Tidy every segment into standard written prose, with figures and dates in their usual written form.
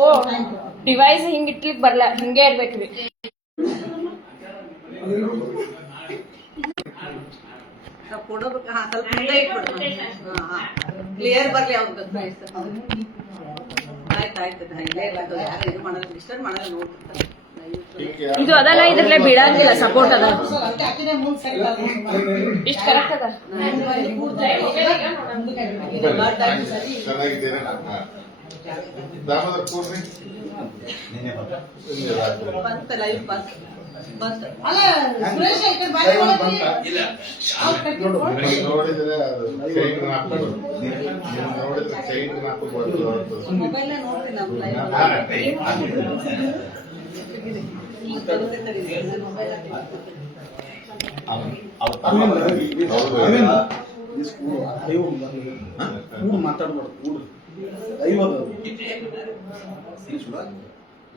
ಓ device ಹಿಂಗ್ ಇಟ್ಲಿಕ್ ಬರ್ಲ, ಹಿಂಗೆ ಇರ್ಬೇಕ್ರಿ. ಕೊಡೋದಕ್ಕೆ ಸ್ವಲ್ಪ ಮುಂದೆ ಇಟ್ಬಿಡ್ರಿ. ಕ್ಲಿಯರ್ ಬರ್ಲಿ ಅವ್ರದ್ದು. ಆಯ್ತಾಯ್ತು, ಇಲ್ಲೇ ಇಲ್ಲ, ಯಾರು ಇದು ಮಾಡಲ್ಲ, ಡಿಸ್ಟರ್ಬ್ ಮಾಡಲ್ಲ, ನೋಡ್ತಿರ್ತಾರೆ. ಇದು ಅದಲ್ಲ, ಇದ್ರಲ್ಲೇ ಬಿಡಂಗಿಲ್ಲ, ಸಪೋರ್ಟ್ ಅದ, ಇಷ್ಟ ಕರೆಕ್ಟ್ ಅದ. ಬಂತ ಲೈವ್ ಬಂತ. ಮೊಬೈಲ್ ನೋಡ್ರಿ ನಮ್ಮ ಮಾತಾಡ್ಬಾರ್ದು.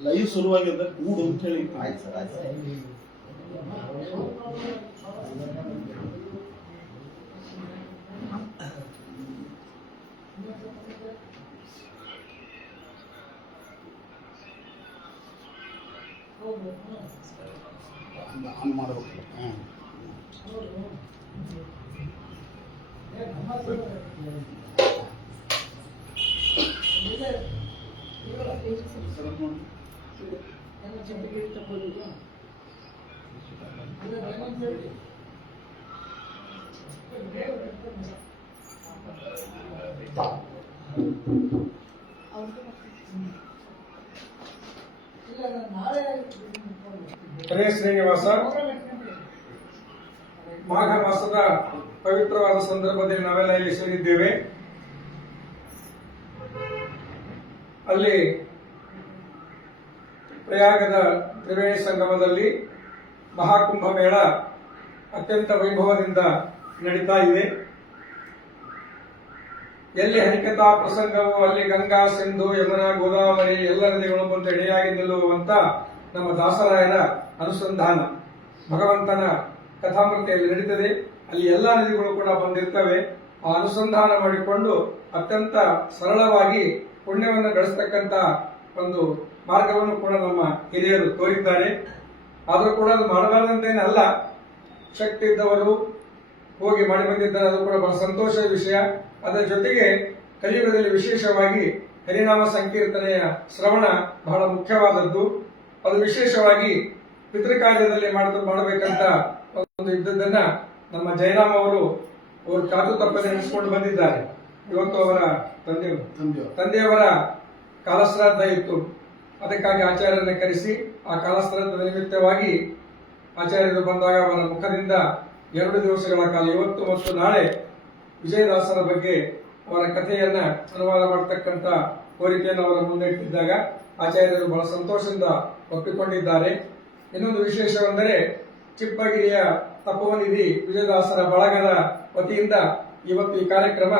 ಲೈವ್ ಶುರುವಾಗಿದ್ದ ಕೂಡು ಅಂತ ಹೇಳಿ. ಆಯ್ತು ಸರ್, ಆಯ್ತು ಸರ್. ಆನ್ ಮಾಡಬೇಕು. ಶ್ರೀನಿವಾಸ, ಮಾಘ ಮಾಸದ ಪವಿತ್ರವಾದ ಸಂದರ್ಭದಲ್ಲಿ ನಾವೆಲ್ಲ ಇಲ್ಲಿ ಸೇರಿದ್ದೇವೆ. ಅಲ್ಲಿ ಪ್ರಯಾಗದ ತ್ರಿವೇಣಿ ಸಂಗಮದಲ್ಲಿ ಮಹಾಕುಂಭ ಮೇಳ ಅತ್ಯಂತ ವೈಭವದಿಂದ ನಡೀತಾ ಇದೆ. ಎಲ್ಲಿ ಹರಿಕಥಾ ಪ್ರಸಂಗವು ಅಲ್ಲಿ ಗಂಗಾ, ಸಿಂಧು, ಯಮುನಾ, ಗೋದಾವರಿ ಎಲ್ಲ ನದಿಗಳು ಬಂದು ಎಡೆಯಾಗಿ ನಿಲ್ಲುವಂತ ನಮ್ಮ ದಾಸರಾಯರ ಅನುಸಂಧಾನ ಭಗವಂತನ ಕಥಾಮೃತಿಯಲ್ಲಿ ನಡೀತದೆ. ಅಲ್ಲಿ ಎಲ್ಲಾ ನದಿಗಳು ಕೂಡ ಬಂದಿರ್ತವೆ. ಆ ಅನುಸಂಧಾನ ಮಾಡಿಕೊಂಡು ಅತ್ಯಂತ ಸರಳವಾಗಿ ಪುಣ್ಯವನ್ನು ಗಳಿಸ್ತಕ್ಕಂಥ ಒಂದು ಮಾರ್ಗವನ್ನು ಕೂಡ ನಮ್ಮ ಹಿರಿಯರು ತೋರಿದ್ದಾರೆ. ಆದರೂ ಕೂಡ ಅದು ಮಾಡಬಾರದಂತೇನಲ್ಲ, ಶಕ್ತಿ ಇದ್ದವರು ಹೋಗಿ ಮಾಡಿ ಬಂದಿದ್ದಾರೆ, ಅದು ಕೂಡ ಬಹಳ ಸಂತೋಷದ ವಿಷಯ. ಅದರ ಜೊತೆಗೆ ಕಲಿಯುಗದಲ್ಲಿ ವಿಶೇಷವಾಗಿ ಹರಿನಾಮ ಸಂಕೀರ್ತನೆಯ ಶ್ರವಣ ಬಹಳ ಮುಖ್ಯವಾದದ್ದು. ಅದು ವಿಶೇಷವಾಗಿ ಪಿತೃಕಾರ್ಯದಲ್ಲಿ ಮಾಡಬೇಕಂತ ಒಂದು ಇದ್ದದ್ದನ್ನ ನಮ್ಮ ಜಯರಾಮ್ ಅವರು ಕಾದು ತಪ್ಪದೆ ನಡೆಸಿಕೊಂಡು ಬಂದಿದ್ದಾರೆ. ಇವತ್ತು ಅವರ ತಂದೆಯವರ ಕಾಲಶ್ರಾದ್ದ ಇತ್ತು. ಅದಕ್ಕಾಗಿ ಆಚಾರ್ಯರನ್ನು ಕರೆಸಿ ಆ ಕಾಲಶ್ರಾದ್ದದ ನಿಮಿತ್ತವಾಗಿ ಆಚಾರ್ಯರು ಬಂದಾಗ ಅವರ ಮುಖದಿಂದ 2 ದಿವಸಗಳ ಕಾಲ, ಇವತ್ತು ಮತ್ತು ನಾಳೆ, ವಿಜಯದಾಸರ ಬಗ್ಗೆ ಅವರ ಕಥೆಯನ್ನ ಅನುವಾದ ಮಾಡತಕ್ಕಂತ ಕೋರಿಕೆಯನ್ನು ಅವರ ಮುಂದೆ ಇಟ್ಟಿದ್ದಾಗ ಆಚಾರ್ಯರು ಬಹಳ ಸಂತೋಷದಿಂದ ಒಪ್ಪಿಕೊಂಡಿದ್ದಾರೆ. ಇನ್ನೊಂದು ವಿಶೇಷವೆಂದರೆ ಚಿಪ್ಪಗಿರಿಯ ತಪೋನಿಧಿ ವಿಜಯದಾಸರ ಬಳಗದ ವತಿಯಿಂದ ಇವತ್ತು ಈ ಕಾರ್ಯಕ್ರಮ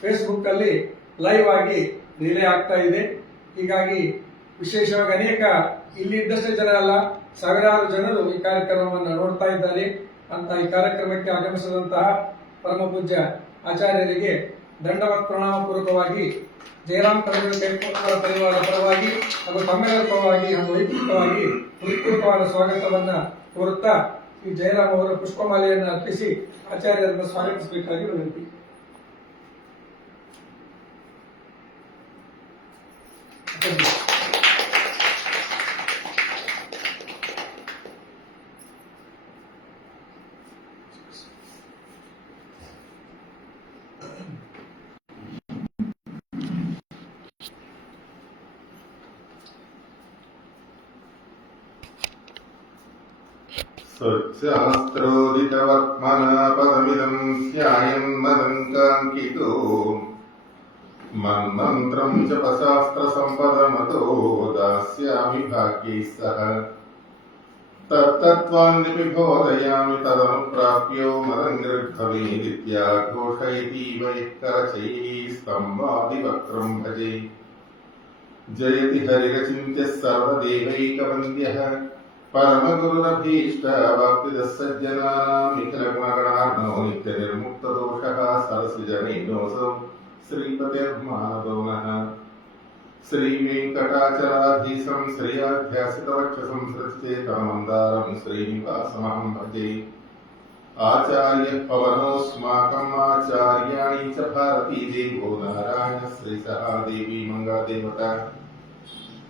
ಫೇಸ್ಬುಕ್ ಅಲ್ಲಿ ಲೈವ್ ಆಗಿ ರಿಲೇ ಆಗ್ತಾ ಇದೆ. ಹೀಗಾಗಿ ವಿಶೇಷವಾಗಿ ಅನೇಕ ಇಲ್ಲಿ ಇದ್ದಷ್ಟೇ ಜನ ಅಲ್ಲ, ಸಾವಿರಾರು ಜನರು ಈ ಕಾರ್ಯಕ್ರಮವನ್ನು ನೋಡ್ತಾ ಇದ್ದಾರೆ. ಅಂತ ಈ ಕಾರ್ಯಕ್ರಮಕ್ಕೆ ಆಗಮಿಸಿದಂತಹ ಪರಮ ಪೂಜ್ಯ ಆಚಾರ್ಯರಿಗೆ ದಂಡವತ್ ಪ್ರಣಾಮ ಪೂರ್ವಕವಾಗಿ ಜಯರಾಮ್ ಕರಗಡ ಪರಿವಾರದ ಪರವಾಗಿ ಹಾಗೂ ತಮ್ಮೆಲ್ಲರ ಪರವಾಗಿ ಹಾಗೂ ವೈಯಕ್ತಿಕವಾಗಿ ಹೃತ್ಪೂರ್ವಕವಾದ ಸ್ವಾಗತವನ್ನ ಕೋರುತ್ತಾ ಈ ಜಯರಾಮ್ ಅವರ ಪುಷ್ಪಮಾಲೆಯನ್ನು ಅರ್ಪಿಸಿ ಆಚಾರ್ಯರನ್ನು ಸ್ವಾಗತಿಸಬೇಕಾಗಿ ವಿನಂತಿ. स्वच्छास्त्रोदितवर्त्मना पदमिदं स्यायन्मदङ्काङ्कितो मन्मन्त्रं जपशास्त्रसम्पदमतो दास्यामि भाग्यैः सह तत्तत्त्वान्यपि बोधयामि तदनुप्राप्यो मदङ्गृभवेदित्याघोषयतीव यः करचैः स्तम्भादिवक्त्रं भजे जयति हरिरचिन्त्यः सर्वदेवैकवन्द्यः परमगुरुरभीष्ट भक्तिदस्सज्जनानां निखिलगुणगणार्णो नित्यनिर्मुक्तदोषः सरसिजनैनोऽसौ श्रीपतिर्मानदो नः श्रीवेङ्कटाचलाधीशं श्रियाध्यासितवक्षसं सृष्टेतमन्दारं श्रीनिवासमहं भजे आचार्य पवनोऽस्माकम् आचार्याणि च भारती देवो नारायण श्रीसः देवी मंगादेवता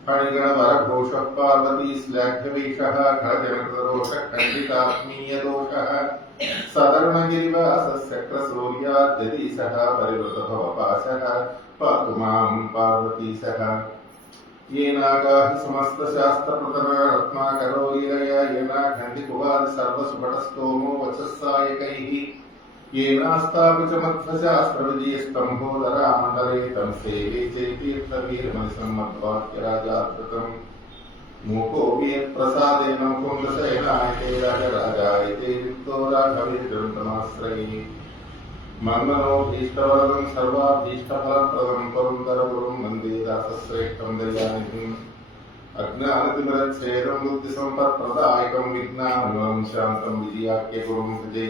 फणिगणवरघोषः पार्वती श्लाघ्यवेषः खलजनकृतदोषः खण्डितात्मीयदोषः सदरुणगिरिवासस्यक्रसूर्याद्यतीशः परिवृतभवपाशः पातु मां पार्वतीशः येनागाः समस्तशास्त्रप्रतरत्नाकरो लीलया येना खण्डिकुवाद सर्वसुभटस्तोमो वचस्सायकैः येनास्तापितमध्वशास्त्रविजयस्तम्भोदरामण्डले तं सेवे चैतीर्थवीरमनिसम्मद्वाक्यराजाधृतम् मूको वियत्प्रसादेन कुन्दशयनायते राजराजायते युक्तो राघवेन्द्रं तमाश्रये मन्मनोभीष्टवरदं सर्वाभीष्टफलप्रदं पुरन्दरगुरुं वन्दे दासश्रेष्ठं दयानिधिम् अज्ञानतिमिरच्छेदं बुद्धिसम्पत्प्रदायकं विज्ञानविमलं शान्तं विजयाख्यगुरुं भजे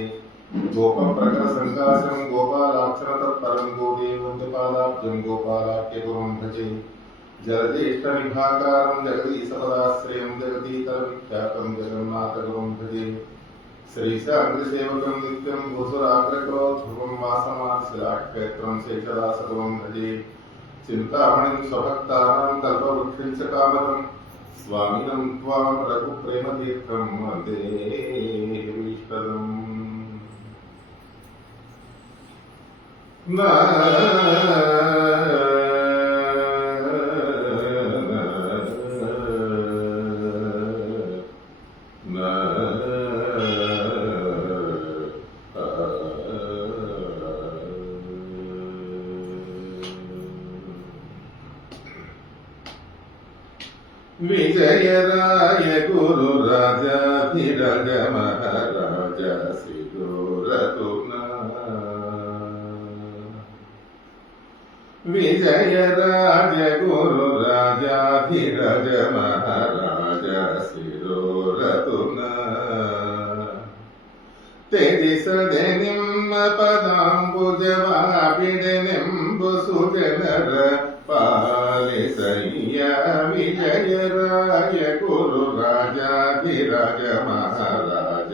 गोपप्रकरसङ्काशं गोपालाक्षरतत्परं गोदेवोद्यपादाब्जं गोपालाख्यगुरुं भजे जलज्येष्ठनिभाकारं जगदीशपदाश्रयं जगदीतरविख्यातं जगन्नाथगुरुं भजे श्रीशाङ्गसेवकं नित्यं भूसुराग्रकरो ध्रुवं वासमार्शिलाक्षेत्रं शेषदासगुरुं भजे चिन्तामणिं स्वभक्तानां कल्पवृक्षं च कामदं स्वामिनं त्वां रघुप्रेमतीर्थं वन्दे विष्णुम् विजयराय गुरु राजाधिराज महाराज सिदूरतुना विजयराज गुरु राजाधिराज महाराज सिदूरतुना तेजिसदे निम्म पदांबुजवाबिडे निंबु सुजनर पालिसय्य विजयराय गुरु राजाधिराज महाराज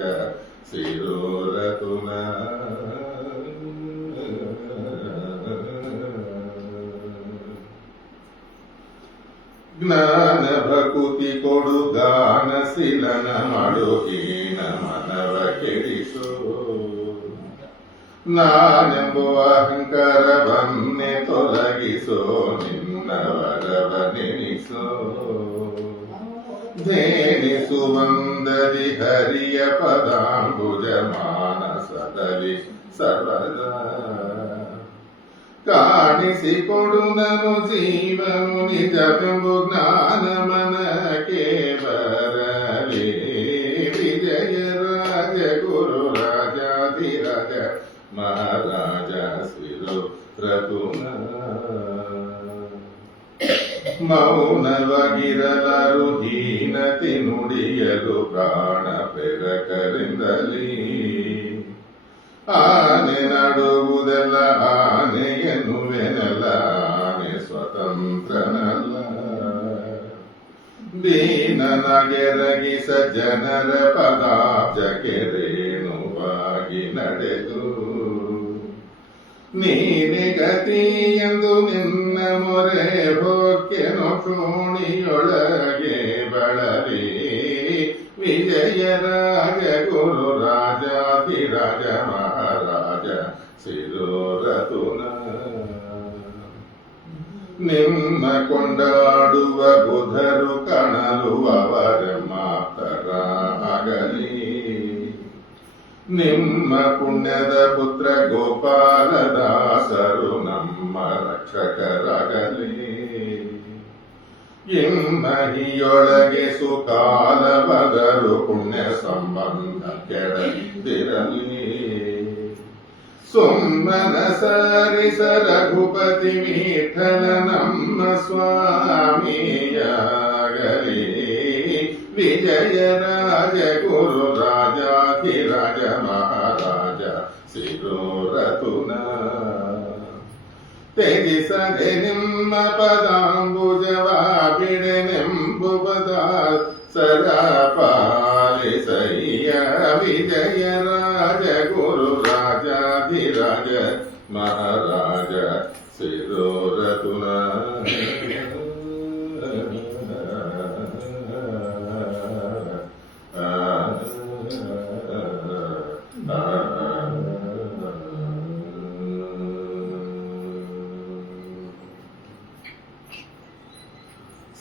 सिरोरतुना ಜ್ಞಾನ ಭಕುತಿ ಕೊಡು ಗಾನ ಶಿಲನ ಮಾಡು ಹೀನ ಮನವ ಕೆಡಿಸು ನಾನೆಂಬುವ ಅಹಂಕಾರವನ್ನೇ ತೊಲಗಿಸೋ ನಿನ್ನವರವ ನೆನಿಸೋ ಧೇನಿಸುವಂದರಿ ಹರಿಯ ಪದಾಂಬುಜ ಮಾನಸದಲ್ಲಿ ಸರ್ವದಾ ಕಾಣಿಸಿಕೊಡು ನನು ಜೀವನು ನಿಜವೆಂಬು ಜ್ಞಾನ ಮನಕ್ಕೆ ಬರಲಿ ವಿಜಯರಾಜ ಗುರು ರಾಜಾಧಿರಾಜ ಮಹಾರಾಜ ಸಿರು ರತುನ ಮೌನವಾಗಿರಲರು ಹೀನತಿ ನುಡಿಯಲು ಪ್ರಾಣ ಪ್ರೇರಕರಿಂದಲೇ ಆನೆ ನಡುವುದೆಲ್ಲ ಆನೆಯನ್ನುವೆನಲ್ಲ ಆನೆ ಸ್ವತಂತ್ರನಲ್ಲ ದೀನನಗೆರಗಿಸ ಜನರ ಪದಾಬ್ಜಕ್ಕೆ ರೇಣುವಾಗಿ ನಡೆದು ನೀನೆ ಗತಿ ಎಂದು ನಿನ್ನ ಮೊರೆ ಹೊಕ್ಕೆನು ಶೋಣಿಯೊಳಗೆ ಬಳಲಿ ವಿಜಯರಾಜ ಗುರು ರಾಜಾಧಿರಾಜ ಮಹಾರಾಜ ಸಿರೋರತುನ ನಿಮ್ಮ ಕೊಂಡಾಡುವ ಬುಧರು ಕಣಲು ಅವರ ಮಾತರಾಗಲಿ ನಿಮ್ಮ ಪುಣ್ಯದ ಪುತ್ರ ಗೋಪಾಲದಾಸರು ನಮ್ಮ ರಕ್ಷಕರಾಗಲಿ ಇಮ್ಮಹಿಯೊಳಗೆ ಸುಕಾಲವದರು ಪುಣ್ಯ ಸಂಬಂಧ ಕೆಡದಿರಲಿ ಸುಮ್ಮನ ಸರಿಸ ರಘುಪತಿ ವಿಠಲ ನಮ್ಮ ಸ್ವಾಮಿಯಾಗಲಿ ವಿಜಯರಾಜ ಗುರು ರಾಜಾಧಿರಾಜ ಮಹಾರಾಜ ಸಿರೋರತುನ ತ್ಯಜಿಸದೆ ನಿಮ್ಮ ಪದಾಂಬುಜವ ಬಿಡೆನೆಂಬುವುದ ಸರಪಾಲಿಸಯ್ಯ ವಿಜಯರಾಜ ಗುರು ರಾಜಾಧಿರಾಜ ಮಹಾರಾಜ ಸಿರೋರತುನ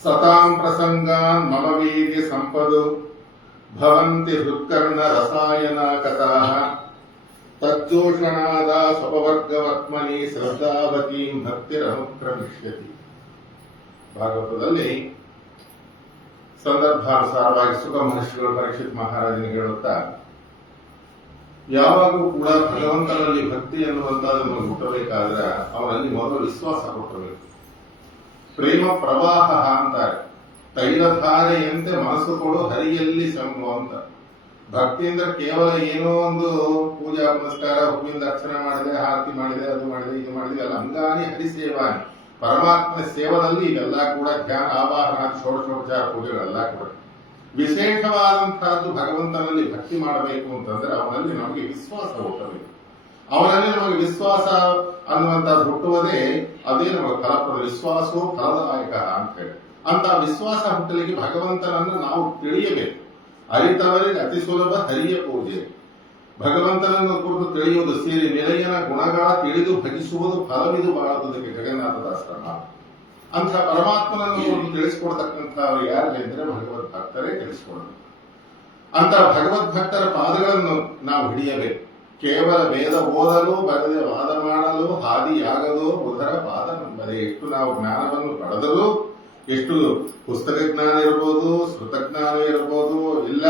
ಸತಾಂ ಪ್ರಸಂಗಾನ್ ಮಮ ವೀರ್ಯ ಸಂಪದು ಭವಂತಿ ಹೃತ್ಕರ್ಣ ರಸಾಯನ ಕಥಾಃ ತಜ್ಜೋಷಣಾದ ಸ್ವಪವರ್ಗವತ್ಮನಿ ಶ್ರದ್ಧಾವತೀಂ ಭಕ್ತಿರನುಕ್ರಮಿಷ್ಯತಿ. ಭಾಗವತದಲ್ಲಿ ಸಂದರ್ಭಾನುಸಾರವಾಗಿ ಸುಖ ಮಹರ್ಷಿಗಳು ಪರೀಕ್ಷಿತ್ ಮಹಾರಾಜನಿಗೆ ಹೇಳುತ್ತಾ, ಯಾವಾಗೂ ಕೂಡ ಭಗವಂತನಲ್ಲಿ ಭಕ್ತಿ ಎನ್ನುವಂತಹದನ್ನು ಹುಟ್ಟಬೇಕಾದ್ರೆ ಅವನಲ್ಲಿ ಮೊದಲು ವಿಶ್ವಾಸ ಹುಟ್ಟಬೇಕು. ಪ್ರೇಮ ಪ್ರವಾಹ ಅಂತಾರೆ. ತೈಲಧಾರೆಯಂತೆ ಮನಸ್ಸು ಕೊಡು ಹರಿಯಲ್ಲಿ ಸಂಭವ ಅಂತ. ಭಕ್ತಿ ಅಂದ್ರೆ ಕೇವಲ ಏನೋ ಒಂದು ಪೂಜಾ ಪುನಸ್ಕಾರ, ಹೂವಿಂದ ಅರ್ಚನೆ ಮಾಡಿದೆ, ಆರತಿ ಮಾಡಿದೆ, ಅದು ಮಾಡಿದೆ, ಇದು ಮಾಡಿದೆ, ಅಲ್ಲ. ಅಂಗಾನಿ ಹರಿಸೇವಾನಿ, ಪರಮಾತ್ಮನ ಸೇವದಲ್ಲಿ ಇವೆಲ್ಲ ಕೂಡ ಧ್ಯಾನ, ಆವಾಹನ, ಷೋಡಶೋಪಚಾರ ಪೂಜೆಗಳೆಲ್ಲ ಕೂಡ ವಿಶೇಷವಾದಂತಹದ್ದು. ಭಗವಂತನಲ್ಲಿ ಭಕ್ತಿ ಮಾಡಬೇಕು ಅಂತಂದ್ರೆ ಅವನಲ್ಲಿ ನಮಗೆ ವಿಶ್ವಾಸ ಹುಟ್ಟಬೇಕು. ಅವನಲ್ಲಿ ನಮಗೆ ವಿಶ್ವಾಸ ಅನ್ನುವಂಥದ್ದು ಹುಟ್ಟುವುದೇ ಅದೇ ನಮಗೆ ಫಲಪ್ರದ. ವಿಶ್ವಾಸೋ ಫಲದಾಯಕ ಅಂತ ಹೇಳಿ. ಅಂತ ವಿಶ್ವಾಸ ಹುಟ್ಟಲಿಕ್ಕೆ ಭಗವಂತನನ್ನು ನಾವು ತಿಳಿಯಬೇಕು. ಅರಿತವರಿಗೆ ಅತಿ ಸುಲಭ ಹರಿಯ ಪೂಜೆ. ಭಗವಂತನನ್ನು ಕುರಿತು ತಿಳಿಯುವುದು ಸೇರಿ ನಿಲಯನ ಗುಣಗಳ ತಿಳಿದು ಭಜಿಸುವುದು ಫಲವಿದು ಬಾಳುವುದಕ್ಕೆ ಜಗನ್ನಾಥದಾಸರ. ಅಂಥ ಪರಮಾತ್ಮನನ್ನು ಕುರಿತು ತಿಳಿಸಿಕೊಡ್ತಕ್ಕಂಥವ್ರು ಯಾರು ಎಂದರೆ ಭಗವದ್ ಭಕ್ತರೇ ತಿಳಿಸಿಕೊಡಬೇಕು. ಅಂತ ಭಗವದ್ಭಕ್ತರ ಪಾದಗಳನ್ನು ನಾವು ಹಿಡಿಯಬೇಕು. ಕೇವಲ ವೇದ ಓದಲು, ಬರದೆ ವಾದ ಮಾಡಲು, ಹಾದಿಯಾಗಲು ಉದರ ಪಾದ ನಂಬದೆ. ಎಷ್ಟು ನಾವು ಜ್ಞಾನವನ್ನು ಪಡೆದರೂ, ಎಷ್ಟು ಪುಸ್ತಕ ಜ್ಞಾನ ಇರಬಹುದು, ಶ್ರುತಜ್ಞಾನ ಇರಬಹುದು, ಇಲ್ಲ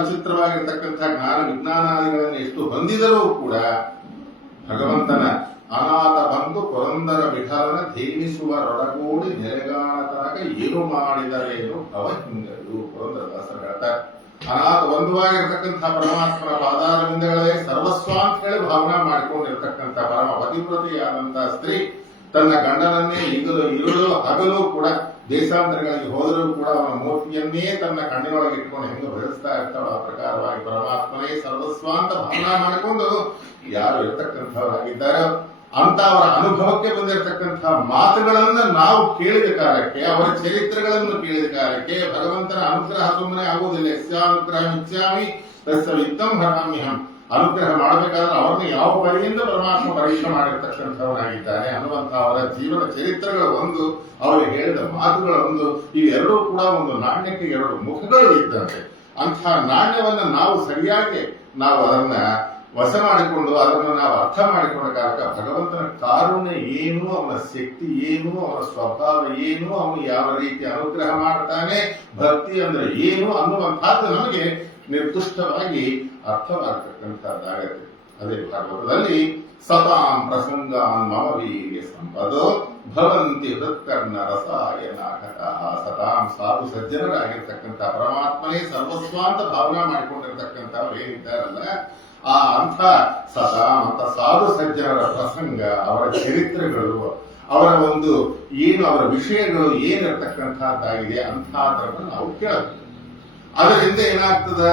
ವಿಚಿತ್ರವಾಗಿರ್ತಕ್ಕಂತಹ ಜ್ಞಾನ ವಿಜ್ಞಾನಾದಿಗಳನ್ನು ಎಷ್ಟು ಹೊಂದಿದರೂ ಕೂಡ ಭಗವಂತನ ಅನಾಥ ಬಂದು ಪುರಂದರ ವಿಠಲನ ಧೇನಿಸುವರೊಡಗೂಡಿ ನೆಲೆಗಾಣ ತನಕ ಏನು ಮಾಡಿದರೇನು ಭವಹಿಂಗರು. ಪುರಂದರದಾಸರು ಹೇಳ್ತಾರೆ, ಅನಾಥ ಬಂಧುವಾಗಿರ್ತಕ್ಕಂತಹ ಪರಮಾತ್ಮನ ಪಾದಾರವಿಂದಗಳೇ ಸರ್ವಸ್ವ ಅಂತ ಹೇಳಿ ಭಾವನಾ ಮಾಡಿಕೊಂಡಿರ್ತಕ್ಕಂಥ ಪರಮ ಪತಿವ್ರತೆಯಾದಂತಹ ಸ್ತ್ರೀ ತನ್ನ ಗಂಡನನ್ನೇ ಇರುಳು ಹಗಲು ಕೂಡ ದೇಶಾಂತರಗಳಿಗೆ ಹೋದರೂ ಕೂಡ ಅವನ ಮೂರ್ತಿಯನ್ನೇ ತನ್ನ ಕಣ್ಣಿನೊಳಗೆ ಇಟ್ಕೊಂಡು ಹೆಂಗೆ ಬೆಳೆಸ್ತಾ ಇರ್ತಾಳ ಆ ಪ್ರಕಾರವಾಗಿ ಪರಮಾತ್ಮನೇ ಸರ್ವಸ್ವ ಅಂತ ಭಾವನಾ ಮಾಡಿಕೊಂಡು ಯಾರು ಇರ್ತಕ್ಕಂಥವರಾಗಿದ್ದಾರೋ ಅಂತ ಅವರ ಅನುಭವಕ್ಕೆ ಬಂದಿರತಕ್ಕಂತಹ ಮಾತುಗಳನ್ನು ನಾವು ಕೇಳಿದ ಕಾಲಕ್ಕೆ, ಅವರ ಚರಿತ್ರೆಗಳನ್ನು ಕೇಳಿದ ಕಾಲಕ್ಕೆ ಭಗವಂತನ ಅನುಗ್ರಹ ಸುಮ್ಮನೆ ಆಗುವುದಿಲ್ಲ. ಯಸ್ಯಾನುಗ್ರಹ ಇಚ್ಛಾಮಿ ತಸ್ಯ ವಿತ್ತಂ ಹರಾಮ್ಯಹಂ. ಅನುಗ್ರಹ ಮಾಡಬೇಕಾದ್ರೆ ಅವರನ್ನು ಯಾವ ಬಗೆಯಿಂದ ಪರಮಾತ್ಮ ಪರೀಕ್ಷೆ ಮಾಡಿರ್ತಕ್ಕಂಥವನಾಗಿದ್ದಾನೆ ಅನ್ನುವಂತಹ ಅವರ ಜೀವನ ಚರಿತ್ರೆಗಳ ಒಂದು, ಅವರು ಹೇಳಿದ ಮಾತುಗಳ ಒಂದು, ಇವೆರಡೂ ಕೂಡ ಒಂದು ನಾಣ್ಯಕ್ಕೆ ಎರಡು ಮುಖಗಳು ಇದ್ದಂತೆ. ಅಂತಹ ನಾಣ್ಯವನ್ನು ನಾವು ಸರಿಯಾಗಿ ನಾವು ಅದನ್ನ ವಶ ಮಾಡಿಕೊಂಡು ಅದನ್ನು ನಾವು ಅರ್ಥ ಮಾಡಿಕೊಂಡ ಕಾರಣ ಭಗವಂತನ ಕಾರುಣ್ಯ ಏನು, ಅವನ ಶಕ್ತಿ ಏನು, ಅವನ ಸ್ವಭಾವ ಏನು, ಅವನು ಯಾವ ರೀತಿ ಅನುಗ್ರಹ ಮಾಡ್ತಾನೆ, ಭಕ್ತಿ ಅಂದ್ರೆ ಏನು ಅನ್ನುವಂತಹದ್ದು ನಮಗೆ ನಿರ್ದಿಷ್ಟವಾಗಿ ಅರ್ಥವಾಗತಕ್ಕಂಥದ್ದಾಗತ್ತೆ. ಅದೇ ಭಾಗವತದಲ್ಲಿ ಸತಾಂ ಪ್ರಸಂಗಾನ್ ಮಮ ವೀರ್ಯ ಸಂಪದೋ ಭವಂತಿ ಹೃತ್ಕರ್ಣ ರಸಾಯನ ಕಥಾಃ. ಸತಾಂ ಸಾಧು ಸಜ್ಜನರಾಗಿರ್ತಕ್ಕಂಥ ಪರಮಾತ್ಮನೇ ಸರ್ವಸ್ವ ಅಂತ ಭಾವನಾ ಮಾಡಿಕೊಂಡಿರ್ತಕ್ಕಂಥವ್ರು ಏನಿದ್ದಾರಲ್ಲ, ಆ ಅಂಥ ಸತಾಂ ಅಂತ ಸಾಧು ಸಜ್ಜನರ ಪ್ರಸಂಗ, ಅವರ ಚರಿತ್ರೆಗಳು, ಅವರ ಒಂದು ಏನು, ಅವರ ವಿಷಯಗಳು ಏನಿರ್ತಕ್ಕಂಥದ್ದಾಗಿದೆ ಅಂಥದ್ದನ್ನು ನಾವು ಕೇಳಬೇಕು. ಅದರಿಂದ ಏನಾಗ್ತದ,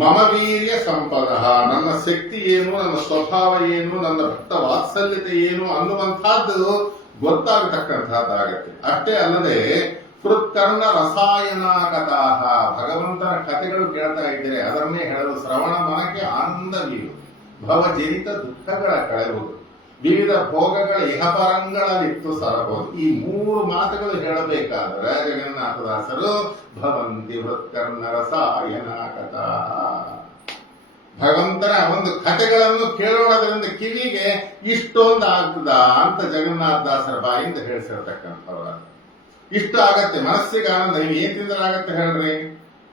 ಮಮ ವೀರ್ಯ ಸಂಪದ, ನನ್ನ ಶಕ್ತಿ ಏನು, ನನ್ನ ಸ್ವಭಾವ ಏನು, ನನ್ನ ಭಕ್ತ ವಾತ್ಸಲ್ಯತೆ ಏನು ಅನ್ನುವಂಥದ್ದು ಗೊತ್ತಾಗತಕ್ಕಂಥದ್ದಾಗತ್ತೆ. ಅಷ್ಟೇ ಅಲ್ಲದೆ ಹೃತ್ಕರ್ಣ ರಸಾಯನ ಕಥಾಃ, ಭಗವಂತನ ಕಥೆಗಳು ಕೇಳ್ತಾ ಇದ್ದರೆ ಅದನ್ನೇ ಹೇಳಲು ಶ್ರವಣ ಮನಕ್ಕೆ ಆನಂದವೀರು, ಭವಜನಿತ ದುಃಖಗಳ ಕಳೆಯುವುದು, ವಿವಿಧ ಭೋಗಗಳ ಇಹಪರಂಗಳಲ್ಲಿತ್ತು ಸರಬಹುದು. ಈ ಮೂರು ಮಾತುಗಳು ಹೇಳಬೇಕಾದರೆ ಜಗನ್ನಾಥದಾಸರು ಭವಂತಿ ಹೃತ್ಕರ್ಣ ರಸಾಯನ ಕಥಾಃ, ಭಗವಂತನ ಒಂದು ಕಥೆಗಳನ್ನು ಕೇಳೋಣದ್ರಿಂದ ಕಿವಿಗೆ ಇಷ್ಟೊಂದು ಆಗ್ತದ ಅಂತ ಜಗನ್ನಾಥದಾಸರ ಬಾಯಿಂದ ಹೇಳಿಸಿರ್ತಕ್ಕಂಥವ್ರ. ಇಷ್ಟ ಆಗತ್ತೆ ಮನಸ್ಸಿಗೆ ಆನಂದ. ನೀವು ಏನ್ ತಿಂದರೆ ಆಗತ್ತೆ ಹೇಳ್ರಿ?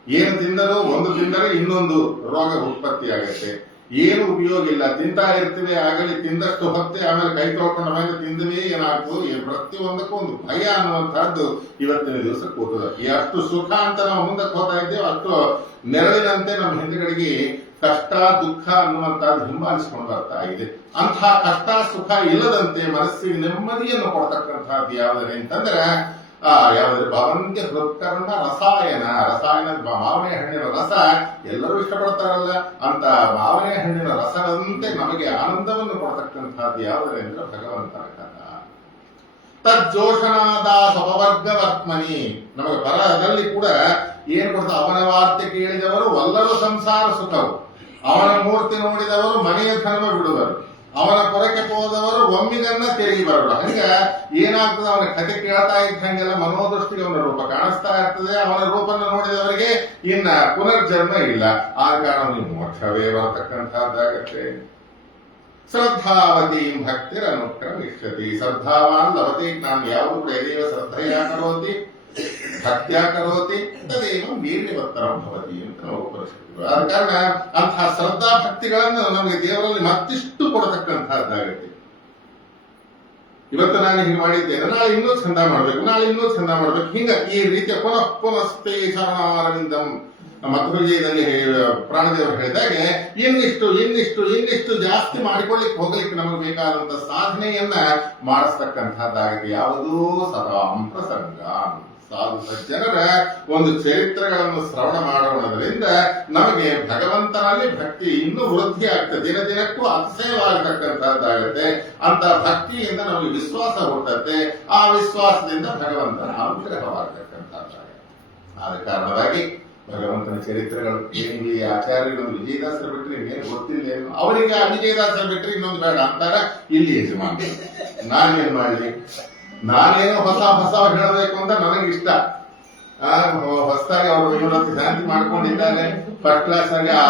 ಏನು ತಿಂದರೂ ಒಂದು ತಿಂದರೆ ಇನ್ನೊಂದು ರೋಗ ಉತ್ಪತ್ತಿ ಆಗತ್ತೆ. ಏನು ಉಪಯೋಗ ಇಲ್ಲ. ತಿಂತಾ ಇರ್ತೀವಿ, ಆಗಲಿ ತಿಂದಷ್ಟು ಹೊತ್ತೆ ಆಮೇಲೆ ಕೈ ತೊಳ್ಕೊಂಡ ಮೇಲೆ ತಿಂದ್ವಿ ಏನಾಗ್ತದೆ, ಪ್ರತಿಯೊಂದಕ್ಕೂ ಒಂದು ಭಯ ಅನ್ನುವಂತಹದ್ದು ಇವತ್ತಿನ ದಿವಸ ಕೂತದ. ಎಷ್ಟು ಸುಖ ಅಂತ ನಾವು ಮುಂದಕ್ಕೆ ಹೋಗ್ತಾ ಇದ್ದೇವೆ, ಅಷ್ಟು ನೆರಳಿನಂತೆ ನಮ್ಮ ಹಿಂದುಗಡೆಗೆ ಕಷ್ಟ ದುಃಖ ಅನ್ನುವಂತಹದ್ದು ಹಿಂಬಾಲಿಸಿಕೊಂಡು ಬರ್ತಾ ಇದೆ. ಅಂತಹ ಕಷ್ಟ ಸುಖ ಇಲ್ಲದಂತೆ ಮನಸ್ಸಿಗೆ ನೆಮ್ಮದಿಯನ್ನು ಕೊಡ್ತಕ್ಕಂಥದ್ದು ಯಾವುದೇ ಅಂತಂದ್ರೆ ಯಾವುದೇ ಭವಂತಿ ಹೃತ್ಕರ್ಣ ರಸಾಯನ ಮಾವನೆ ಹಣ್ಣಿನ ರಸ ಎಲ್ಲರೂ ಇಷ್ಟಪಡ್ತಾರಲ್ಲ, ಅಂತ ಮಾವನೆ ಹಣ್ಣಿನ ರಸದಂತೆ ನಮಗೆ ಆನಂದವನ್ನು ಕೊಡ್ತಕ್ಕಂಥದ್ದು ಯಾವುದೇ ಅಂದ್ರೆ ಭಗವಂತನ ಕಥಾ. ತಜ್ಜೋಷಣಾದ ಸ್ವಪವರ್ಗವರ್ತ್ಮನಿ, ನಮಗೆ ಪರದಲ್ಲಿ ಕೂಡ ಏನ್ ಕೊಡ್ತಾರೆ, ಅವನ ವಾರ್ತೆ ಕೇಳಿದವರು ಒಲ್ಲರು ಸಂಸಾರ ಸುಖವು, ಅವನ ಮೂರ್ತಿ ನೋಡಿದವರು ಮನೆಯ ಧರ್ಮ ಬಿಡುವರು, ಅವನ ಪೊರಕೆ ಹೋದವರು ಒಮ್ಮಿಗನ್ನ ತೆರಿಗೆ ಬರಲ್ಲ. ಹಂಗ ಏನಾಗ್ತದೆ, ಅವನ ಕಥೆ ಕೇಳ್ತಾ ಇದ್ದಂಗೆಲ್ಲ ಮನೋದೃಷ್ಟಿಗೆ ಅವನ ರೂಪ ಕಾಣಿಸ್ತಾ ಇರ್ತದೆ. ಅವನ ರೂಪನ ನೋಡಿದವರಿಗೆ ಇನ್ನ ಪುನರ್ಜನ್ಮ ಇಲ್ಲ, ಆ ಕಾರಣ ಮೋಕ್ಷವೇ ಬರತಕ್ಕಂಥದ್ದಾಗತ್ತೆ. ಶ್ರದ್ಧಾವತಿ ಭಕ್ತಿರ ಅನುಕ್ರಮಿಷ್ಯತಿ, ಶ್ರದ್ಧಾವಾನ್ ಲಭತೆ ಜ್ಞಾನ, ಯಾವುದು ಕೂಡ ಯದೇವ ಶ್ರದ್ಧೆಯ ಕರೋತಿ ಭಕ್ತ್ಯಾ ಕರೋತಿ ತದೇವ ವೀರ್ಯವತ್ತರಂ ಭವತಿ ಅಂತ ನಾವು ಉಪನಿಷತ್ತು. ಆದ ಕಾರಣ ಅಂತಹ ಶ್ರದ್ಧಾ ಭಕ್ತಿಗಳನ್ನು ನಮಗೆ ದೇವರಲ್ಲಿ ಮತ್ತಿಷ್ಟು ಕೊಡತಕ್ಕಂತಹದ್ದಾಗುತ್ತೆ. ಇವತ್ತು ನಾನು ಹೀಗೆ ಮಾಡಿದ್ದೇನೆ, ನಾಳೆ ಇನ್ನೂ ಚಂದ ಮಾಡಬೇಕು, ನಾಳೆ ಇನ್ನೂ ಚಂದ ಮಾಡಬೇಕು, ಹಿಂಗ ಈ ರೀತಿಯ ಪುನಃ ಶರಣಾರವಿಂದಂ ಮಧ್ವವಿಜಯದಲ್ಲಿ ಪ್ರಾಣದೇವರು ಹೇಳಿದಾಗೆ ಇನ್ನಿಷ್ಟು ಜಾಸ್ತಿ ಮಾಡಿಕೊಳ್ಳಿಕ್ಕೆ ಹೋಗ್ಲಿಕ್ಕೆ ನಮಗೆ ಬೇಕಾದಂತ ಸಾಧನೆಯನ್ನ ಮಾಡಿಸ್ತಕ್ಕಂಥದ್ದಾಗಿದೆ. ಯಾವುದೂ ಸದಾ ಪ್ರಸಂಗ. ಸಾಧು ಸಜ್ಜನರ ಒಂದು ಚರಿತ್ರೆಗಳನ್ನು ಶ್ರವಣ ಮಾಡೋಣದ್ರಿಂದ ನಮಗೆ ಭಗವಂತನಲ್ಲಿ ಭಕ್ತಿ ಇನ್ನೂ ವೃದ್ಧಿ ಆಗ್ತದೆ, ದಿನ ದಿನಕ್ಕೂ ಅತಿಶಯವಾಗತಕ್ಕಂಥದ್ದಾಗುತ್ತೆ. ಅಂತ ಭಕ್ತಿಯಿಂದ ನಮಗೆ ವಿಶ್ವಾಸ ಹುಟ್ಟುತ್ತೆ, ಆ ವಿಶ್ವಾಸದಿಂದ ಭಗವಂತನ ಅನುಗ್ರಹವಾಗತಕ್ಕಂಥದ್ದಾಗುತ್ತೆ. ಆದ ಕಾರಣವಾಗಿ ಭಗವಂತನ ಚರಿತ್ರೆಗಳು ಏನಿಲ್ಲ, ಆಚಾರ್ಯರು ವಿಜಯದಾಸರ ಬಿಟ್ಟರೆ ಇನ್ನೇನು ಗೊತ್ತಿಲ್ಲ, ಅವರಿಗೆ ವಿಜಯದಾಸರ ಬಿಟ್ಟರೆ ಇನ್ನೊಂದು ಬೇಡ ಅಂತಾರ. ಇಲ್ಲಿ ಯಜಮಾನ ನಾನೇನ್ ಮಾಡಲಿ, ನಾನೇನೋ ಹೊಸ ಹೇಳಬೇಕು ಅಂತ ನನಗಿಷ್ಟ. ಹೊಸದಾಗಿ ಅವರು ಇವತ್ತು ಶಾಂತಿ ಮಾಡ್ಕೊಂಡಿದ್ದಾರೆ, ಫಸ್ಟ್ ಕ್ಲಾಸ್ ಆಗಿ ಆ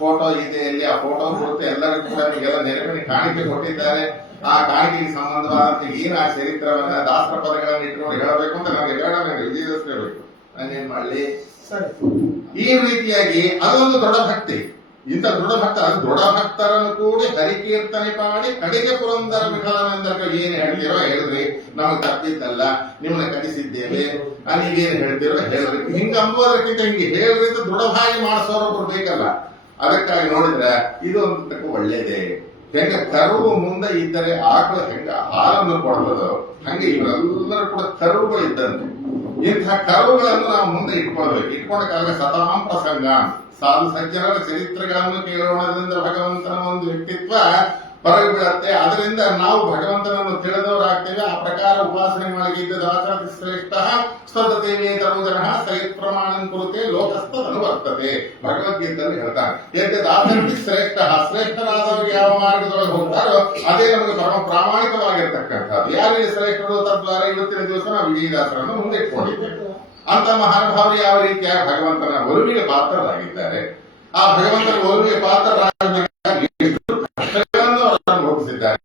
ಫೋಟೋ ಇದೆ, ಅಲ್ಲಿ ಆ ಫೋಟೋ ಕೊಡುತ್ತೆ, ಎಲ್ಲರಿಗೂ ಕೂಡ ನಿಮಗೆಲ್ಲ ನೆನಪಿನ ಕಾಣಿಕೆ ಕೊಟ್ಟಿದ್ದಾರೆ. ಆ ಕಾಣಿಕೆಗೆ ಸಂಬಂಧವಾದಂತೆ ಏನು ಆ ಚರಿತ್ರವನ್ನ ದಾಸರ ಪದಗಳನ್ನು ಇಟ್ಕೊಂಡು ಹೇಳಬೇಕು ಅಂತ ನನಗೆ ಬೇಡ, ನನಗೆ ವಿಜಯದಾಸರೇ ಬೇಕು. ನಾನೇನ್ ಮಾಡ್ಲಿ? ಈ ರೀತಿಯಾಗಿ ಅದೊಂದು ದೊಡ್ಡ ಭಕ್ತಿ. ಇಂಥ ದೃಢ ಭಕ್ತರನ್ನು ಕೂಡಿ ಹರಿಕೀರ್ತನೆ ಮಾಡಿ ಕಡೆಗೆ ಪುರಂದರ ವಿಠಲನೆಂದರೆ ಏನ್ ಹೇಳ್ತೀರೋ ಹೇಳ್ರಿ, ನಮಗೆ ತಪ್ಪಿದ್ದಲ್ಲ, ನಿಮ್ಮನ್ನ ಕಳಿಸಿದ್ದೇವೆ, ನೀವೇನ್ ಹೇಳ್ತೀರೋ ಹೇಳ್ರಿ, ಹಿಂಗ ಅಂಬೋದಕ್ಕಿಂತ ಹಿಂಗೆ ಹೇಳ್ರಿ ಅಂತ ದೃಢವಾಗಿ ಮಾಡಿಸೋರೊಬ್ರು ಬೇಕಲ್ಲ. ಅದಕ್ಕಾಗಿ ನೋಡಿದ್ರೆ ಇದು ಒಂದು ಒಳ್ಳೇದೇ. ಹೆಂಗ ಕರುವು ಮುಂದೆ ಇದ್ದರೆ ಆಕಳು ಹೆಂಗ ಹಾಲನ್ನು ಕೊಡ್ತದೋ ಹಂಗೆ ಇವರೆಲ್ಲರೂ ಕೂಡ ಕರುವುಗಳು ಇದ್ದಂತೆ. ಇಂಥ ಕರುವುಗಳನ್ನು ನಾವು ಮುಂದೆ ಇಟ್ಕೊಳ್ಬೇಕು. ಇಟ್ಕೊಂಡಕ್ಕಾಗ ಸತಾಂ ಪ್ರಸಂಗ, ಸಾಧು ಸಜ್ಜನರ ಚರಿತ್ರೆಗಳನ್ನು ಕೇಳೋಣದಿಂದ ಭಗವಂತನ ಒಂದು ವ್ಯಕ್ತಿತ್ವ ಹೊರಗೆ ಬೀಳತ್ತೆ. ಅದರಿಂದ ನಾವು ಭಗವಂತನನ್ನು ತಿಳಿದವರಾಗ್ತೇವೆ. ಆ ಪ್ರಕಾರ ಉಪಾಸನೆ ಮಾಡಿದ್ದ ಶ್ರೇಷ್ಠ ಸ್ವದೇವೇ ತರುಜನ ಸಹಿತ ಪ್ರಮಾಣ ಕುರಿತೆ ಲೋಕಸ್ಥನು ಬರ್ತದೆ. ಭಗವದ್ಗೀತೆಯಲ್ಲಿ ಹೇಳ್ತಾರೆ, ದಾಸರ್ತಿ ಶ್ರೇಷ್ಠರಾದವರಿಗೆ ಯಾವ ಮಾರ್ಗದೊಳಗೆ ಹೋಗ್ತಾರೋ ಅದೇ ನಮಗೆ ಪರಮ ಪ್ರಾಮಾಣಿಕವಾಗಿರ್ತಕ್ಕಂಥದ್ದು. ಯಾರಿಗೆ ಶ್ರೇಷ್ಠರು ತದ್ವಾರ ಇವತ್ತಿನ ದಿವಸ ನಾವು ವಿಜಯದಾಸರನ್ನು ಮುಂದಿಟ್ಕೊಂಡಿದ್ದೇವೆ. ಅಂತ ಮಹಾನುಭಾವರು ಯಾವ ರೀತಿಯಾಗಿ ಭಗವಂತನ ಒಲುವಿಗೆ ಪಾತ್ರರಾಗಿದ್ದಾರೆ. ಆ ಭಗವಂತನ ಒಲುವಿಗೆ ಪಾತ್ರರಾಗಬೇಕಾಗಿ ಎಷ್ಟು ಕಷ್ಟಗಳನ್ನು ಅವರು ಅನುಭವಿಸಿದ್ದಾರೆ.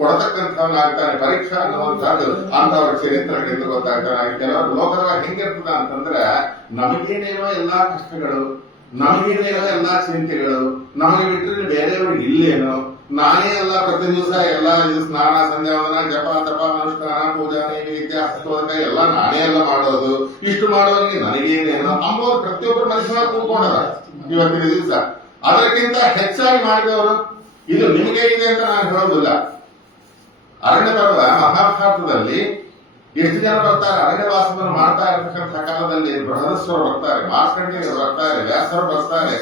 ಕೊಡತಕ್ಕಂಥವನಾಗ್ತಾನೆ. ಪರೀಕ್ಷಾ ಅನ್ನುವಂಥದ್ದು ಅಂತವ್ರ ಚರಿತ್ರೆಗಳಿಂದ ಗೊತ್ತಾಗ್ತಾನೆ. ಕೆಲವರು ಲೋಕದಾಗ ಹೆಂಗಿರ್ತದ ಅಂತಂದ್ರೆ, ನಮಗೇನೇನೋ ಎಲ್ಲಾ ಕಷ್ಟಗಳು, ನಮಗೇನೇನೋ ಎಲ್ಲಾ ಚಿಂತೆಗಳು, ನಮಗೆ ಬಿಟ್ಟರೆ ಬೇರೆಯವ್ರಿಗೆ ಇಲ್ಲೇನೋ, ನಾನೇ ಎಲ್ಲ ಪ್ರತಿ ದಿವಸ ಎಲ್ಲ ಸ್ನಾನ ಸಂಧ್ಯಾವಂದನ ಜಪ ತಪ ಅನುಷ್ಠಾನ ಪೂಜಾ ನೈವೇದ್ಯ ಹಸ್ತೋದಕ ಎಲ್ಲ ನಾನೇ ಎಲ್ಲ ಮಾಡೋದು, ಇಷ್ಟು ಮಾಡೋರಿಗೆ ನನಗೇನೇನೋ ಅಂಬೋದು ಪ್ರತಿಯೊಬ್ಬರು ಮನುಷ್ಯನ ಕೂತ್ಕೊಂಡದ ಇವತ್ತಿನ ದಿವಸ. ಅದಕ್ಕಿಂತ ಹೆಚ್ಚಾಗಿ ಮಾಡಿದವರು ಇದು ನಿಮಗೆ ಇದೆ ಅಂತ ನಾನು ಹೇಳೋದಿಲ್ಲ. ಅರಣ್ಯ ಪರ್ವ ಮಹಾಭಾರತದಲ್ಲಿ ಎಷ್ಟು ಜನ ಬರ್ತಾರೆ, ಅರಣ್ಯವಾಸವನ್ನು ಮಾಡ್ತಾ ಇರತಕ್ಕಂಥ ಕಾಲದಲ್ಲಿ ಬೃಹದಸ್ವರು ಬರ್ತಾರೆ, ಮಾರ್ಕಂಡೇಯರು ಬರ್ತಾರೆ, ವ್ಯಾಸರು ಬರ್ತಾರೆ,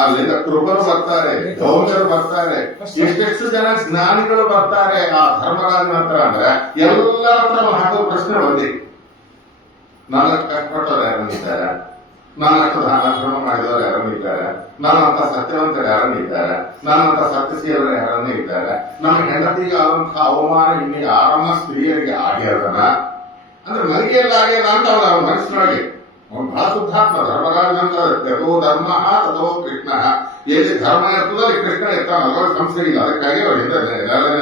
ಅಲ್ಲಿಂದ ಕೃಪರು ಬರ್ತಾರೆ, ಗೌಜರು ಬರ್ತಾರೆ, ಎಷ್ಟೆಷ್ಟು ಜನ ಜ್ಞಾನಿಗಳು ಬರ್ತಾರೆ ಆ ಧರ್ಮರಾಜನ ಹತ್ರ. ಅಂದ್ರೆ ಎಲ್ಲರ ಹತ್ರ ಹಾಕೋ ಪ್ರಶ್ನೆ ಬಂದಿ, 4 ಕಷ್ಟಪಟ್ಟವ್ರು ಯಾರು ಬಂದಿದ್ದಾರೆ, ನನ್ನಂತ ದಾನ ಧರ್ಮ ಮಾಡಿದವರು ಯಾರನ್ನ ಇದ್ದಾರೆ, ನನ್ನಂತ ಸತ್ಯವಂತರು ಯಾರನ್ನ ಇದ್ದಾರೆ, ನನ್ನಂತ ಸತ್ಯಶೀಲರು ಯಾರನ್ನ ಇದ್ದಾರೆ, ನಮ್ಮ ಹೆಂಡತಿಗೆ ಆದಂತಹ ಅವಮಾನ ಇನ್ನು ಯಾರನ್ನ ಸ್ತ್ರೀಯರಿಗೆ ಆಗ್ಯದನ ಅಂದ್ರೆ ನನಗೆ ಎಲ್ಲ ಆಗ್ಯದ ಅಂತ ಅವರ ಮನಸ್ಸಿನೊಳಗೆ ಅವನು ಬಹಳ ಶುದ್ಧಾತ್ಮ. ಧರ್ಮರಾಜನಂತ ಯಥೋ ಧರ್ಮ ತಥೋ ಕೃಷ್ಣ, ಎಲ್ಲಿ ಧರ್ಮ ಇರ್ತದ ಅಲ್ಲಿ ಕೃಷ್ಣ ಇರ್ತಾನ, ಅದರ ಸಂಶಯ ಇಲ್ಲ. ಅದಕ್ಕಾಗಿ ಅವ್ರು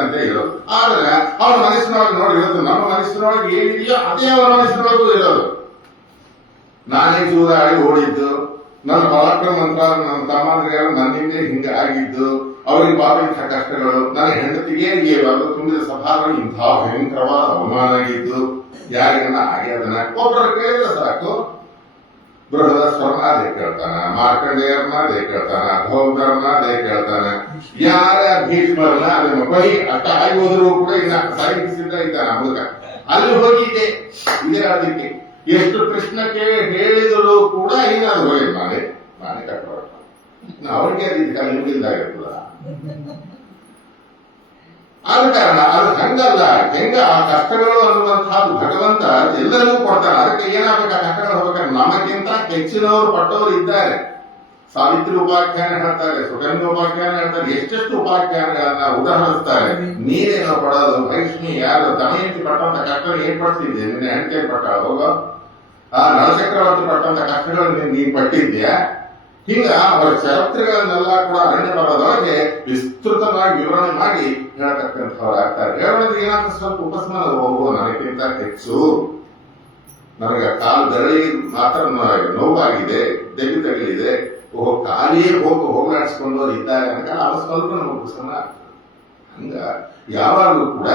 ಅಂತ ಇರೋದು. ಆದ್ರೆ ಅವನ ಮನಸ್ಸಿನೊಳಗೆ ನೋಡಿ ಇರೋದು ನಮ್ಮ ಮನಸ್ಸಿನೊಳಗೆ ಏನಿದೆಯೋ ಅದೇ ಅವನ ಮನಸ್ಸಿನೊಳಗೂ ಇರೋದು. ನಾನೇ ಸೂದಾಡಿ ಓಡಿದ್ದು, ನನ್ನ ಪರಾಕ್ರಮ ಮಂತ್ರ ನನ್ನ ತಮ್ಮಂದ್ರಿಗೆಲ್ಲ ನನ್ನಿಂದ ಹಿಂಗೆ ಆಗಿದ್ದು, ಅವರಿಗೆ ಬಾಬಂಥ ಕಷ್ಟಗಳು, ನನ್ನ ಹೆಂಡತಿಗೆ ಇವಾಗ ತುಂಬಿದ ಸಭಾಗಳು ಇಂಥ ಭಯಂಕರವಾದ ಅವಮಾನ ಆಗಿದ್ದು, ಯಾರಿಗನ್ನ ಆಗ್ಯದನ ಒಬ್ಬರು ಕೇಳಿದ್ರೆ ಸಾಕು. ಬೃಹದಶ್ವರನ ಅದೇ ಕೇಳ್ತಾನ, ಮಾರ್ಕಂಡೇಯರ್ನ ಅದೇ ಕೇಳ್ತಾನ, ಧೌಮ್ಯರನ್ನ ಅದೇ ಕೇಳ್ತಾನ, ಯಾರ ಭೀಷ್ಮರನ್ನ ಅದನ್ನ ಬೈ ಅಷ್ಟ ಆಗಿ ಹೋದ್ರು ಕೂಡ ಇನ್ನ ಸಾಗಿಸಿದ್ದ ಇದ್ದಾನ ಹುಡುಗ. ಅಲ್ಲಿ ಹೋಗಿದ್ದೆ ಇದೇ ಅದಕ್ಕೆ ಎಷ್ಟು ಕೃಷ್ಣಕ್ಕೆ ಹೇಳಿದರೂ ಕೂಡ ಏನಾದ್ರು ಹೋಗಿ ನಾನೇ ಕಟ್ಟಬಾರ ಅವ್ರಿಗೆ ಅದು ನಿಮ್ಗಿಲ್ದಾಗಿರ್ತದ. ಆದ ಕಾರಣ ಅದು ಹಂಗಲ್ಲ. ಹೆಂಗ ಆ ಕಷ್ಟಗಳು ಅನ್ನುವಂತಹದ್ದು ಭಗವಂತ ಎಲ್ಲರಿಗೂ ಕೊಡ್ತಾನೆ. ಅದಕ್ಕೆ ಏನಾಗಬೇಕು, ಆ ಕಷ್ಟಗಳು ಹೋಗ್ಬೇಕಾದ್ರೆ ನಮಗಿಂತ ಹೆಚ್ಚಿನವರು ಪಟ್ಟವರು ಇದ್ದಾರೆ. ಸಾವಿತ್ರಿ ಉಪಾಖ್ಯಾನ ಹೇಳ್ತಾರೆ, ಸುಕನ್ಯ ಉಪಾಖ್ಯಾನ ಹೇಳ್ತಾರೆ, ಎಷ್ಟೆಷ್ಟು ಉಪಾಖ್ಯಾನಗಳನ್ನ ಉದಾಹರಿಸ್ತಾರೆ. ನೀರೇನೋ ಪಡೋದು, ಭೈಷ್ಮಿ ಯಾರು ದಮಯಂತಿ ಪಟ್ಟಂತ ಕಷ್ಟ ಏನ್ ಪಡ್ತಿದ್ದೆ, ನಿನ್ನೆ ಹೆಂಡತಿ ಪಟ್ಟ ಹೋಗೋ ಆ ನಳಚಕ್ರವರ್ತಿ ಪಟ್ಟಂತ ಕಷ್ಟಗಳನ್ನು ನೀನ್ ಪಟ್ಟಿದ್ಯಾ. ಹಿಂಗ ಅವರ ಚರಿತ್ರೆಗಳನ್ನೆಲ್ಲ ಕೂಡ ಅರಣ್ಯ ಬರೋದೊಳಗೆ ವಿಸ್ತೃತವಾಗಿ ವಿವರಣೆ ಮಾಡಿ ಹೇಳ್ತಕ್ಕಂಥವ್ರು ಆಗ್ತಾರೆ. ಹೇಳೋದ್ರೆ ಏನಾಗ್ತದೆ, ಸ್ವಲ್ಪ ಉಪಸ್ಮಾನ ಹೋಗುವ ನನಗಿಂತ ಹೆಚ್ಚು, ನನಗೆ ಕಾಲು ಬೆರಳಿಗೆ ಮಾತ್ರ ನೋವಾಗಿದೆ, ತೆಗಿ ತಗಲಿದೆ, ಕಾಲಿಯೇ ಹೋಗ್ಲಾಡಿಸ್ಕೊಂಡವ್ರು ಇದ್ದಾರೆ ಅಂತ ಅವ ಸ್ವಲ್ಪ ನಮಗೆ ಉಪಸ್ಮಾನ ಆಗ್ತದೆ. ಹಂಗ ಯಾವಾಗಲೂ ಕೂಡ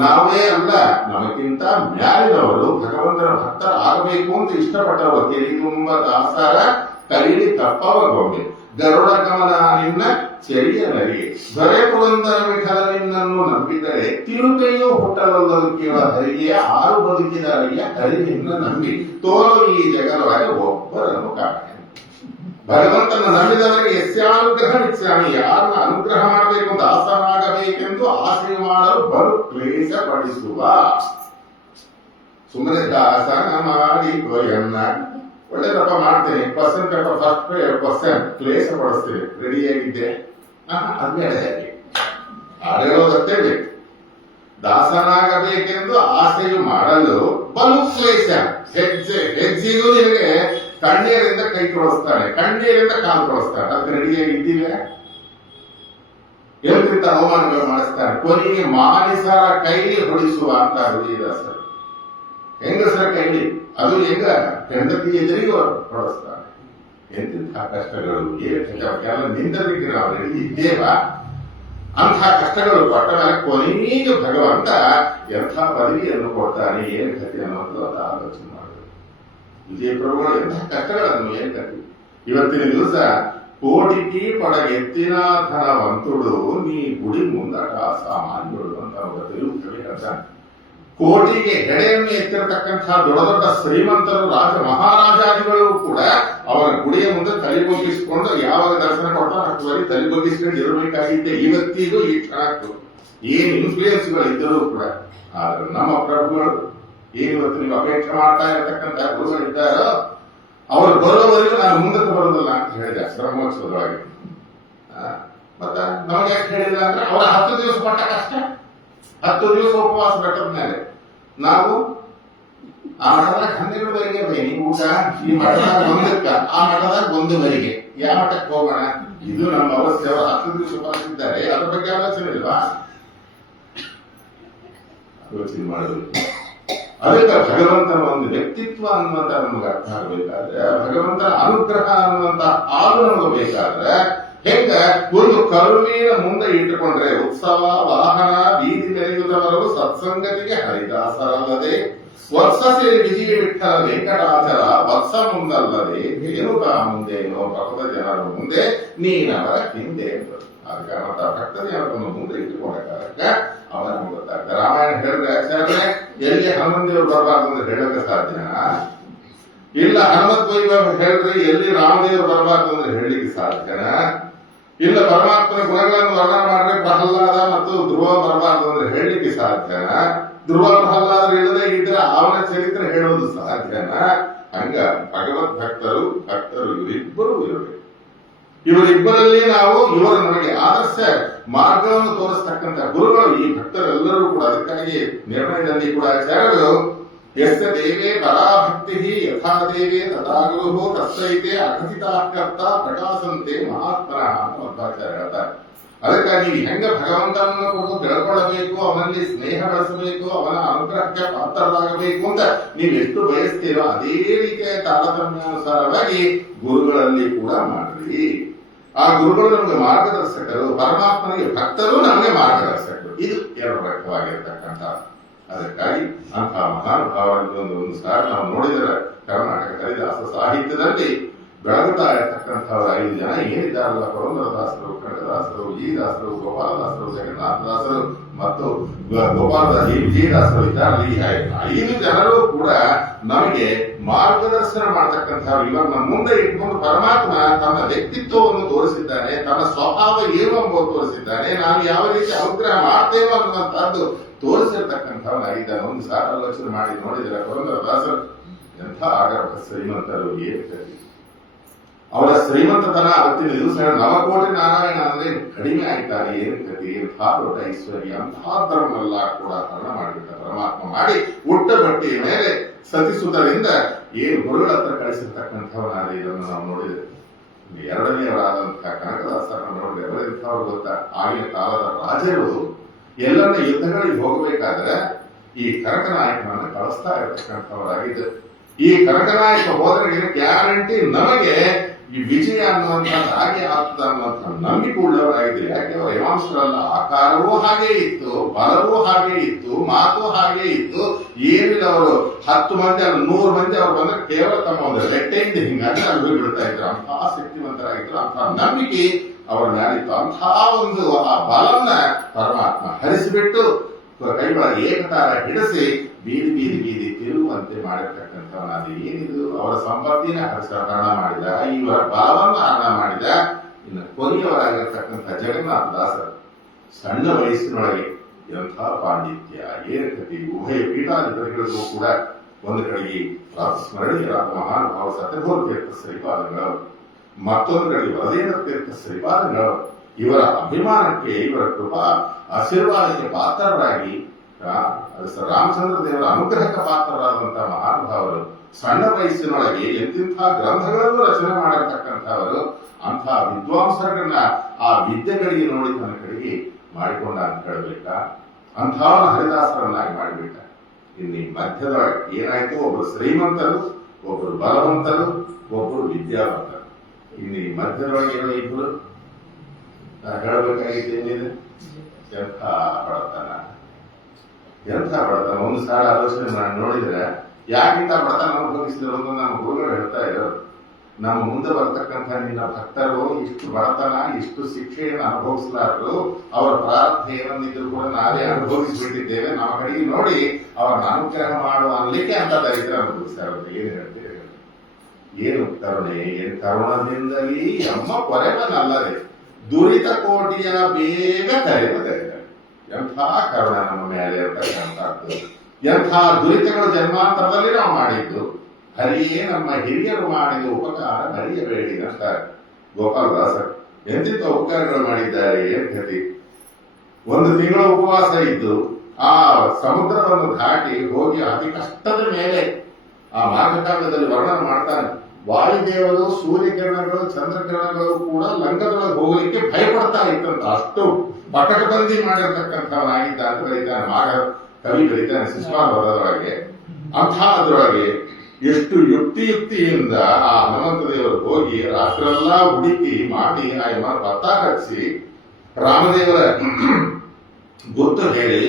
ನಾವೇ ಅಲ್ಲ, ನಮಗಿಂತ ಮ್ಯಾಲಿನವರು ಭಗವಂತನ ಭಕ್ತರಾಗಬೇಕು ಅಂತ ಇಷ್ಟಪಟ್ಟವರು ಕೆಲಿ ತುಂಬ ದಾಸಾರ ಕರೀಲಿ ತಪ್ಪವ ಗೊಂಬೆ ಗರುಡ ಗಮನ ನಿನ್ನ ಚೆರಿಯ ನರಿಗೆ ದೊರೆ ಪುರಂದರ ವಿಠಲ ನಿನ್ನನ್ನು ನಂಬಿದರೆ ತಿರುಗೈಯೂ ಹುಟ್ಟಲಲ್ಲದು ಕೇಳ ಹರಿಗೆಯ ಆರು ಬದುಕಿದ ಹರಿಯ ಹರಿ ನಿನ್ನ ನಂಬಿ ತೋರು ಈ ಜಗದೊಳಗೆ ಒಬ್ಬರನ್ನು ಕಾಣ. ಭಗವಂತನ ನಂಬಿದವರಿಗೆ ಯಸ್ಯಾನುಗ್ರಹ ನಿತ್ಯಾಮಿ, ಯಾರನ್ನ ಅನುಗ್ರಹ ಮಾಡಬೇಕು, ದಾಸನಾಗಬೇಕೆಂದು ಆಸೆ ಮಾಡಲು ಬಲು ಕ್ಲೇಶ ಪಡಿಸುವ. ಸುಮ್ಮನೆ ದಾಸನ ಮಾಡಿ ಕೊಯನ್ನ ಒಳ್ಳೆದಪ್ಪ ಮಾಡ್ತೀನಿ, ಕ್ವಶನ್ ಪೇಪರ್ ಫಸ್ಟ್ ಕ್ವಶನ್ ಕ್ಲೇಶ ಪಡಿಸ್ತೀನಿ, ರೆಡಿಯಾಗಿದ್ದೆ ಅದ್ಮೇಲೆ ಅಡಿರೋದಷ್ಟೇ ಬೇಕು. ದಾಸನಾಗಬೇಕೆಂದು ಆಸೆಯು ಮಾಡಲು ಬಲು ಕ್ಲೇಶ, ಹೆಜ್ಜೆಗೂ ನಿನಗೆ ಕಣ್ಣೀರಿಂದ ಕೈ ತೊಳಸ್ತಾನೆ, ಕಣ್ಣೀರಿಂದ ಕಾಲು ತೊಳಸ್ತಾನೆ. ಅದಕ್ಕೆ ರೆಡಿಯಾಗಿದ್ದೀವಿ. ಎಲ್ರಿತ ಅವಮಾನಗಳು ಮಾಡಿಸ್ತಾನೆ. ಕೊನೆಗೆ ಮಾನಿಸರ ಕೈಲಿ ಹೊಡಿಸುವ ಅಂತ ಹೃದಯದಾಸರು. ಹೆಂಗಸರ ಕೈಲಿ ಅದು ಹೆಂಗ ಹೆಂಡತಿ ಎದುರಿಗೆ ಹೊಡಿಸ್ತಾನೆ. ಎಂತಿಂಥ ಕಷ್ಟಗಳು ಎಲ್ಲ ನಿಂದಲಿಕ್ಕೆ ನಾವು ರೆಡಿ ಇದ್ದೇವ. ಅಂಥ ಕಷ್ಟಗಳು ಪಟ್ಟ ಮೇಲೆ ಕೊನೆಗೆ ಭಗವಂತ ಎಂಥ ಪದವಿಯನ್ನು ಕೊಡ್ತಾನೆ, ಏನು ಕಥೆ ಅನ್ನೋದು ಅದು ಆಲೋಚನೆ ಮಾಡೋದು. ವಿಜಯ ಪ್ರಭುಗಳು ಎಂಥ ಕಷ್ಟಗಳನ್ನು ಏನ್ ಕಟ್ಟಿ. ಇವತ್ತಿನ ದಿವಸ ಕೋಟಿಗೆ ಪಡಗೆತ್ತಿನ ಧನವಂತುಡು ನೀ ಗುಡಿ ಮುಂದಾಟ ಸಾಮಾನ್ಯಗಳು ಅಂತ తెలుగు ಕವಿ ಹೇಳ್ತಾನೆ. ಕೋಟಿಗೆ ಹೆಡೆಯನ್ನು ಎತ್ತಿರತಕ್ಕಂತಹ ದೊಡ್ಡ ದೊಡ್ಡ ಶ್ರೀಮಂತರು, ರಾಜ ಮಹಾರಾಜಾದಿಗಳು ಕೂಡ ಅವರ ಗುಡಿಯ ಮುಂದೆ ತಲೆಬೊಗ್ಗಿಸಿಕೊಂಡು ಯಾವಾಗ ದರ್ಶನ ಕೊಡ್ತಾರೋ ಅಷ್ಟುವರೆಗೆ ತಲೆಬೊಗ್ಗಿಸ್ಕೊಂಡು ಇರಬೇಕಾಗಿದ್ದೆ. ಇವತ್ತಿಗೂ ಈ ಕ್ಷಣಕ್ಕೂ ಏನ್ ಇನ್ಫ್ಲೂಯೆನ್ಸ್ಗಳು ಇದ್ದರೂ ಕೂಡ. ಆದ್ರೆ ನಮ್ಮ ಪ್ರಭುಗಳು ಏನಿವತ್ತು ನೀವು ಅಪೇಕ್ಷೆ ಮಾಡ್ತಾ ಇರತಕ್ಕಂಥ ಗುರುಗಳಿದ್ದಾರೋ ಅವರು ಬರೋವರೆಗೂ ನಾನು ಮುಂದಕ್ಕೆ ಬರೋದಿಲ್ಲ ಅಂತ ಹೇಳಿದೆ ಶ್ರಮೋತ್ಸವದೊಳಗೆ. ಮತ್ತ ನಮಗೆ ಎಷ್ಟು ಹೇಳಿಲ್ಲ ಅಂದ್ರೆ ಅವರ 10 ದಿವಸ ಪಟ್ಟ ಕಷ್ಟ, 10 ದಿವಸ ಉಪವಾಸ ಬೆಟ್ಟದ ಮೇಲೆ ನಾವು ಆ ಮಠದಾಗ 12ವರೆಗೆ ಬೈನಿ ಊಟ, ಈ ಮಠದಾಗ ಒಂದಕ್ಕ, ಆ ಮಠದಾಗ 1ವರೆಗೆ. ಯಾವ ಮಠಕ್ಕೆ ಹೋಗೋಣ? ಇದು ನಮ್ಮ ಅವಸ್ಥೆ. ಅವರು 10 ದಿವಸ ಉಪವಾಸ ಇದ್ದಾರೆ, ಅದ್ರ ಬಗ್ಗೆ ಆಲೋಚನೆ ಇಲ್ವಾ? ಆಲೋಚನೆ ಮಾಡೋದು. ಅದಕ್ಕೆ ಭಗವಂತನ ಒಂದು ವ್ಯಕ್ತಿತ್ವ ಅನ್ನುವಂತ ನಮಗೆ ಅರ್ಥ ಆಗಬೇಕಾದ್ರೆ, ಭಗವಂತನ ಅನುಗ್ರಹ ಅನ್ನುವಂತ ಹಾಲು ನಮಗೆ ಬೇಕಾದ್ರೆ ಹೆಂಗ ಒಂದು ಕರುವಿನ ಮುಂದೆ ಇಟ್ಟುಕೊಂಡ್ರೆ ಉತ್ಸವ ವಾಹನ ಬೀದಿ ಮೆರೆಯುವುದವರೆಗೂ ಸತ್ಸಂಗತಿಗೆ ಹರಿದಾಸರಲ್ಲದೆ ವರ್ಷ ಸೇರಿ ಬಿಜಿಗೆ ಬಿಟ್ಟರ ವೆಂಕಟಾಚಲ ವರ್ಷ ಮುಂದಲ್ಲದೆ ಏನು ಮುಂದೇನೋ ಭಕ್ತ ಜನರ ಮುಂದೆ ನೀನವರ ಹಿಂದೆ ಎಂಬುದು. ಆದ ಕಾರಣ ಭಕ್ತ ಜನರನ್ನು ಮುಂದೆ ಇಟ್ಟುಕೊಂಡ ಅವರ ಗೊತ್ತಾಗ್ತದೆ. ರಾಮಾಯಣ ಹೇಳಿದ್ರೆ ಆಚಾರ್ಯ ಎಲ್ಲಿ ಹನುಮಂದೇವರು ಬರಬಾರ್ದು ಅಂದ್ರೆ ಹೇಳಕ್ಕೆ ಸಾಧ್ಯ ಇಲ್ಲ. ಹನುಮತ್ ವೈಭವ ಹೇಳ್ರಿ ಎಲ್ಲಿ ರಾಮದೇವರು ಬರಬಾರ್ದು ಅಂದ್ರೆ ಹೇಳಲಿಕ್ಕೆ ಸಾಧ್ಯನ ಇಲ್ಲ. ಪರಮಾತ್ಮನ ಗುಣಗಳನ್ನು ವರ್ಣನೆ ಮಾಡ್ರೆ ಪ್ರಹ್ಲಾದ ಮತ್ತು ಧ್ರುವ ಬರಬಾರ್ದು ಅಂದ್ರೆ ಹೇಳಲಿಕ್ಕೆ ಸಾಧ್ಯನ? ಧ್ರುವ ಪ್ರಹ್ಲಾದರು ಇಲ್ಲದೆ ಇದ್ರೆ ಅವನ ಚರಿತ್ರೆ ಹೇಳೋದು ಸಾಧ್ಯನ? ಹಂಗ ಭಗವದ್ ಭಕ್ತರು ಇವರಿಬ್ಬರು ಇರಬೇಕು. ಇವರಿಬ್ಬರಲ್ಲಿ ನಾವು ಇವರು ನಮಗೆ ಆದರ್ಶ ಮಾರ್ಗವನ್ನು ತೋರಿಸ್ತಕ್ಕಂಥ ಗುರುಗಳು ಈ ಭಕ್ತರೆಲ್ಲರೂ ಕೂಡ. ಅದಕ್ಕಾಗಿ ನಿರ್ಣಯದಲ್ಲಿ ಕೂಡ ಆಚಾರ್ಯರು ಯಸ್ಯ ದೇವೇ ಪರಾಭಕ್ತಿ ಯಥಾ ದೇವೇ ತಥಾ ಗುರು ತಸ್ಸೈತೆ ಅಘಟಿತಾಕರ್ತ ಪ್ರಕಾಶಂತೆ ಮಹಾತ್ಮನಃ ಮಧ್ವಾಚಾರ್ಯ ಹೇಳ್ತಾರೆ. ಅದಕ್ಕಾಗಿ ಹೆಂಗ ಭಗವಂತನನ್ನು ಕೂಡ ತಿಳ್ಕೊಳ್ಳಬೇಕು, ಅವನಲ್ಲಿ ಸ್ನೇಹ ಬೆಳೆಸಬೇಕು, ಅವನ ಅನುಗ್ರಹಕ್ಕೆ ಪಾತ್ರರಾಗಬೇಕು ಅಂತ ನೀವು ಎಷ್ಟು ಬಯಸ್ತೀರೋ ಅದೇ ರೀತಿಯ ತಾರತಮ್ಯಾನುಸಾರವಾಗಿ ಗುರುಗಳಲ್ಲಿ ಕೂಡ ಮಾಡ್ರಿ. ಆ ಗುರುಗಳು ನಮಗೆ ಮಾರ್ಗದರ್ಶಕರು, ಪರಮಾತ್ಮನಿಗೆ ಭಕ್ತರು ನಮಗೆ ಮಾರ್ಗದರ್ಶಕರು. ಇದು ಎರಡು ವ್ಯಕ್ತವಾಗಿರ್ತಕ್ಕಂಥ. ಅದಕ್ಕಾಗಿ ಅಂತಹ ಮಹಾನುಭಾವರಿಗೆ ಒಂದು ಸಾರಿ ನಾವು ನೋಡಿದರೆ ಕರ್ನಾಟಕ ಹರಿದಾಸ ಸಾಹಿತ್ಯದಲ್ಲಿ ಬೆಳಗುತ್ತಾ ಇರತಕ್ಕಂಥವ್ರು 5 ಜನ ಏನಿದ್ದಾರಲ್ಲ, ಪುರಂದರದಾಸರು, ಕನಕದಾಸರು, ಜೀದಾಸರು, ಗೋಪಾಲದಾಸರು, ಜಗನ್ನಾಥದಾಸರು ಮತ್ತು ಗೋಪಾಲದಾಸ ವಿಜಯದಾಸರು ಇದ್ದಾರಲ್ಲ. ಈ 5 ಜನರು ಕೂಡ ನಮಗೆ ಮಾರ್ಗದರ್ಶನ ಮಾಡತಕ್ಕಂಥವ್ರು. ಇವರನ್ನ ಮುಂದೆ ಇಟ್ಕೊಂಡು ಪರಮಾತ್ಮ ತನ್ನ ವ್ಯಕ್ತಿತ್ವವನ್ನು ತೋರಿಸಿದ್ದಾನೆ, ತನ್ನ ಸ್ವಭಾವ ಏನು ಎಂಬುದು ತೋರಿಸಿದ್ದಾನೆ, ನಾವು ಯಾವ ರೀತಿ ಅನುಗ್ರಹ ಮಾಡ್ತೇವೆ ಅನ್ನುವಂತಹದ್ದು ತೋರಿಸಿರ್ತಕ್ಕಂಥವನಾಗಿದ್ದಾನೆ. ಒಂದು ಸಾರ ಆಲೋಚನೆ ಮಾಡಿ ನೋಡಿದರೆ ಪುರಂದರದಾಸರು ಎಂಥ ಆಗರ್ಭ ಶ್ರೀಮಂತರು, ಏನು ಕಥೆ ಅವರ ಶ್ರೀಮಂತತನ ಅವತ್ತಿನ ದಿವಸ ನವಕೋಟಿ ನಾರಾಯಣ ಅಂದ್ರೆ ಕಡಿಮೆ ಆಯ್ತಾರೆ, ಏನು ಕಥೆ, ಎಂಥ ದೊಡ್ಡ ಐಶ್ವರ್ಯ, ಅಂತಹದ್ರನ್ನೆಲ್ಲ ಕೂಡ ಹರಣ ಮಾಡಿಬಿಟ್ಟ ಪರಮಾತ್ಮ. ಮಾಡಿ ಉಟ್ಟ ಬಟ್ಟೆಯ ಮೇಲೆ ಸತಿಸುತ್ತರಿಂದ ಏನು ಗುರುಗಳ ಹತ್ರ ಕಳಿಸಿರ್ತಕ್ಕಂಥವನಾದ ಇದನ್ನು ನಾವು ನೋಡಿದ್ರೆ. ಎರಡನೆಯವರಾದಂತಹ ಕನಕದಾಸರನ್ನು ನೋಡಿದ್ರೆ ಅವರೆಂಥವ್ರು ಗೊತ್ತಾ, ಆಗಿನ ಕಾಲದ ರಾಜರು ಎಲ್ಲನ್ನ ಯುದ್ಧಗಳಿಗೆ ಹೋಗಬೇಕಾದ್ರೆ ಈ ಕನಕನಾಯಕನನ್ನ ಕಳಿಸ್ತಾ ಇರತಕ್ಕಂಥವರಾಗಿದ್ದರು. ಈ ಕನಕನಾಯಕ ಹೋದ್ರೆ ಗ್ಯಾರಂಟಿ ನಮಗೆ ಈ ವಿಜಯ ಅನ್ನುವಂಥದ್ದು ಹಾಗೆ ಆಗ್ತದ ಅನ್ನುವಂಥ ನಂಬಿಕೆ ಉಳ್ಳವರಾಗಿದ್ರು. ಯಾಕೆ ಅವರು ಯಮಾಂಶರಲ್ಲ, ಆಕಾರವೂ ಹಾಗೆ ಇತ್ತು, ಬಲವೂ ಹಾಗೆ ಇತ್ತು, ಮಾತು ಹಾಗೆ ಇತ್ತು. ಏನಿಲ್ಲ ಅವರು 10 ಮಂದಿ 100 ಮಂದಿ ಅವ್ರು ಬಂದ್ರೆ ಕೇವಲ ತಮ್ಮ ಒಂದು ಲೆಟ್ಟೆಯಿಂದ ಹಿಂಗಾಗಿ ಅಲ್ಲಿ ಬಿಡ್ತಾ ಇದ್ರು. ಅಂತಹ ಶಕ್ತಿವಂತರಾಗಿದ್ರು, ಅಂತಹ ನಂಬಿಕೆ ಅವರ ಮೇಲಿತ್ತು. ಅಂತಹ ಒಂದು ಆ ಬಲವನ್ನ ಪರಮಾತ್ಮ ಹರಿಸಿಬಿಟ್ಟು ಕೈಗಳ ಏಕತಾರ ಹಿಡಿಸಿ ಬೀದಿ ಬೀದಿ ಬೀದಿ ತಿರುವಂತೆ ಮಾಡಿರ್ತಕ್ಕಂಥವನಾದ. ಏನಿದು ಅವರ ಸಂಪತ್ತಿನ ಹರಣ ಮಾಡಿದ, ಇವರ ಬಲವನ್ನು ಹರಣ ಮಾಡಿದ. ಇನ್ನು ಕೊನೆಯವರಾಗಿರ್ತಕ್ಕಂಥ ಜಗನ್ನಾಥದಾಸರು ಸಣ್ಣ ವಯಸ್ಸಿನೊಳಗೆ ಎಂಥ ಪಾಂಡಿತ್ಯ, ಏನು ಕಥೆ. ಉಭಯ ಪೀಠಾಧಿಪತಿಗಳಿಗೂ ಕೂಡ ಒಂದು ಕಡೆಗೆ ಸ್ಮರಣೀಯರಾದ ಮಹಾನುಭಾವ ಸತ್ಯಬೋಧ ತೀರ್ಥ ಶ್ರೀಪಾದಗಳು, ಮತ್ತೊಂದು ಕಡೆಗೆ ವರದೇಂದ್ರ ತೀರ್ಥ ಶ್ರೀಪಾದಗಳು. ಇವರ ಅಭಿಮಾನಕ್ಕೆ, ಇವರ ಕೃಪಾ ಆಶೀರ್ವಾದಕ್ಕೆ ಪಾತ್ರರಾಗಿ ರಾಮಚಂದ್ರ ದೇವರ ಅನುಗ್ರಹಕ್ಕೆ ಪಾತ್ರರಾದಂತಹ ಮಹಾನುಭಾವರು ಸಣ್ಣ ವಯಸ್ಸಿನೊಳಗೆ ಎಂತಿಂಥ ಗ್ರಂಥಗಳನ್ನು ರಚನೆ ಮಾಡಿರ್ತಕ್ಕಂಥವರು. ಅಂತಹ ವಿದ್ವಾಂಸರನ್ನ ಆ ವಿದ್ಯೆಗಳಿಗೆ ನೋಡಿ ತನ್ನ ಕಡೆಗೆ ಮಾಡಿಕೊಂಡ ಅಂತ ಹೇಳಬೇಕಾ, ಅಂಥವನ್ನ ಹರಿದಾಸರನ್ನಾಗಿ ಮಾಡಿಬಿಟ್ಟ. ಇನ್ನು ಮಧ್ಯದೊಳಗೆ ಏನಾಯ್ತು, ಒಬ್ಬರು ಶ್ರೀಮಂತರು, ಒಬ್ಬರು ಬಲವಂತರು, ಒಬ್ಬರು ವಿದ್ಯಾವಂತರು. ಇನ್ನು ಮಧ್ಯದೊಳಗೆ ಏನೋ ಇಬ್ಬರು ಹೇಳಬೇಕಾಗಿತ್ತು ಏನಿದೆ, ಎಂಥ ಬಡತನ, ಎಂಥ ಬಡತನ. ಒಂದು ಸಾಲ ಆಲೋಚನೆ ಮಾಡಿ ನೋಡಿದ್ರೆ ಯಾಕಿಂತ ಬಡತನ ಅನುಭವಿಸಿದ್ರು ಅಂತ ನಮ್ಮ ಗುರುಗಳು ಹೇಳ್ತಾ ಇರೋರು. ನಮ್ಮ ಮುಂದೆ ಬರ್ತಕ್ಕಂಥ ನಿನ್ನ ಭಕ್ತರು ಇಷ್ಟು ಬಡತನ, ಇಷ್ಟು ಶಿಕ್ಷೆಯನ್ನು ಅನುಭವಿಸಲಾರರು, ಅವರ ಪ್ರಾರ್ಥನೆ ಏನೊಂದಿದ್ರು ಕೂಡ ನಾವೇ ಅನುಭವಿಸಿಬಿಟ್ಟಿದ್ದೇವೆ. ನಮ್ಮ ಕಡೆಗೆ ನೋಡಿ ಅವರನ್ನ ಅನುಗ್ರಹ ಮಾಡುವ ಅನ್ಲಿಕ್ಕೆ ಅಂತ ದರಿದ್ರ ಅನುಭವಿಸ್ತಾ ಇರುತ್ತೆ. ಏನು ಹೇಳ್ತೀವಿ, ಏನು ಕರುಣೆ, ಏನು ಕರುಣದಿಂದಲೇ ಅಮ್ಮ ಕೊರೆವನಲ್ಲದೆ ದುರಿತ ಕೋಟಿಯ ಬೇಗ ಕರೆಯುತ್ತದೆ. ಎಂಥ ಕರುಣ ನಮ್ಮ ಮೇಲೆ ಇರತಕ್ಕಂಥದ್ದು. ಎಂಥ ದುರಿತಗಳು ಜನ್ಮಾಂತರದಲ್ಲಿ ನಾವು ಮಾಡಿದ್ದು. ಹರಿಯೇ ನಮ್ಮ ಹಿರಿಯರು ಮಾಡಿದ ಉಪಕಾರ ಹರಿಯಬೇಡಿ ಅಂತಾರೆ ಗೋಪಾಲದಾಸರು. ಎಂತಿಂತ ಉಪಕಾರಗಳು ಮಾಡಿದ್ದಾರೆ, ಏನ್ ಗತಿ. 1 ತಿಂಗಳ ಉಪವಾಸ ಇದ್ದು ಆ ಸಮುದ್ರವನ್ನು ದಾಟಿ ಹೋಗಿ ಅತಿ ಕಷ್ಟದ ಮೇಲೆ ಆ ಮಾಘಕಾಲದಲ್ಲಿ ವರ್ಣನೆ ಮಾಡ್ತಾನೆ. ವಾಯುದೇವರು, ಸೂರ್ಯಕಿರಣಗಳು, ಚಂದ್ರಕಿರಣಗಳು ಕೂಡ ಲಂಕದೊಳಗೆ ಹೋಗಲಿಕ್ಕೆ ಭಯಪಡ್ತಾ ಇತ್ತಂತ. ಅಷ್ಟು ಪಕಟಬಂದಿ ಮಾಡಿರ್ತಕ್ಕಂಥವನಾಗಿದ್ದ ಅಂತ ಬರೀತಾನೆ ಮಾಘ ಕವಿ ಬರೀತಾನೆ ಶಿಷ್ಮಾವರದೊಳಗೆ. ಅಂಥದ್ರೊಳಗೆ ಎಷ್ಟು ಯುಕ್ತಿಯಿಂದ ಆ ಹನುಮಂತ ದೇವರು ಹೋಗಿ ರಾತ್ರೆಲ್ಲ ಹುಡುಕಿ ಮಾಡಿ ಆ ಪತ್ತ ಹಚ್ಚಿ ರಾಮದೇವರ ಗುರುತು ಹೇಳಿ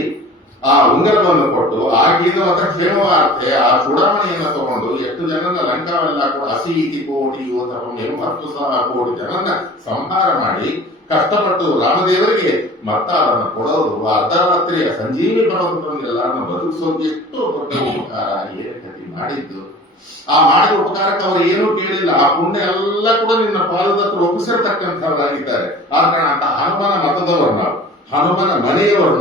ಆ ಉಂಗರವನ್ನು ಕೊಟ್ಟು ಆಗಿನ ಮತ ಕ್ಷೇಮವಾರ್ತೆ ಆ ಚೂಡಾಮಣಿಯನ್ನು ತಗೊಂಡು ಎಷ್ಟು ಜನನ ಲಂಕಾವೆಲ್ಲ ಕೂಡ 80 ಕೋಟಿ ಯುವತಪಂ 80,000 ಕೋಟಿ ಜನನ ಸಂಹಾರ ಮಾಡಿ ಕಷ್ಟಪಟ್ಟು ರಾಮದೇವರಿಗೆ ಮತ್ತ ಅದನ್ನು ಕೊಡೋದು, ಅರ್ಧರಾತ್ರಿಯ ಸಂಜೀವಿ ಪರ್ವತವನ್ನು ಎಲ್ಲರನ್ನು ಬದುಕಿಸೋದು ಎಷ್ಟು ದೊಡ್ಡ ಉಪಕಾರ, ಏಕತಿ ಮಾಡಿದ್ದು. ಆ ಮಾಡಿದ ಉಪಕಾರಕ್ಕೆ ಅವರು ಏನೂ ಕೇಳಿಲ್ಲ. ಆ ಪುಣ್ಯ ಎಲ್ಲ ಕೂಡ ನಿನ್ನ ಪಾದದ ಹತ್ರ ಒಪ್ಪಿಸಿರ್ತಕ್ಕಂಥವರಾಗಿದ್ದಾರೆ. ಆ ಕಾರಣ ಅಂತ ಹನುಮನ ಮತದವರು ನಾವು, ಹನುಮನ ಮನೆಯವರು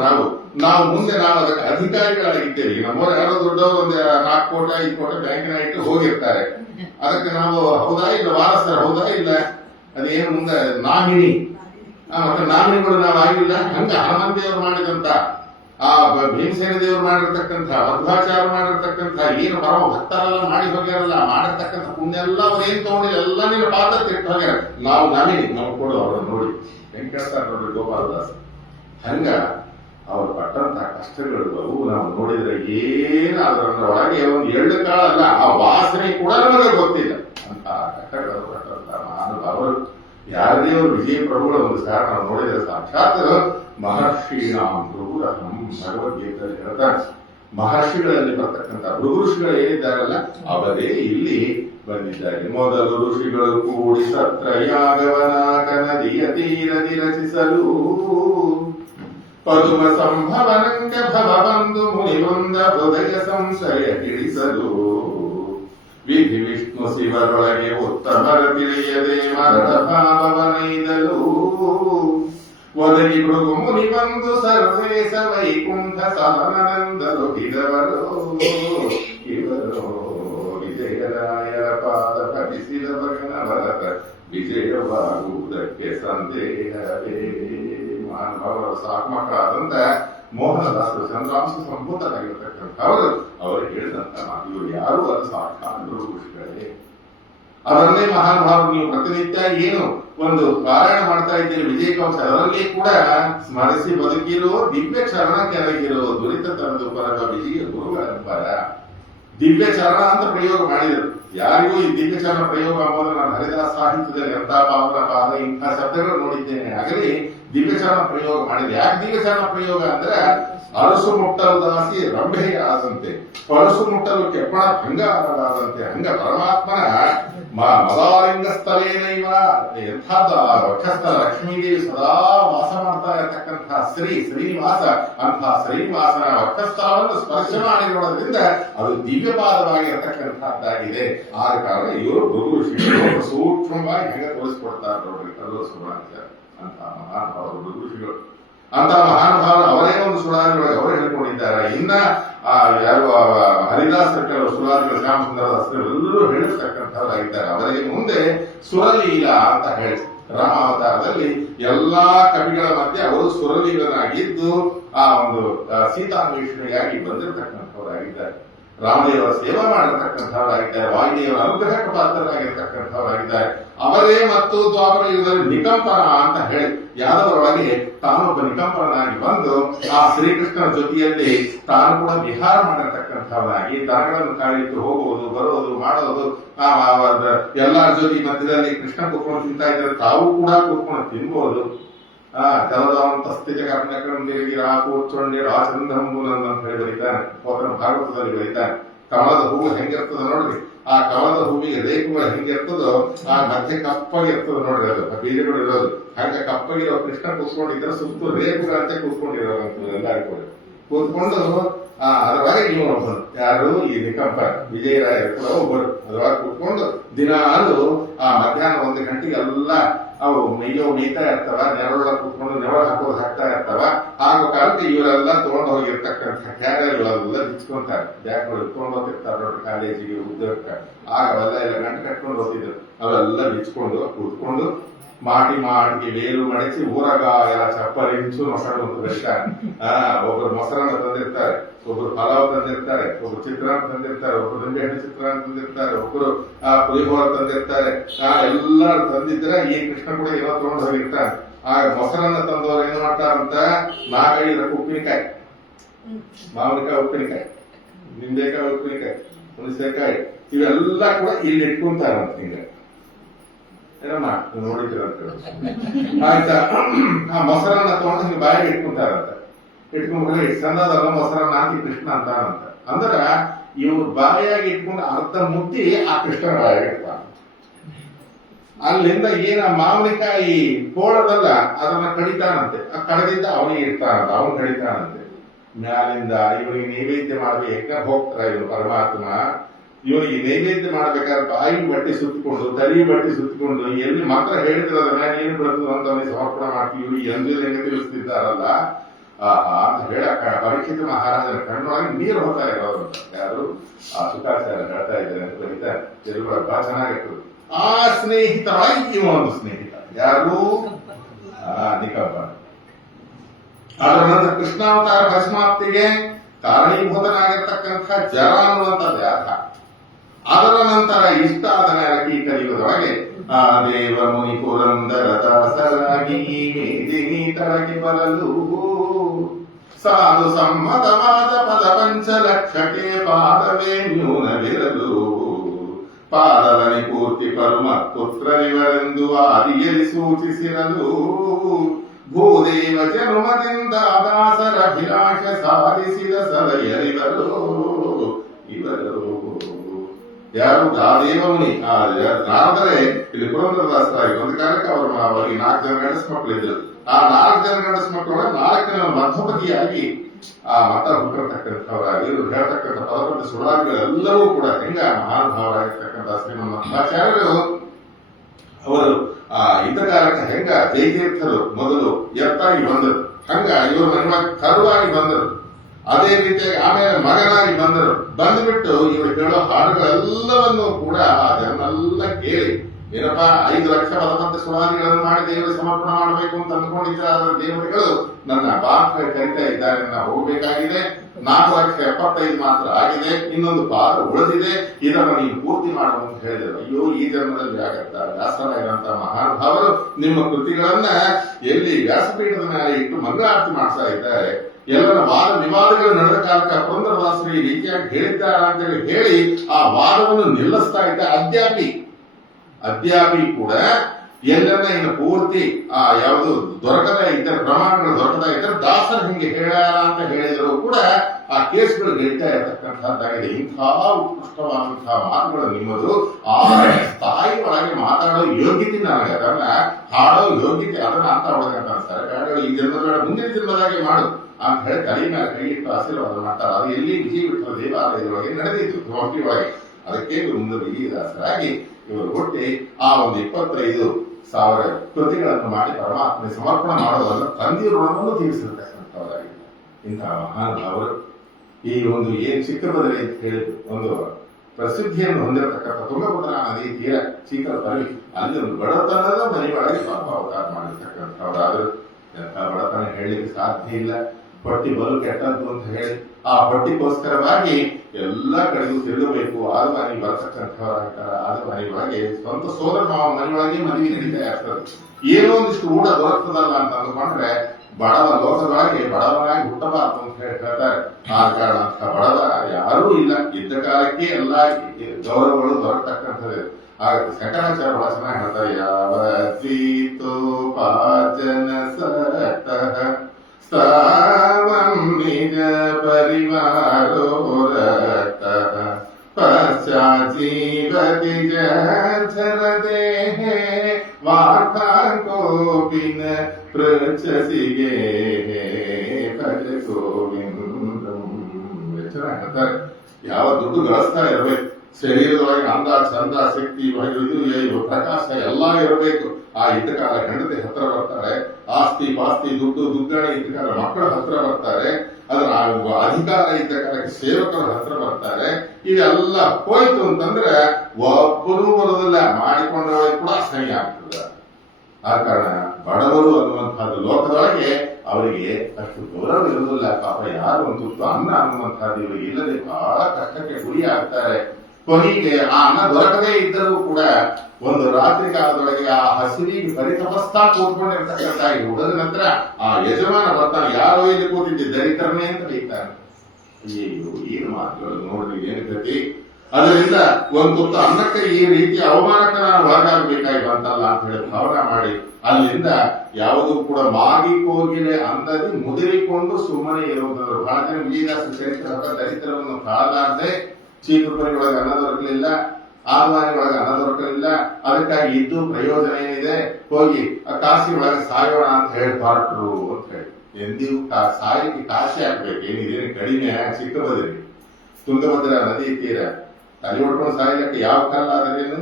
ನಾವು ಮುಂದೆ ನಾವು ಅದಕ್ಕೆ ಅಧಿಕಾರಿಗಳಾಗಿದ್ದೇವೆ. ನಮ್ಮವರು ಯಾರೋ ದೊಡ್ಡವರು ಒಂದು ಆ ಕೋಟ ಈ ಕೋಟ ಬ್ಯಾಂಕಿನ ಇಟ್ಟು ಹೋಗಿರ್ತಾರೆ. ಅದಕ್ಕೆ ನಾವು ಹೌದಾ ಇಲ್ಲ ವಾರಸರ ಹೌದಾ ಇಲ್ಲ ಅದೇನು ಮುಂದೆ ನಾಮಿನಿ ಮತ್ತೆ ನಾಮಿನಿಗಳು ನಾವು ಆಗಿಲ್ಲ. ಹಂಗ ಹನುಮಂತ ದೇವರು ಮಾಡಿದಂತ ಆ ಭೀಮಸೇನ ದೇವರು ಮಾಡಿರ್ತಕ್ಕಂಥ ಮಧ್ವಾಚಾರ ಮಾಡಿರ್ತಕ್ಕಂಥ ಏನು ಪರಮ ಭಕ್ತರೆಲ್ಲ ಮಾಡಿ ಹೋಗ್ಯಾರಲ್ಲ ಮಾಡಿರ್ತಕ್ಕಂಥ ಪುಣ್ಯ ಎಲ್ಲ ಅವ್ರು ಏನ್ ತಗೊಂಡಿಲ್ಲ ಎಲ್ಲ ನಿನ್ನ ಪಾತ್ರ ತಿಟ್ಟು ಹೋಗ್ಯಾರ. ನಾವು ನಾಮಿನಿ ನಾವು ಕೊಡು ಅವ್ರನ್ನ ನೋಡಿ ಹೆಂಗ್ ಕೇಳ್ತಾರೆ ನೋಡ್ರಿ ಗೋಪಾಲದಾಸ್. ಹಂಗ ಅವ್ರು ಪಟ್ಟಂತ ಕಷ್ಟಗಳು ಅವು ನಾವು ನೋಡಿದ್ರೆ ಏನು ಅದರ ಒಳಗೆ ಒಂದು ಎಳ್ಳು ಕಾಳ ಅಲ್ಲ ಆ ವಾಸನೆ ಕೂಡ ನಮಗೆ ಗೊತ್ತಿಲ್ಲ ಅಂತ ಕಷ್ಟಗಳು ಪಟ್ಟಂತ ಮಹಾನುಭಾವರು. ಯಾರದೇ ಅವರು ವಿಜಯ ಪ್ರಭುಗಳ ಒಂದು ಸಾರ ನಾವು ನೋಡಿದ್ರೆ ಸಾಕ್ಷಾತ್ ಮಹರ್ಷಿಣಾಂ ಭೃಗುರಹಂ ಭಗವದ್ಗೀತೆಯಲ್ಲಿ ಹೇಳ್ತಾರೆ. ಮಹರ್ಷಿಗಳಲ್ಲಿ ಬರ್ತಕ್ಕಂಥ ಭೃಗು ಋಷಿಗಳು ಏನಿದ್ದಾರಲ್ಲ ಅವರೇ ಇಲ್ಲಿ ಬಂದಿದ್ದಾರೆ. ಮೊದಲು ಋಷಿಗಳು ಕೂಡಿ ಸತ್ರಯಾಗವನಾಕ ನದಿಯ ತೀರದಿ ರಚಿಸಲು ಪದುಮ ಸಂಭವನಂಗ ಭವ ಬಂದು ಮುನಿವೃಂದ ಹೃದಯ ಸಂಶಯ ತಿಳಿಸಲು ವಿಧಿ ವಿಷ್ಣು ಶಿವರೊಳಗೆ ಉತ್ತಮರ ತಿಳಿಯದೆ ಮರಣ ಭಾವವನೈದಲು ಒದಗಿ ಭೃಗು ಮುನಿ ಬಂದು ಸರ್ವೇಶ ವೈಕುಂಠ ಸಹನಂದಲು ಹಿಡವರು ಇವರು ವಿಜಯರಾಯರ ಪಾದ ಪಠಿಸಿದ ಭಗನ ಭರತ ವಿಜಯವಾಗುವುದಕ್ಕೆ ಸಂದೇಹವೇ. ಮಹಾನುಭಾವರ ಸಾತ್ಮಕರಾದಂತ ಮೋಹನದಾಸರು ಚಂದ್ರಾಂಶ ಸಂಭೂತರಾಗಿರ್ತಕ್ಕಂಥ ಅವರು ಹೇಳಿದಂತ ಮಾತು ಇವರು ಯಾರು ಅದು ಸಾಕ್ಷಾತ್ ಋಷಿಗಳೇ. ಅದರಲ್ಲೇ ಮಹಾನುಭಾವರು ನೀವು ಪ್ರತಿನಿತ್ಯ ಏನು ಒಂದು ಪಾರಾಯಣ ಮಾಡ್ತಾ ಇದ್ದೀರಿ ವಿಜಯ ಕವಚ ಅದರಲ್ಲಿ ಕೂಡ ಸ್ಮರಿಸಿ ಬದುಕಿರೋ ದಿವ್ಯ ಚರಣ ಕೆಳಗಿರೋ ದುರಿತ ತಂದು ಪರವ ವಿಜಯ ಗುರುಗಳಂಬರ ದಿವ್ಯ ಚರಣ ಅಂತ ಪ್ರಯೋಗ ಮಾಡಿದರು. ಯಾರಿಗೂ ಈ ದಿವ್ಯ ಚರಣ ಪ್ರಯೋಗ ಅನ್ನೋದು ನಾನು ಹರಿದಾಸ ಸಾಹಿತ್ಯದಲ್ಲಿ ಎಂಥ ಪಾವನ ಪಾದ ಇಂಥ ಶಬ್ದಗಳು ನೋಡಿದ್ದೇನೆ. ಆಗಲಿ ದಿವ್ಯ ಚರಣ ಪ್ರಯೋಗ ಮಾಡಿದೆ. ಯಾಕೆ ದಿವ್ಯ ಚರಣ ಪ್ರಯೋಗ ಅಂದ್ರೆ ಅರಸು ಮುಟ್ಟಲು ದಾಸಿ ರಂಭೆಯ ಆದಂತೆ ಪರಸು ಮುಟ್ಟಲು ಕೆಪ್ಪಣ ಭಂಗಾರವಾದಂತೆ ಹಂಗ ಪರಮಾತ್ಮನ ಮದಾಲಿಂಗ ಸ್ಥಳೇನೈವ ಎಂಥದ್ದು ವಕ್ಷಸ್ಥಳ ಲಕ್ಷ್ಮೀದೇವಿ ಸದಾ ವಾಸ ಮಾಡ್ತಾ ಇರತಕ್ಕಂತಹ ಶ್ರೀನಿವಾಸ ಅಂತಹ ಶ್ರೀನಿವಾಸನ ವಕ್ಷಸ್ಥಳವನ್ನು ಸ್ಪರ್ಶ ಮಾಡಿರೋದ್ರಿಂದ ಅದು ದಿವ್ಯಪಾದವಾಗಿರತಕ್ಕಂತಹದ್ದಾಗಿದೆ. ಆದ ಕಾರಣ ಇವರು ಗುರು ಋಷಿಗಳು ಸೂಕ್ಷ್ಮವಾಗಿ ಹೆಂಗ ತೋರಿಸ್ಕೊಡ್ತಾರೆ ನೋಡ್ರಿ ಕಲ್ಲೂರು ಸುಬ್ರಹ್ಮಣ್ಯ ಅಂತ ಮಹಾನುಭಾವರು ಗುರು ಋಷಿಗಳು. ಅಂತ ಮಹಾನುಭಾವರು ಅವರೇ ಒಂದು ಸುಳಾದಿಗಳು ಅವರು ಹೇಳ್ಕೊಂಡಿದ್ದಾರೆ. ಇನ್ನ ಯಾರು ಹರಿದಾಸರು ಕೆಲವು ಸುಳಾದಿಗಳು ಶ್ಯಾಮಸುಂದರ ದಾಸರು ಎಲ್ಲರೂ ಹೇಳಿರ್ತಕ್ಕಂಥವರಾಗಿದ್ದಾರೆ. ಅವರಿಗೆ ಮುಂದೆ ಸುರಲೀಲ ಅಂತ ಹೇಳಿ ರಾಮಾವತಾರದಲ್ಲಿ ಎಲ್ಲಾ ಕವಿಗಳ ಮಧ್ಯೆ ಅವರು ಸುರಲೀಲನಾಗಿದ್ದು ಆ ಒಂದು ಸೀತಾನ್ವೇಷಣೆಯಾಗಿ ಬಂದಿರತಕ್ಕಂಥವರಾಗಿದ್ದಾರೆ. ರಾಮದೇವರ ಸೇವೆ ಮಾಡಿರ್ತಕ್ಕಂಥವರಾಗಿದ್ದಾರೆ. ವಾಯುದೇವರ ಅನುಗ್ರಹಕ್ಕೆ ಪಾತ್ರರಾಗಿರ್ತಕ್ಕಂಥವರಾಗಿದ್ದಾರೆ. ಅವರೇ ಮತ್ತು ದ್ವಾಪರ ಯುಗದಲ್ಲಿ ನಿಕಂಪನ ಅಂತ ಹೇಳಿ ಯಾದವರೊಳಗೆ ತಾನೊಬ್ಬ ನಿಕಂಪನಾಗಿ ಬಂದು ಆ ಶ್ರೀಕೃಷ್ಣನ ಜೊತೆಯಲ್ಲಿ ತಾನು ಕೂಡ ವಿಹಾರ ಮಾಡಿರ್ತಕ್ಕಂಥವನಾಗಿ ದನಗಳನ್ನು ಕಾಲಿಟ್ಟು ಹೋಗುವುದು ಬರೋದು ಮಾಡೋದು ಎಲ್ಲರ ಜೊತೆ ಮಧ್ಯದಲ್ಲಿ ಕೃಷ್ಣ ಕೂತ್ಕೊಂಡು ತಿಂತಾ ಇದ್ರೆ ತಾವು ಕೂಡ ಕೂತ್ಕೊಂಡು ತಿನ್ಬೋದು. ಕೆಲವಂತ ಸ್ಥಿತಿ ಕರ್ಣಕಂದಿರಿಗೆ ಕೂರ್ಚೊಂಡಿ ರಾಚಂದ್ರಂಬುನಂದ ಅಂತ ಹೇಳಿ ಬರೀತಾನೆ. ಹೋದನ ಭಾಗವತದಲ್ಲಿ ಬರೀತಾನೆ. ಕಮಲದ ಹೂವು ಹೆಂಗಿರ್ತದ ನೋಡ್ರಿ, ಆ ಕಮಲದ ಹೂವಿಗೆ ರೇಖೆಗಳು ಹೆಂಗಿರ್ತದೋ ಆ ಮಧ್ಯೆ ಕಪ್ಪಗಿರ್ತದ ನೋಡ್ರಿ, ಅದು ಬೀಜಗಳು ಇರೋದು. ಹಾಗೆ ಕಪ್ಪಗಿರೋ ಕೃಷ್ಣ ಕೂತ್ಕೊಂಡಿದ್ರೆ ಸುತ್ತು ರೇಖೆಗಳಂತೆ ಕೂತ್ಕೊಂಡಿರೋದಂತ ಎಲ್ಲರೂ ಕೂತ್ಕೊಂಡು ಅದರೊಳಗೆ ಇವನು ಯಾರು ಈ ನಿಕಂಪ ವಿಜಯರಾಯ ಕೂಡ ಒಬ್ಬರು ಅದರೊಳಗೆ ಕೂತ್ಕೊಂಡು ದಿನಾಲು ಆ ಮಧ್ಯಾಹ್ನ 1 ಗಂಟೆಗೆ ಎಲ್ಲ ಅವು ಮೇಯ್ತಾ ಇರ್ತಾವ. ನೆರಳ ಕೂತ್ಕೊಂಡು ನೆರಳು ಹಾಕ್ತಾ ಇರ್ತಾವ. ಆಗ ಕಾಲಕ್ಕೆ ಇವರೆಲ್ಲ ತಗೊಂಡು ಹೋಗಿರ್ತಕ್ಕಂಥ ಕ್ಯಾರಿಯರ್ಗಳೆಲ್ಲ ಬಿಚ್ಕೊಂತಾರೆ. ಬ್ಯಾಗ್ಗಳು ಇಟ್ಕೊಂಡು ಹೋಗಿರ್ತಾರೆ ನೋಡ್ರಿ ಕಾಲೇಜಿಗೆ ಉದ್ಯೋಗಕ್ಕೆ. ಆಗ ಅವೆಲ್ಲ ಗಂಟೆ ಕಟ್ಕೊಂಡು ಹೋಗಿದ್ರು. ಅವೆಲ್ಲ ಬಿಚ್ಕೊಂಡು ಕೂತ್ಕೊಂಡು ಮಾಡಿಗೆ ಬೇರು ಮಡಿಸಿ ಊರಗಾಯ ಚಪ್ಪರಿಂಚು ಮೊಸರು ಅಂತ ಬರೀತಾರೆ. ಒಬ್ಬರು ಮೊಸರನ್ನ ತಂದಿರ್ತಾರೆ, ಒಬ್ಬರು ಪಲಾವ್ ತಂದಿರ್ತಾರೆ, ಒಬ್ರು ಚಿತ್ರಾನ್ನ ತಂದಿರ್ತಾರೆ, ಒಬ್ರು ನಿಂಬೆಹಣ್ಣು ಚಿತ್ರಾನ್ನ ತಂದಿರ್ತಾರೆ, ಒಬ್ಬರು ಪುಳಿಹೋರ ತಂದಿರ್ತಾರೆ. ಎಲ್ಲರೂ ತಂದಿದ್ರೆ ಈ ಕೃಷ್ಣ ಕೂಡ ಏನೋ ತಗೊಂಡು ಹೋಗಿರ್ತಾರೆ. ಆಗ ಮೊಸರನ್ನ ತಂದವರು ಏನ್ ಮಾಡ್ತಾರಂತ 4-5 ಉಪ್ಪಿನಕಾಯಿ, ಮಾವಿನಕಾಯಿ ಉಪ್ಪಿನಕಾಯಿ, ನಿಂಬೆಕಾಯಿ ಉಪ್ಪಿನಕಾಯಿ, ಹುಣಸೆಕಾಯಿ ಇವೆಲ್ಲ ಕೂಡ ಇಲ್ಲಿ ಇಟ್ಕೊಂತಾರಂತ. ಹಿಂಗ ಏನಮ್ಮ ನೋಡಿದ್ರಂತ ಆಯ್ತಾ. ಆ ಮೊಸರನ್ನ ತಗೊಂಡು ಹಿಂಗೆ ಬಾಯಿಗೆ ಇಟ್ಕೊಂತಾರಂತ. ಇಟ್ಕೊಂಡ್ರೆ ಚಂದದಲ್ಲ ಮೊಸರನ್ನ ಹಾಕಿ ಕೃಷ್ಣ ಅಂತಾರಂತ. ಅಂದ್ರ ಇವ್ರು ಬಾಯಿಯಾಗಿ ಇಟ್ಕೊಂಡು ಅರ್ಧ ಮುದ್ದಿ ಆ ಕೃಷ್ಣನ ಬಾಯಿಗೆ ಇಡ್ತಾರ. ಅಲ್ಲಿಂದ ಏನ ಮಾವಿನಕಾಯಿ ಪೋಳದಲ್ಲ ಅದನ್ನ ಕಡಿತಾನಂತೆ. ಆ ಕಡದಿಂದ ಅವನಿಗೆ ಇಡ್ತಾನಂತ, ಅವನು ಕಡಿತಾನಂತೆ. ಮ್ಯಾಲಿಂದ ಇವನಿಗೆ ನೈವೇದ್ಯ ಮಾಡ್ಬೇಕು ಹೋಗ್ತಾರ ಇವನು ಪರಮಾತ್ಮ. ಇವನಿಗೆ ನೈವೇದ್ಯ ಮಾಡ್ಬೇಕಾದ್ರೆ ಬಾಯಿ ಬಟ್ಟೆ ಸುತ್ತಿಕೊಂಡು ತಲೆ ಬಟ್ಟೆ ಸುತ್ತಿಕೊಂಡು ಎಲ್ಲಿ ಮಾತ್ರ ಹೇಳಿದ್ರೆ ಅದ್ರ ಮ್ಯಾಲ ಏನು ಬರ್ತದ ಅಂತ ಅವನಿಗೆ ಸಮರ್ಪಣೆ ಮಾಡ್ತೀವಿ. ಇವ್ರಿಗೆ ಎಂದೂ ಹೆಂಗೆ ತಿಳಿಸ್ತಿದ್ದಾರಲ್ಲ ಆಹಾ ಅಂತ ಹೇಳಕ್ಕ ಪರೀಕ್ಷಿತ ಮಹಾರಾಜರ ಕಣ್ಣೊಳಗೆ ನೀರು ಹೋಗ್ತಾ ಇರೋರು ಯಾರು ಆ ಸುಖಾಚಾರ್ಯ ಹೇಳ್ತಾ ಇದ್ದಾರೆ ಅಂತ ಬರೀತಾರೆ తెలుగు ಬಹಳ ಚೆನ್ನಾಗಿರ್ತದೆ. ಆ ಸ್ನೇಹಿತರಾಗಿ ಇವ ಒಂದು ಸ್ನೇಹಿತ ಯಾರು ನಿಕಪ್ಪ. ಅದರ ನಂತರ ಕೃಷ್ಣಾವತಾರ ಭಸ್ಮಾಪ್ತಿಗೆ ಕಾರಣೀಭೂತನಾಗಿರ್ತಕ್ಕಂಥ ಜರ ಅನ್ನುವಂಥ ವ್ಯಾಧ. ಅದರ ನಂತರ ಇಷ್ಟ ಆದ ಈ ಕಲಿಯುಗದೊಳಗೆ ಆ ದೇವ ಮುನಿ ಪುರಂದರ ದಾಸರಾಗಿ ಮೇದಿನಿ ತಳಗೆ ಬರಲು ಸಾಧು ಸಮ್ಮತವಾದ ಪದ ಪಂಚಲಕ್ಷಕ್ಕೆ ಪಾದವೇ ನ್ಯೂನವಿರಲು ಪಾದಲನಿ ಪೂರ್ತಿ ಪರಮ ಪುತ್ರರಿವರೆಂದು ಆದಿಯಲ್ಲಿ ಸೂಚಿಸಿರಲು ಭೂದೇವ ಜನ್ಮದಿಂದ ದಾಸರ ಅಭಿಲಾಷ ಸಾಧಿಸಿದ ಸದಯರಿವರು ಇವರು ಯಾರು ದಾದೇವ ಮುನಿ ನಾರದರೆ ಇಲ್ಲಿ ಪುರಂದರದಾಸರಾಗಿ ಒಂದು ಕಾಲಕ್ಕೆ ಅವರಿಗೆ 4 ಜನ ಗಂಡಸ ಮಕ್ಕಳಿದ್ರು. ಆ 4 ಜನ ಗಂಡಸ ಮಕ್ಕಳೊಳಗೆ 4ನೇ ಮಧ್ಯಪತಿಯಾಗಿ ಆ ಮತ ಹುಟ್ಟಿರ್ತಕ್ಕಂಥವರಾಗಿ ಇವರು ಹೇಳ್ತಕ್ಕಂಥ ಪದಪಂಚ ಸುಳಾದಿಗಳೆಲ್ಲವೂ ಕೂಡ ಹೆಂಗ ಮಹಾನುಭಾವರಾಗಿರ್ತಕ್ಕಂಥ ಶ್ರೀಮನ್ ಮಧ್ವಾಚಾರ್ಯರು ಅವರು ಇತಕಾಲಕ್ಕೆ ಹೆಂಗ ಜೈತೀರ್ಥರು ಮೊದಲು ಎತ್ತಾಗಿ ಬಂದರು, ಹಂಗ ಇವರು ಮನೆಯಾಗಿ ಕರುವಾಗಿ ಬಂದರು. ಅದೇ ರೀತಿಯಾಗಿ ಆಮೇಲೆ ಮಗನಾಗಿ ಬಂದರು. ಬಂದ್ಬಿಟ್ಟು ಇವರು ಹೇಳೋ ಹಾಡುಗಳೆಲ್ಲವನ್ನೂ ಕೂಡ ಆ ಜನರೆಲ್ಲ ಕೇಳಿ ಏನಪ್ಪಾ 5 ಲಕ್ಷ ಪದಪಂಚ ಸುಳಾದಿಗಳನ್ನು ಮಾಡಿ ದೇವರಿಗೆ ಸಮರ್ಪಣೆ ಮಾಡಬೇಕು ಅಂತ ಅಂದ್ಕೊಂಡಿದ್ದಾರೆ. ದೇವತೆಗಳು ನನ್ನ ಪಾತ್ರ ಕರಿತಾ ಇದ್ದಾರೆ, ನಾವು ಹೋಗಬೇಕಾಗಿದೆ. 4,75,000 ಮಾತ್ರ ಆಗಿದೆ, ಇನ್ನೊಂದು ಪಾದ ಉಳಿದಿದೆ, ಇದನ್ನು ನೀವು ಪೂರ್ತಿ ಮಾಡುವ ಅಂತ ಹೇಳಿದರು. ಅಯ್ಯೋ ಈ ಜನ್ಮದಲ್ಲಿ ಆಗತ್ತ ವ್ಯಾಸರಾಗಿರುವಂತಹ ಮಹಾನುಭಾವರು ನಿಮ್ಮ ಕೃತಿಗಳನ್ನ ಎಲ್ಲಿ ವ್ಯಾಸಪೀಠದ ಮೇಲೆ ಇಟ್ಟು ಮಂಗಳಾರತಿ ಮಾಡಿಸ್ತಾ ಇದ್ದಾರೆ. ಎಲ್ಲರ ವಾದ ವಿವಾದಗಳು ನಡೆದ ಕಾಲಕ್ಕೆ ಪುರಂದರದಾಸರು ಈ ರೀತಿಯಾಗಿ ಹೇಳಿದ್ದಾರೆ ಅಂತೇಳಿ ಹೇಳಿ ಆ ವಾದವನ್ನು ನಿಲ್ಲಿಸ್ತಾ ಇದ್ದ. ಅದ್ಯಾಪಿ ಕೂಡ ಎಲ್ಲನ್ನ ಇನ್ನು ಪೂರ್ತಿ ಯಾವುದು ದೊರಕದ ಇದ್ದರೆ ಪ್ರಮಾಣಗಳು ದೊರಕದ ಇದ್ದರೆ ದಾಸರು ಹಿಂಗೆ ಹೇಳ ಅಂತ ಹೇಳಿದರೂ ಕೂಡ ಆ ಕೇಸ್ಗಳು ಗೆಲ್ತಾ ಇರತಕ್ಕಂಥದ್ದಾಗಿದೆ. ಇಂಥ ಉತ್ಕೃಷ್ಟವಾದಂತಹ ಮಾತುಗಳು ನಿಮ್ಮದು ಆ ಸ್ಥಾಯಿ ಒಳಗೆ ಮಾತಾಡೋ ಯೋಗ್ಯತೆ ನನಗೆ, ಅದನ್ನ ಹಾಡೋ ಯೋಗ್ಯತೆ ಅದನ್ನ ಅಂತ ಒಳಗಂತ ಅನ್ಸ್ತಾರೆ. ಈ ಜನ್ಮದ ಮುಂದಿನ ಜನ್ಮದಾಗೆ ಮಾಡು ಅಂತ ಹೇಳಿ ತಲೆ ಮೇಲೆ ಕೈ ಇಟ್ಟು ಆಶೀರ್ವಾದ ಮಾಡ್ತಾರೆ. ಅದು ಎಲ್ಲಿ ವಿಜಯ ವಿಠಲ ದೇವಾಲಯದೊಳಗೆ ನಡೆದಿತ್ತು ಹಂಪಿ ಒಳಗೆ. ಅದಕ್ಕೆ ಮುಂದೆ ವಿಜಯದಾಸರಾಗಿ ಇವರು ಹುಟ್ಟಿ ಆ ಒಂದು 25,000 ಕೃತಿಗಳನ್ನು ಮಾಡಿ ಪರಮಾತ್ಮ ಸಮರ್ಪಣೆ ಮಾಡೋದನ್ನು ತಂದೆಯ ಋಣವನ್ನು ತೀರಿಸಿರ್ತಕ್ಕಂಥವರಾಗಿಲ್ಲ. ಇಂತಹ ಮಹಾನುಭಾವರು ಈ ಒಂದು ಏನ್ ಚಿಕ್ಕಬದರಿ ಅಂತ ಹೇಳಿದ್ರು ಒಂದು ಪ್ರಸಿದ್ಧಿಯನ್ನು ಹೊಂದಿರತಕ್ಕಂಥ ತುಂಗಭದ್ರಾ ನದಿ ತೀರ ಚೀಕಲ ಪರವಿ ಅಲ್ಲಿ ಒಂದು ಬಡತನದ ಮನೆ ಒಳಗೆ ಅವತಾರ ಮಾಡಿರ್ತಕ್ಕಂಥವರಾದ್ರು. ಬಡತನ ಹೇಳಲಿಕ್ಕೆ ಸಾಧ್ಯ ಇಲ್ಲ. ಹೊಟ್ಟಿ ಬಲು ಕೆಟ್ಟದ್ದು ಅಂತ ಹೇಳಿ ಆ ಹೊಟ್ಟಿಗೋಸ್ಕರವಾಗಿ ಎಲ್ಲ ಕಡೆಗೂ ತಿರುಗಬೇಕು. ಆದ ಮನೆಗೆ ಬರ್ತಕ್ಕಂಥವರಾಗ್ತಾರೆ. ಆದ ಮನೆ ಒಳಗೆ ಸ್ವಂತ ಸೋದರ ಮಾವ ಮನೆಯೊಳಗೆ ಮದುವೆ ನಡೀತಾ ಇರ್ತದೆ. ಏನೋ ಒಂದಿಷ್ಟು ಊಟ ದೊರಕ್ತದಲ್ಲ ಅಂತ ಅಂದ್ಕೊಂಡ್ರೆ ಬಡವ ಲೋಕದೊಳಗೆ ಬಡವನಾಗಿ ಹುಟ್ಟಬಾರ್ದು ಅಂತ ಹೇಳ್ತಾರೆ. ಆ ಕಾರಣ ಬಡವ ಯಾರೂ ಇಲ್ಲ. ಇದ್ದ ಕಾಲಕ್ಕೆ ಎಲ್ಲ ಗೌರವಗಳು ದೊರಕತಕ್ಕಂಥದ್ದು ಆಗುತ್ತೆ. ಶಂಕರಾಚಾರ್ಯ ಬಹಳ ಚೆನ್ನಾಗಿ ಹೇಳ್ತಾರೆ. ಯಾವ ಪಾಚನ ಸತಃ ಸ್ಥಾವಂ ನಿಜ ಪರಿವಾರೋ ರತಃ ಪಶ್ಚಾತ್ ಜೀವತಿ ಜರ ದೇಹೇ ವಾರ್ತಾಕೋಪಿನ ಪೃಚ್ಛಸಿಗೆ ಭಜ ಗೋವಿಂದಂ. ಹೇಳ್ತಾರೆ ಯಾವ ದುಡ್ಡು ಗಳಿಸ್ತಾ ಇರಬೇಕು, ಶರೀರದೊಳಗೆ ಅಂದ ಚಂದ ಶಕ್ತಿ ಇದು ಪ್ರಕಾಶ ಎಲ್ಲ ಇರಬೇಕು. ಆ ಇದ್ದಕಾಲ ಹೆಂಡತಿ ಹತ್ರ ಬರ್ತಾರೆ, ಆಸ್ತಿ ಪಾಸ್ತಿ ದುಡ್ಡು ದುಗ್ಗಣಿ ಇದ್ದಕಾಲ ಮಕ್ಕಳ ಹತ್ರ ಬರ್ತಾರೆ, ಅದರ ಅಧಿಕಾರ ಇದ್ದ ಕಾಲಕ್ಕೆ ಸೇವಕರ ಹತ್ರ ಬರ್ತಾರೆ. ಇದೆಲ್ಲ ಹೋಯ್ತು ಅಂತಂದ್ರೆ ಒಬ್ಬರು ಬರೋದಿಲ್ಲ, ಮಾಡಿಕೊಂಡವಳಿಗೆ ಕೂಡ ಅಸಹ್ಯ ಆಗ್ತದೆ. ಆ ಕಾರಣ ಬಡವರು ಅನ್ನುವಂಥದ್ದು ಲೋಕದೊಳಗೆ ಅವರಿಗೆ ಅಷ್ಟು ಗೌರವ ಇರುವುದಿಲ್ಲ. ಪಾಪ ಯಾರು ಒಂದು ಅನ್ನ ಅನ್ನುವಂಥದ್ದು ಇವರಿಗೆ ಇಲ್ಲದೆ ಬಹಳ ಕಷ್ಟಕ್ಕೆ ಗುರಿ ಆಗ್ತಾರೆ. ಕೊನೆಗೆ ಆ ಅನ್ನ ದೊರಕದೇ ಇದ್ದರೂ ಕೂಡ ಒಂದು ರಾತ್ರಿ ಕಾಲದೊಳಗೆ ಆ ಹಸಿವಿಗೆ ಪರಿತಪಸ್ತಾ ಕೂತ್ಕೊಂಡಿರ್ತಕ್ಕಂಥ ಈ ಹುಡುಗ ನಂತರ ಆ ಯಜಮಾನ ಬರ್ತಾನೆ. ಯಾರೋ ಇಲ್ಲಿ ಕೂತಿದ್ದೆ ದರಿದ್ರನೇ ಅಂತ ಬೈತಾನೆ. ಅಯ್ಯೋ ಏನು ಮಾತುಗಳು ನೋಡ್ರಿ, ಏನು ಗತಿ. ಅದರಿಂದ ಒಂದು ತುತ್ತು ಅನ್ನಕ್ಕೆ ಈ ರೀತಿ ಅವಮಾನಕ್ಕೆ ನಾನು ಒಳಗಾಗಬೇಕಾಗಿ ಬಂತಲ್ಲ ಅಂತ ಹೇಳಿ ಭಾವನೆ ಮಾಡಿ ಅಲ್ಲಿಂದ ಯಾವುದೂ ಕೂಡ ಮಾಗಿ ಕೋಗಿಲೆ ಅಂದದಿ ಮುದಿರಿಕೊಂಡು ಸುಮ್ಮನೆ ಇರುವುದಾದ್ರು. ಬಹಳ ಜನ ವಿಜಯದಾಸ ಚರಿತ್ರೆ ದರಿದ್ರವನ್ನು ಕಾಳಲಾರದೆ ಚೀಪುಪರಿ ಒಳಗೆ ಅನ್ನ ದೊರಕಲಿಲ್ಲ, ಆಲ್ವಾನಿ ಒಳಗೆ ಅನ್ನ ದೊರಕಲಿಲ್ಲ. ಅದಕ್ಕಾಗಿ ಇದ್ದು ಪ್ರಯೋಜನ ಏನಿದೆ, ಹೋಗಿ ಕಾಶಿ ಒಳಗೆ ಸಾಯೋಣ ಅಂತ ಹೇಳಿ ಹೊರಟರು ಅಂತ ಹೇಳಿ. ಎಂದಿಗೂ ಸಾಯಕ್ಕೆ ಕಾಶಿ ಆಗ್ಬೇಕು, ಏನಿದೆ ಕಡಿಮೆ ಚಿಕ್ಕಬದರಿ ತುಂಗಭದ್ರಾ ನದಿ ತೀರ ತಲೆ ಹೊಡ್ಕೊಂಡು ಸಾಯಲಿಕ್ಕೆ ಯಾವ ಕಾಲ ಆದರೇನು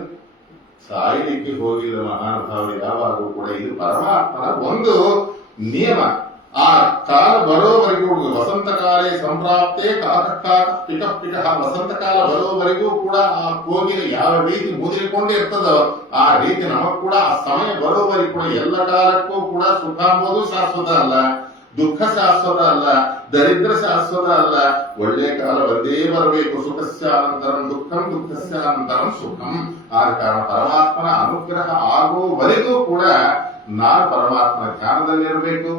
ಸಾಯಲಿಕ್ಕೆ ಹೋಗಿಲ್ಲ ಮಹಾನುಭಾವರು ಯಾವಾಗೂ ಕೂಡ. ಇದು ಪರಮಾತ್ಮನ ಒಂದು ನಿಯಮ. ಆ ಕಾಲ ಬರೋವರೆಗೂ ವಸಂತ ಕಾಲೇ ಸಂಪ್ರಾಪ್ತೆ ಪಿಕ ಪಿಕ ವಸಂತ ಕಾಲ ಬರೋವರೆಗೂ ಕೂಡ ಆ ಕೋಗಿಲೆ ಯಾವ ರೀತಿ ಮುದಿರಿಕೊಂಡೇ ಇರ್ತದೋ ಆ ರೀತಿ ನಮಗ್ ಕೂಡ ಆ ಸಮಯ ಬರೋವರೆಗೂ ಕೂಡ ಎಲ್ಲ ಕಾಲಕ್ಕೂ ಕೂಡ ಸುಖ ಅಂಬೋದು ಶಾಶ್ವತ ಅಲ್ಲ, ದುಃಖ ಶಾಶ್ವತ ಅಲ್ಲ, ದರಿದ್ರ ಶಾಶ್ವತ ಅಲ್ಲ. ಒಳ್ಳೆ ಕಾಲ ಬಂದೇ ಬರಬೇಕು. ಸುಖಸ್ಯಾನಂತರಂ ದುಃಖಂ ದುಃಖಸ್ಯಾನಂತರಂ ಸುಖಂ. ಆದ ಕಾರಣ ಪರಮಾತ್ಮನ ಅನುಗ್ರಹ ಆಗುವವರೆಗೂ ಕೂಡ ನಾನು ಪರಮಾತ್ಮನ ಧ್ಯಾನದಲ್ಲಿರಬೇಕು.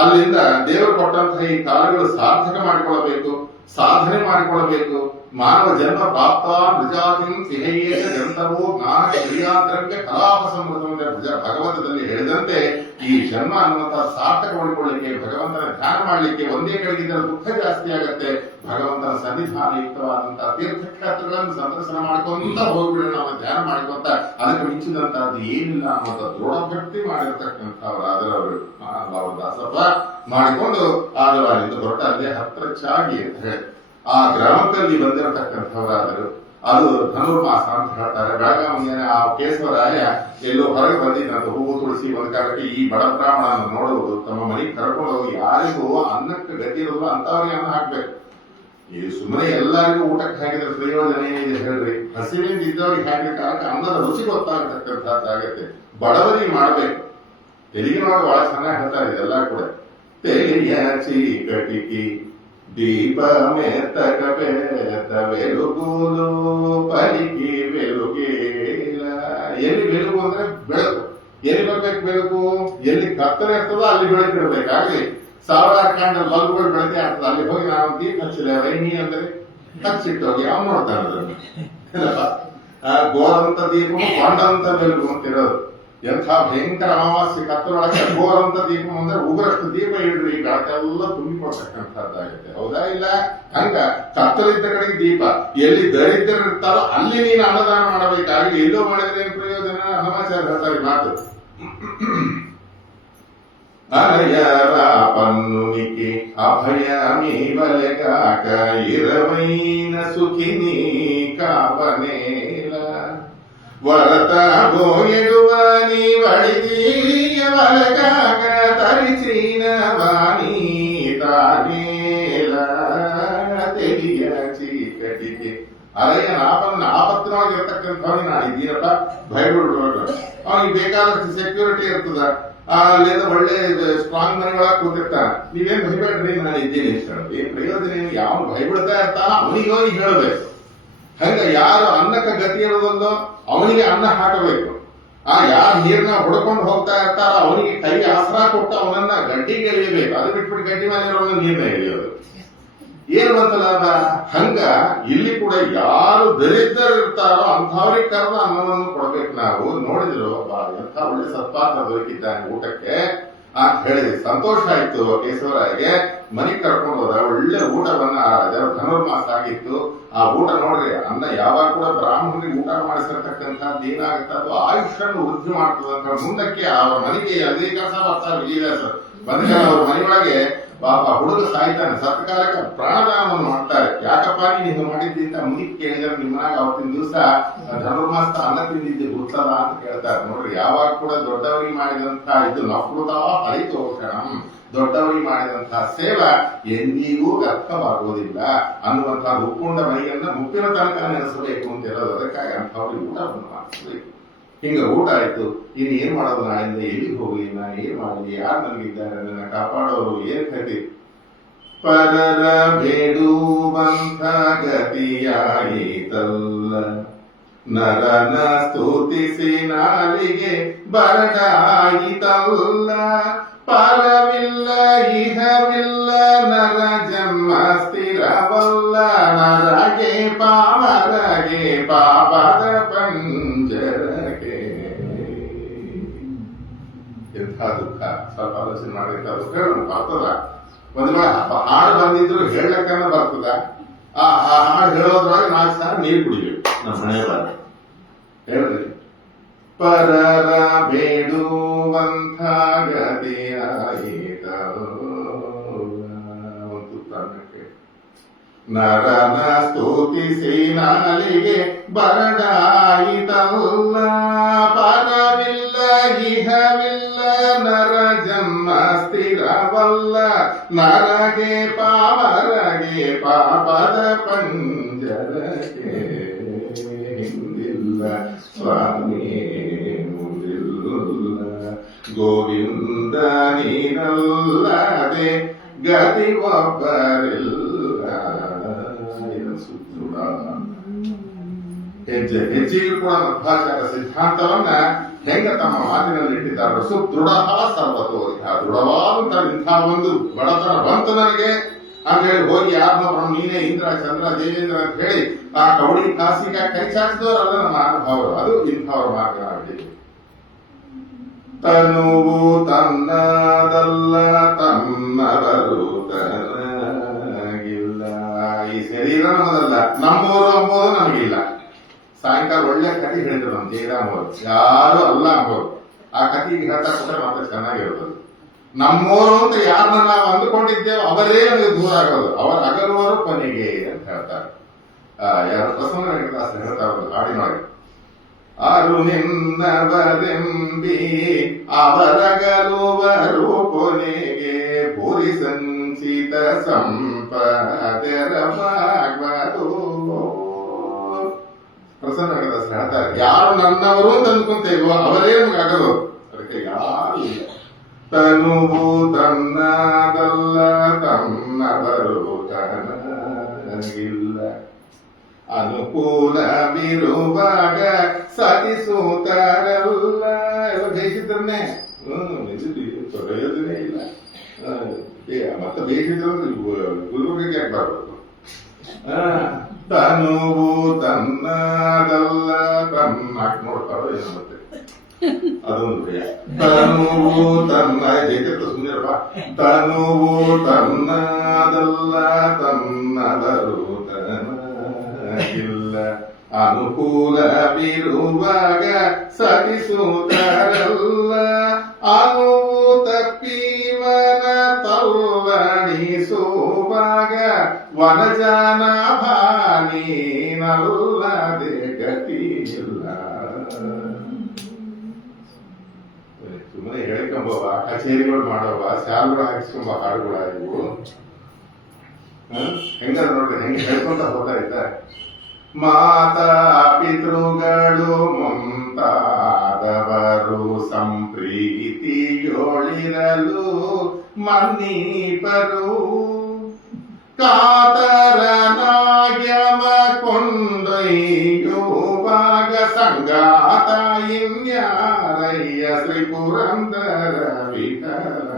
ಅಲ್ಲಿಂದ ದೇವರು ಕೊಟ್ಟಂತಹ ಈ ಕಾಲಗಳು ಸಾರ್ಥಕ ಮಾಡಿಕೊಳ್ಳಬೇಕು, ಸಾಧನೆ ಮಾಡಿಕೊಳ್ಳಬೇಕು. ಮಾನವ ಜನ್ಮ ಪ್ರಾಪ್ತ ನಿಜಾತಿಂ ಸಿಹಯ್ಯೇಷ ಜಂತವೋ ಜ್ಞಾನ ಕ್ರಿಯಾಂತರಕ್ಕೆ ಕಲಾಪ ಸಮೃದ್ಧ ಭಗವಂತದಲ್ಲಿ ಹೇಳಿದಂತೆ ಈ ಜನ್ಮ ಅನ್ನುವಂತಹ ಸಾರ್ಥಕ ಮಾಡಿಕೊಳ್ಳಲಿಕ್ಕೆ, ಭಗವಂತನ ಧ್ಯಾನ ಮಾಡಲಿಕ್ಕೆ ಒಂದೇ ಕಡೆಗಿದ್ದರೆ ದುಃಖ ಜಾಸ್ತಿ ಆಗತ್ತೆ. ಭಗವಂತನ ಸನ್ನಿಧಾನ ಯುಕ್ತವಾದಂತಹ ತೀರ್ಥಕ್ಷೇತ್ರಗಳನ್ನು ಸಂದರ್ಶನ ಮಾಡ್ಕೊಂತ ಹೋಗ್ಬಿಡೋಣ, ನಾವು ಧ್ಯಾನ ಮಾಡ್ಕೊಂತ ಅದಕ್ಕೆ ಮಿಂಚಿದಂತಹದ್ದು ಏನಿಲ್ಲ ಅನ್ನುವಂಥ ದೃಢ ಭಕ್ತಿ ಮಾಡಿರ್ತಕ್ಕಂಥವರಾದರವರು ದಾಸಪ್ಪ ಮಾಡಿಕೊಂಡು ಆದರೂ ಅಲ್ಲಿಂದ ಹೊರಟ ಅಲ್ಲೇ ಹತ್ರ ಚಾಗಿ ಅಂತ ಹೇಳಿ ಆ ಗ್ರಾಮದಲ್ಲಿ ಬಂದಿರತಕ್ಕಂಥವರಾದರು. ಅದು ಧನುರ್ಮಾಸ ಅಂತ ಹೇಳ್ತಾರೆ. ಬೆಳಗಾವಿಯ ಆ ಕೇಶವರಾಯ ಎಲ್ಲೋ ಹೊರಗೆ ಬಂದಿದ್ದಂತ ಹೂವು ತುಳಸಿ ಒಂದು ಕಾಲಕ್ಕೆ ಈ ಬಡ ಬ್ರಾಹ್ಮಣನ ನೋಡುವುದು, ತಮ್ಮ ಮನೆಗೆ ಕರ್ಕೊಂಡು ಹೋಗಿ ಯಾರಿಗೂ ಅನ್ನಕ್ಕೆ ಗತಿ ಇರೋದು ಅಂತವ್ರಿಗೆ ಅನ್ನ ಹಾಕ್ಬೇಕು. ಈ ಸುಮ್ಮನೆ ಎಲ್ಲರಿಗೂ ಊಟಕ್ಕೆ ಹಾಕಿದ್ರೆ ಪ್ರಯೋಜನ ಏನಿದೆ ಹೇಳ್ರಿ? ಹಸಿವಿನಿಂದ ಇದ್ದವ್ರಿಗೆ ಹಾಕಿದ ಕಾಲಕ್ಕೆ ಅನ್ನದ ರುಚಿ ಗೊತ್ತಾಗತಕ್ಕಂಥದ್ದಾಗತ್ತೆ. ಬಡವರಿಗೆ ಮಾಡ್ಬೇಕು. ತೆಲಿಗಿನೊಳಗೆ ಬಹಳ ಚೆನ್ನಾಗಿ ಹೇಳ್ತಾರೆ ಇದೆಲ್ಲ ಕೂಡ. ತೆಲಿಯ ಚೀಕಟಿಕಿ ದೀಪ ಮೇತಕ ಪೇತ ಬೆಳುಗುಲು ಪಲಿಕಿ ಬೆಳುಗೇಲ. ಎಲ್ಲಿ ಬೆಳಗು ಅಂದ್ರೆ ಬೆಳಕು. ಎಲ್ಲಿ ಬರ್ಬೇಕು ಬೆಳಕು? ಎಲ್ಲಿ ಕತ್ತಲೆ ಇರ್ತದೋ ಅಲ್ಲಿ ಬೆಳಕಿರ್ಬೇಕಾಗ್ಲಿ. ಸಾವಿರಾರು ಕ್ಯಾಂಡಲ್ ಬಲ್ಬ್ಗಳು ಬೆಳಕೆ ಆಗ್ತದೆ. ಅಲ್ಲಿ ಹೋಗಿ ನಾವು ದೀಪ ಹಚ್ಚಿದೆ ರೈನಿ ಅಂದ್ರೆ ಹಚ್ಚಿಟ್ಟೋಗಿ ಯಾವ ನೋಡ್ತಾನೆ ಗೋರಂತ ದೀಪ ಕೊಂಡಂತ ಬೆಳಕು ಅಂತಿರೋದು. ಎಂಥ ಭಯಂಕರ ಅಮಾವಾಸ್ಯೆ ಕತ್ತಲೊಳಗೆ ಗೋರಂತ ದೀಪ ಅಂದ್ರೆ ಉಗ್ರಷ್ಟು ದೀಪ ಇಡ್ರಿ, ಬೆಳಕೆಲ್ಲ ತುಂಬಿಕೊಡ್ತಕ್ಕಂಥದ್ದಾಗುತ್ತೆ. ಹೌದಾ ಇಲ್ಲ? ಹಂಗ ಕತ್ತಲಿದ್ದ ಕಡೆಗೆ ದೀಪ. ಎಲ್ಲಿ ದರಿದ್ರ ಇರ್ತಾರೋ ಅಲ್ಲಿ ನೀನು ಅನ್ನದಾನ ಮಾಡಬೇಕಾಗಿ ಎಲ್ಲೋ ಮಾಡಿದ್ರೆ ಏನ್ ಪ್ರಯೋಜನ? ಹನುಮಾಚಾರ್ಯ ಹೇಳ್ತಾರೆ ಮಾತು. ಅರಯರ ಪನ್ನುನಿಕೆ ಅಭಯ ಮೀವಲೆಗಾಕ ಇರವೈನ ಸುಖಿನಿ ಕಾವನೇಲ ವರತ ಗೋಯಡುವ ನೀ ವಳಿದೀಯ ವಲಗಾಕ ತರಿಚೀನ ವಾಣಿ ತಾನೇಲ ತೆಲಿಯ ಚೀಕಟಿಗೆ. ಅರಯ್ಯ ಆಪತ್ತಿನೊಳಗಿರ್ತಕ್ಕಂಥವನಿಗೆ ನಾನು ಇದ್ದೀನಪ್ಪ, ಭಯಬಿಡ್ಬೇಕು. ಅವನಿಗೆ ಬೇಕಾದಷ್ಟು ಸೆಕ್ಯೂರಿಟಿ ಇರ್ತದ. ಅಲ್ಲಿಂದ ಒಳ್ಳೆ ಸ್ಟ್ರಾಂಗ್ ಮನೆಯೊಳಗೆ ಕೂತಿರ್ತಾನೆ. ನೀವೇನ್ ಭಯಬೇಡ್ರಿ, ನಾನು ಇದ್ದೀನಿ ಇಷ್ಟ. ಏನ್ ಪ್ರಯೋಜನ? ಯಾವ ಭಯಬಿಡ್ತಾ ಇರ್ತಾನ ಅವನಿಗೆ ಹೋಗಿ ಹೇಳಬೇಕು. ಹಂಗ ಯಾರು ಅನ್ನಕ್ಕೆ ಗತಿ ಇರೋದಲ್ಲೋ ಅವನಿಗೆ ಅನ್ನ ಹಾಕಬೇಕು. ಯಾರು ನೀರ್ನ ಹೊಡ್ಕೊಂಡು ಹೋಗ್ತಾ ಇರ್ತಾರ ಅವನಿಗೆ ಕೈ ಆಸರಾ ಕೊಟ್ಟು ಅವನನ್ನ ಗಡ್ಡಿಗೆ ಎಳಿಯಬೇಕು. ಅದು ಬಿಟ್ಬಿಟ್ಟು ಗಡ್ಡಿ ಮೇಲೆ ಇರೋನ ನೀರ್ನ ಎಳಿಯೋದು ಏನ್ ಬಂತ ಲಾಭ? ಹಂಗ ಇಲ್ಲಿ ಕೂಡ ಯಾರು ದರಿದ್ರ ಇರ್ತಾರೋ ಅಂಥವ್ರಿಗೆ ಕರೆದ ಅನ್ನವನ್ನು ಕೊಡ್ಬೇಕು. ನಾವು ನೋಡಿದ್ರು ಎಂಥ ಒಳ್ಳೆ ಸತ್ಪಾತ್ರ ದೊರಕಿದ್ದಾನೆ ಊಟಕ್ಕೆ ಅಂತ ಹೇಳಿದ್ರಿ. ಸಂತೋಷ ಆಯ್ತು ಕೇಶವರಾಯಗೆ. ಮನೆಗೆ ಕರ್ಕೊಂಡು ಹೋದ. ಒಳ್ಳೆ ಊಟವನ್ನ ಧನುರ್ಮಾಸ ಆಗಿತ್ತು. ಆ ಊಟ ನೋಡ್ರಿ, ಅನ್ನ ಯಾವಾಗ ಕೂಡ ಬ್ರಾಹ್ಮಣರಿಗೆ ಊಟ ಮಾಡಿಸಿರ್ತಕ್ಕಂಥದ್ದು ಏನಾಗುತ್ತೆ, ಅದು ಆಯುಷ್ಯನ್ನು ವೃದ್ಧಿ ಮಾಡ್ತದಂತ. ಮುಂದಕ್ಕೆ ಅವರ ಮನೆಗೆ ಅದೇ ಕೆಲಸ ಬರ್ತಾರೆ ವಿಜಯದಾಸರು ಬಂದ್ರೆ ಅವ್ರ ಮನೆಯೊಳಗೆ ಪಾಪ ಹುಡುಗ ಸಾಯ್ತಾನೆ. ಸತ್ಕಾಲಕ್ಕೆ ಪ್ರಾಣದಾನವನ್ನು ಮಾಡ್ತಾರೆ. ಯಾಕಪ್ಪ ನೀನು ಮಾಡಿದ್ದಿಂದ ಮುಗಿದ್ ಕೇಳಿದ್ರೆ ನಿಮ್ಮನಾಗ ಅವತ್ತಿನ ದಿವಸ ಧನುರ್ಮಾಸ ಅನ್ನ ತಿಂದಿದ್ದೆ ಗುರ್ತದ ಅಂತ ಕೇಳ್ತಾರೆ. ನೋಡ್ರಿ, ಯಾವಾಗ ಕೂಡ ದೊಡ್ಡವರಿಗೆ ಮಾಡಿದಂತ ಇದು ನಕೃತ ಹರಿತೋಷಣಂ, ದೊಡ್ಡವರಿಗೆ ಮಾಡಿದಂತಹ ಸೇವಾ ಎಂದಿಗೂ ವ್ಯರ್ಥವಾಗುವುದಿಲ್ಲ ಅನ್ನುವಂತಹ ಉಪ್ಪುಂಡ ಮೈಯನ್ನ ಮುಪ್ಪಿನ ತನಕ ನೆನೆಸಬೇಕು ಅಂತ ಹೇಳೋದು. ಅದಕ್ಕಾಗಿ ಅಂಥವ್ರಿಗೆ ಊಟವನ್ನು ಮಾಡಿಸಬೇಕು. ಹಿಂಗ ಊಟ ಆಯ್ತು. ಇನ್ನು ಏನ್ ಮಾಡೋದು? ನಾಳಿಂದ ಎಲ್ಲಿಗೆ ಹೋಗ್ಲಿ? ನಾನು ಏನ್ ಮಾಡಲಿ? ಯಾರು ನನಗಿದ್ದಾರೆ? ನನ್ನ ಕಾಪಾಡೋರು? ಏನ್ ಕತೆ? ಪರರ ಬೇಡುವಂಥ ಗತಿಯಾಯಿತಲ್ಲ, ನರನ ಸ್ತುತಿಸಿ ನಾಲಿಗೆ ಬರಡಾಯಿತಲ್ಲ. ಪರವಿಲ್ಲ ಇಹವಿಲ್ಲ, ನರ ಜನ್ಮ ಸ್ಥಿರವಲ್ಲ. ನರಗೆ ಪಾಮರಗೆ ಪಾಪದ ಪಂಜರಗೆ. ಎಂಥ ದುಃಖ! ಸ್ವಲ್ಪ ಆಲೋಚನೆ ಮಾಡಿದಂತ ದುಃಖ ಬರ್ತದ. ಒಂದ್ ವೇಳೆ ಹಾಡು ಬಂದಿದ್ರು ಹೇಳಕ್ಕನ್ನ ಬರ್ತದ. ಆ ಹಾಡು ಹೇಳೋದ್ರೊಳಗೆ 4 ಸಾರಿ ನೀರು ಕುಡಿಬೇಕು. ನಮ್ಮ ಮನೆ ಬಾರ ಹೇಳ್ರಿ. ಪರರ ಬೇಡುವಂಥ ಗತಿಯಾಯಿತ ಒಂದು ತನಕ್ಕೆ, ನರನ ಸ್ತುತಿಸಿ ನಾಲಿಗೆ ಬರಡಾಯಿತಲ್ಲ. ಪರವಿಲ್ಲ ಇಹವಿಲ್ಲ, ನರ ಜನ್ಮ ಸ್ಥಿರವಲ್ಲ ನರಗೆ ಪಾಮರಗೆ ಪಾಪದ ಪಂಜರಕ್ಕೆ ಹಿಂದಿಲ್ಲ ಸ್ವಾಮಿ ಮುಂದಿಲ್ಲ ಗೋವಿಂದ ನೀನಲ್ಲದೆ ಗತಿ ಒಬ್ಬರಿಲ್ಲ ಸುತ್ತುಡ ಹೆಜ್ಜೆಗೂ ಕೂಡ ಮಧ್ವಾಚಾರ್ಯ ಸಿದ್ಧಾಂತವನ್ನ ಹೆಂಗ ತಮ್ಮ ಮಾತಿನಲ್ಲಿ ಇಟ್ಟಿದ್ದಾರೆ ಸುದೃಢ ಸರ್ವತೋ ದೃಢವಾದಂತ ಇಂಥ ಒಂದು ಬಡತನ ಬಂತು ನನಗೆ ಅಂತ ಹೇಳಿ ಹೋಗಿ ಯಾರನ್ನೋ ನೀನೇ ಇಂದ್ರ ಚಂದ್ರ ದೇವೇಂದ್ರ ಅಂತ ಹೇಳಿ ಆ ಕೌಡಿ ಕಾಸಿಗ ಕೈ ಚಾಚಿದವರಲ್ಲ ನಮ್ಮ ಅನುಭವರು ಅದು ಇಂಥವ್ರ ಮಾರ್ಗ ಆಗಿದೆ. ತನುವು ತನ್ನದಲ್ಲ ತನ್ನವರು ತನಗಿಲ್ಲ. ಈ ಶರೀರ ನಮ್ಮದಲ್ಲ, ನಮ್ಮೂರು ಅಂಬೋದು ನಮಗಿಲ್ಲ. ಸಾಯಂಕಾಲ ಒಳ್ಳೆ ಕಥೆ ಹೇಳಿದ್ರು ನಮ್ಮ ಜಯರಾಮ್ ಅವರು, ಯಾರು ಅಲ್ಲ ಅಂಬೋದು. ಆ ಕಥೆಗೆ ಹೇಳ್ತಾ ಕೊಟ್ಟರೆ ಮಾತ್ರ ಚೆನ್ನಾಗಿರೋದು. ನಮ್ಮೂರು ಅಂತ ಯಾರನ್ನ ನಾವು ಅಂದುಕೊಂಡಿದ್ದೇವೆ ಅವರೇ ನಮಗೆ ದೂರ ಆಗೋದು, ಅವರ ಅಗಲುವರು ಕೊನೆಗೆ ಅಂತ ಹೇಳ್ತಾರೆ. ಯಾರು ಪ್ರಸನ್ನ ವೆಂಕಟದಾಸ ಹೇಳ್ತಾರೆ ಹಾಡಿನೊಳಗೆ, ಅರು ನಿನ್ನವರೆಂಬಿ ಅವರಗಲುವರು ಕೊನೆಗೆ ಪುರಿ ಸಂಚಿತ ಸಂಪದರವಾಗುವುದು. ಪ್ರಸನ್ನ ವೆಂಕಟದಾಸ ಹೇಳ್ತಾರೆ, ಯಾರು ನನ್ನವರು ಅಂತ ಅಂದ್ಕೊಂತೇವೋ ಅವರೇ ನಮಗೆ ಆಗಲು, ಅದಕ್ಕೆ ಯಾರು ಇಲ್ಲ. ತನುವು ತನ್ನದಲ್ಲ ತನ್ನವರು ತನಗಿಲ್ಲ. ಅನುಕೂಲವಿರುವಾಗ ಸತಿಸೂತಾರಲ್ಲ. ಎಲ್ಲ ಬೇಯಿಸಿದ್ರನ್ನೇ ಪ್ರಯೋಜನ ಇಲ್ಲ. ಮತ್ತೆ ಬೇಯಿಸಿದ್ರು ಗುರುಗಳಿಗೆ ಯಾಕೆ ಬರಬೇಕು. ತನುವು ತನ್ನದಲ್ಲ ತನ್ನ ನೋಡ್ತಾರೋ ಏನು ಮತ್ತೆ ಅದೊಂದು ಭಯ. ತನುವು ತನ್ನ ಜೈತ್ರ ಸುಂದರಪ್ಪ. ತನುವು ತನ್ನದಲ್ಲ ತನ್ನದರು ತನಗಿಲ್ಲ. ಅನುಕೂಲವಿರುವಾಗ ಸತಿಸೂತರಲ್ಲ. ಅನುವು ತಪ್ಪಿವನ ತಲ್ಲಣಿಸುವಾಗ ವನಜನ ಭಾನೀನಲ್ಲದೆ ಗತಿಯಿಲ್ಲ. ಸುಮ್ಮನೆ ಹೇಳ್ಕೊಂಬವ, ಕಚೇರಿಗಳು ಮಾಡವ, ಶಾಲೆಗಳು ಹಾಕಿಸ್ಕೊಂಬ ಹಾಡುಗಳ ಇವು ಹೆಂಗಾರ ನೋಡ್ರಿ ಹೆಂಗೆ ಹೇಳ್ಕೊಂತ ಹೋಗ್ತಾ ಇದ್ದಾರೆ. ಮಾತಾ ಪಿತೃಗಳು ಮುಂತಾದವರು ಸಂಪ್ರೀತಿಯೊಳಿರಲು ಮನ್ನೀಪರು. ಕಾತರನಾಗ್ಯಮ ಕೊಂಡೊಯ್ಯುವಾಗ ಸಂಗಾತ ಇನ್ಯಾರಯ್ಯ ಶ್ರೀ ಪುರಂದರ ವಿಠಲ.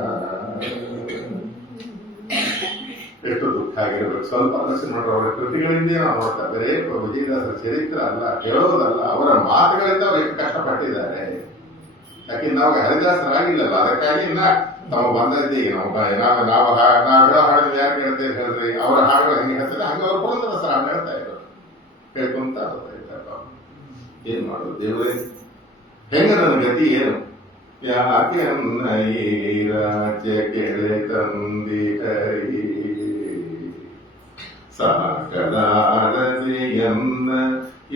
ಎಷ್ಟು ದುಃಖ ಆಗಿರ್ಬೇಕು. ಸ್ವಲ್ಪ ಆಲೋಚನೆ ನೋಡ್ರೆ ಅವರ ಕೃತಿಗಳಿಂದ ನಾವು ನೋಡ್ತಾ, ಬೇರೆ ವಿಜಯದಾಸರ ಚರಿತ್ರ ಅಲ್ಲ, ಹೇಳೋದಲ್ಲ, ಅವರ ಮಾತುಗಳಿಂದ ಅವ್ರು ಎಷ್ಟು ಕಷ್ಟಪಟ್ಟಿದ್ದಾರೆ. ಯಾಕೆ ನಾವು ಹರಿದಾಸರಾಗಿಲ್ಲಲ್ಲ, ಅದಕ್ಕಾಗಿ ನಾವು ಬಂದದ್ದೀವಿ. ನಾವು ಹೇಳೋ ಹಾಡು ಯಾರು ಹೇಳ್ತೇವೆ ಹೇಳಿದ್ರಿ, ಅವರ ಹಾಡುಗಳು ಹೆಂಗೆ ಹೇಳ್ತಾರೆ ಹಂಗೆ ಅವ್ರು ಪುರಂದರದಾಸರ ಹಾಡು ಹೇಳ್ತಾ ಇದ್ರು, ಹೇಳ್ಕೊಂತ ಇದ್ದಾರೆ. ಏನ್ ಮಾಡೋದು ದೇವರೇ, ಹೆಂಗ ನನ್ನ ಗತಿ ಏನು? ಯಾಕೆ ಅನ್ನ ಈ ರಾಜ್ಯ ಕೆಳೆ ತಂದಿ ಹರಿ ಸಾಕಲಾರದೆಯನ್ನ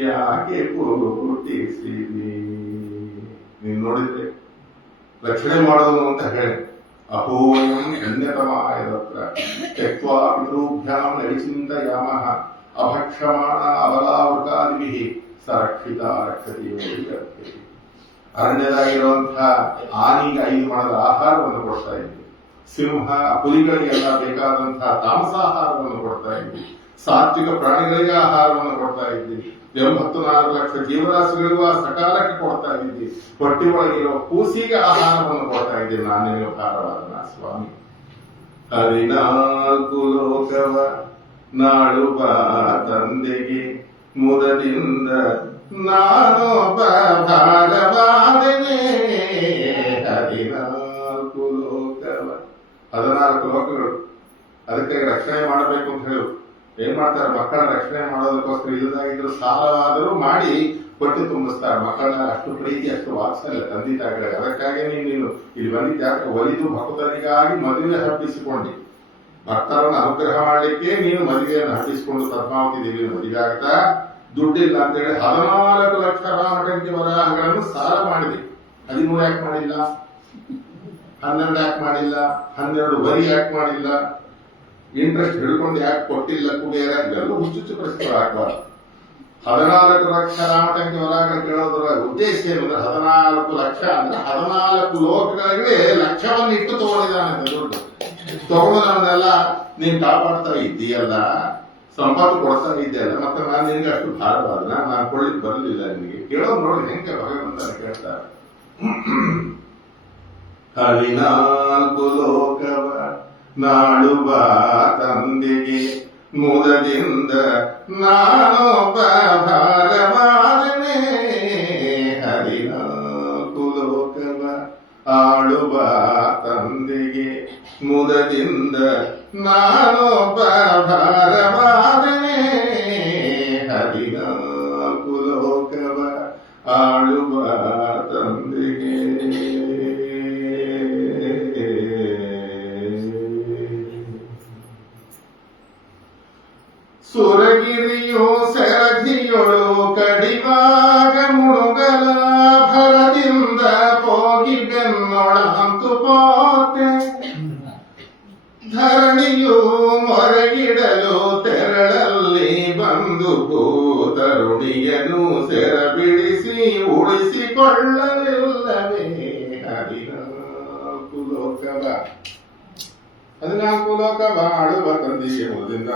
ಯಾಕೆ ಪೂಟಿಸಿದಿ. ನೀನ್ ನೋಡಿದ್ರೆ ರಕ್ಷಣೆ ಮಾಡೋದು ಅಂತ ಹೇಳಿ ಅಹೋಯಂ ಅನ್ಯತಮಾಯದತ್ರ ತ್ಯಕ್ವಾ ಪಿತೃಭ್ಯಾಂ ನೈಚಿಂತಯಾಮಃ ಅಭಕ್ಷಮಾಣ ಅಬಲಾವೃತಾದಿಭಿಃ ಸರಕ್ಷಿತ ರಕ್ಷತಿ. ಅರಣ್ಯದಾಗಿರುವಂತಹ ಆನೆಗೆ 5 ಮಣದ ಆಹಾರವನ್ನು ಕೊಡ್ತಾ ಇದ್ವಿ. ಸಿಂಹ ಹುಲಿಗಳಿಗೆಲ್ಲ ಬೇಕಾದಂತಹ ತಾಮಸಾಹಾರವನ್ನು ಕೊಡ್ತಾ ಇದ್ವಿ. ಸಾತ್ವಿಕ ಪ್ರಾಣಿಗಳಿಗೆ ಆಹಾರವನ್ನು ಕೊಡ್ತಾ ಇದ್ವಿ. 84 ಲಕ್ಷ ಜೀವರಾಶಿಗಳಿಗೂ ಆ ಸಕಾಲಕ್ಕೆ ಕೊಡ್ತಾ ಇದ್ವಿ. ಹೊಟ್ಟಿ ಒಳಗಿರುವ ಕೂಸಿಗೆ ಆಹಾರವನ್ನು ಕೊಡ್ತಾ ಇದ್ದೀವಿ. ನಾನೇ ಭಾರವಾದ ಸ್ವಾಮಿ. 14 ಲೋಕವ ನಾಳುವ ತಂದೆಗೆ ಮುದದಿಂದ ನಾನೊಬ್ಬ ಭಾರವಾದನೆ. 14 ಲೋಕವ, 14 ಲೋಕಗಳು. ಅದಕ್ಕಾಗಿ ರಕ್ಷಣೆ ಮಾಡಬೇಕು ಅಂತ ಹೇಳಿ ಏನ್ ಮಾಡ್ತಾರೆ, ಮಕ್ಕಳ ರಕ್ಷಣೆ ಮಾಡೋದಕ್ಕೋಸ್ಕರ ಇಲ್ಲದಾಗಿದ್ರು ಸಾಲವಾದರೂ ಮಾಡಿ ಹೊಟ್ಟೆ ತುಂಬಿಸ್ತಾರೆ. ಮಕ್ಕಳನ್ನ ಅಷ್ಟು ಪ್ರೀತಿ ಅಷ್ಟು ವಾತ್ಸಲ್ಯ ತಂದೆ ತಾಯಿಗಳಿಗೆ. ಅದಕ್ಕಾಗಿ ನೀನು ಇಲ್ಲಿ ಬಂದಿದ್ದ ಒಲಿದು ಭಕ್ತರಿಗಾಗಿ ಮದುವೆ ಹಬ್ಬಿಸಿಕೊಂಡಿ. ಭಕ್ತರನ್ನು ಅನುಗ್ರಹ ಮಾಡಲಿಕ್ಕೆ ನೀನು ಮದುವೆಯನ್ನು ಹಬ್ಬಿಸಿಕೊಂಡು ಪದ್ಮಾವತಿ ದೇವಿ ಮದುವೆ ಆಗ್ತಾ ದುಡ್ಡಿಲ್ಲ ಅಂತೇಳಿ 14 ಲಕ್ಷ ರಾಮಟಂಕಿ ವರಾಹಗಳನ್ನು ಸಾಲ ಮಾಡಿದೆ. 13 ಯಾಕೆ ಮಾಡಿಲ್ಲ? 12 ಯಾಕೆ ಮಾಡಿಲ್ಲ, 12 ಯಾಕೆ ಮಾಡಿಲ್ಲ, ಇಂಟ್ರೆಸ್ಟ್ ಹಿಡ್ಕೊಂಡು ಯಾಕೆ ಕೊಟ್ಟಿಲ್ಲ ಕುಡಿಯರ, ಇವೆಲ್ಲ ಹುಚ್ಚುಚ್ಚು ಪ್ರಶ್ನೆ ಹಾಕಬಾರ್ದು. 14 ಲಕ್ಷ ರಾಮಟಂಕಿ ಹೊರಾಗ ಕೇಳೋದ್ರ ಉದ್ದೇಶ ಏನಂದ್ರೆ 14 ಲಕ್ಷ ಅಂದ್ರೆ 14 ಲೋಕಗಳಿಗೆ ಲಕ್ಷವನ್ನು ಇಟ್ಟು ತಗೊಂಡಿದ್ದಾನೆ ದುಡ್ಡು. ತಗೊಂಡವನ್ನೆಲ್ಲ ನೀನ್ ಕಾಪಾಡ್ತಾ ಇದ್ದೀಯಲ್ಲ, ಸಂಪತ್ತು ಕೊಡ್ತಾ ಇದ್ದೀಯಲ್ಲ, ಮತ್ತೆ ನಾನು ನಿನ್ಗೆ ಅಷ್ಟು ಭಾರವಾದ ನಾನು ಕೊಡ್ಲಿಕ್ಕೆ ಬರಲಿಲ್ಲ. ನಿನಗೆ ಕೇಳೋದು ನೋಡಿ ಹೆಂಗೆ ಭಗವಂತನ ಕೇಳ್ತಾರೆ. 14 ಲೋಕವ ನಾಳುವ ತಂದೆಗೆ ಮುದದಿಂದ ನಾನೊಬ್ಬ ಭಾರವಾದನೆ. 14 ಲೋಕವ ಆಳುವ ತಂದೆಗೆ ಮುದದಿಂದ ನಾನೊಬ್ಬ ಭಾರವಾದನೆ. 14 ಲೋಕವ ಆಳುವ ತಂದೆಗೆ. ಸುರಗಿರಿಯು ಸರಧಿಯೊಳು ಕಡಿವಾಗ ಮುಳುಗಲ ಭರದಿಂದ ಹೋಗಿ ಬೆನ್ನೊಳಂತು ಪೋತೆ. ಧರಣಿಯು ಮೊರಗಿಡಲು ತೆರಳಲ್ಲಿ ಬಂದು ತರುಣಿಯನು ಸೆರ ಬಿಡಿಸಿ ಉಳಿಸಿಕೊಳ್ಳಲಿಲ್ಲವೇ. 14 ಲೋಕವ 14 ಲೋಕವ ಆಳುವ ತಂದೆಗೆ ಮುದದಿಂದ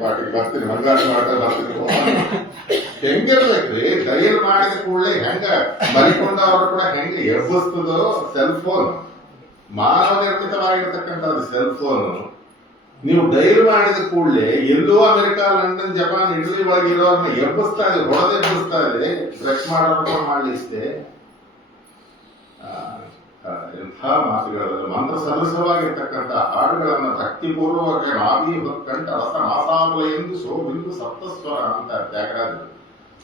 ಪಾರ್ಟಿ ಬರ್ತೀನಿ, ಮಂಗಾಟ ಬರ್ತೀನಿ. ಹೆಂಗಿರ್ಬೇಕ್ರಿ, ಡೈಲ್ ಮಾಡಿದ ಕೂಡಲೇ ಹೆಂಗ ಮರಿಕೊಂಡವರು ಕೂಡ ಹೆಂಗೆ ಎಬ್ಬಿಸ್ತದೋ ಸೆಲ್ ಫೋನ್, ಮಾನವ ನಿರ್ಮಿತವಾಗಿರ್ತಕ್ಕಂಥದ್ದು ಸೆಲ್ ಫೋನ್. ನೀವು ಡೈಲ್ ಮಾಡಿದ ಕೂಡಲೇ ಎಲ್ಲೋ ಅಮೆರಿಕ, ಲಂಡನ್, ಜಪಾನ್, ಇಟಲಿ ಒಳಗೆ ಇರೋರ್ನ ಎಬ್ಬಿಸ್ತಾ ಇದೆ, ಹೊಡೆದು ಎಬ್ಬಿಸ್ತಾ ಇದೆ. ಬ್ರಷ್ ಮಾಡೋರ್ನ ಮಾಡ್ಲಿಕ್ಕೆ ಎಂಥ ಮಾತುಗಳಲ್ಲಿ ಮಂತ್ರ ಸದೃಶವಾಗಿರ್ತಕ್ಕಂಥ ಹಾಡುಗಳನ್ನ ಭಕ್ತಿಪೂರ್ವಕ ನಾಭಿ ಹೊತ್ಕಂಠ ರಸ ಮಾಸಾಮಲ ಎಂದು ಸೋಬಿಂದು ಸಪ್ತಸ್ವರ ಅಂತ ತ್ಯಾಗರಾಜರು.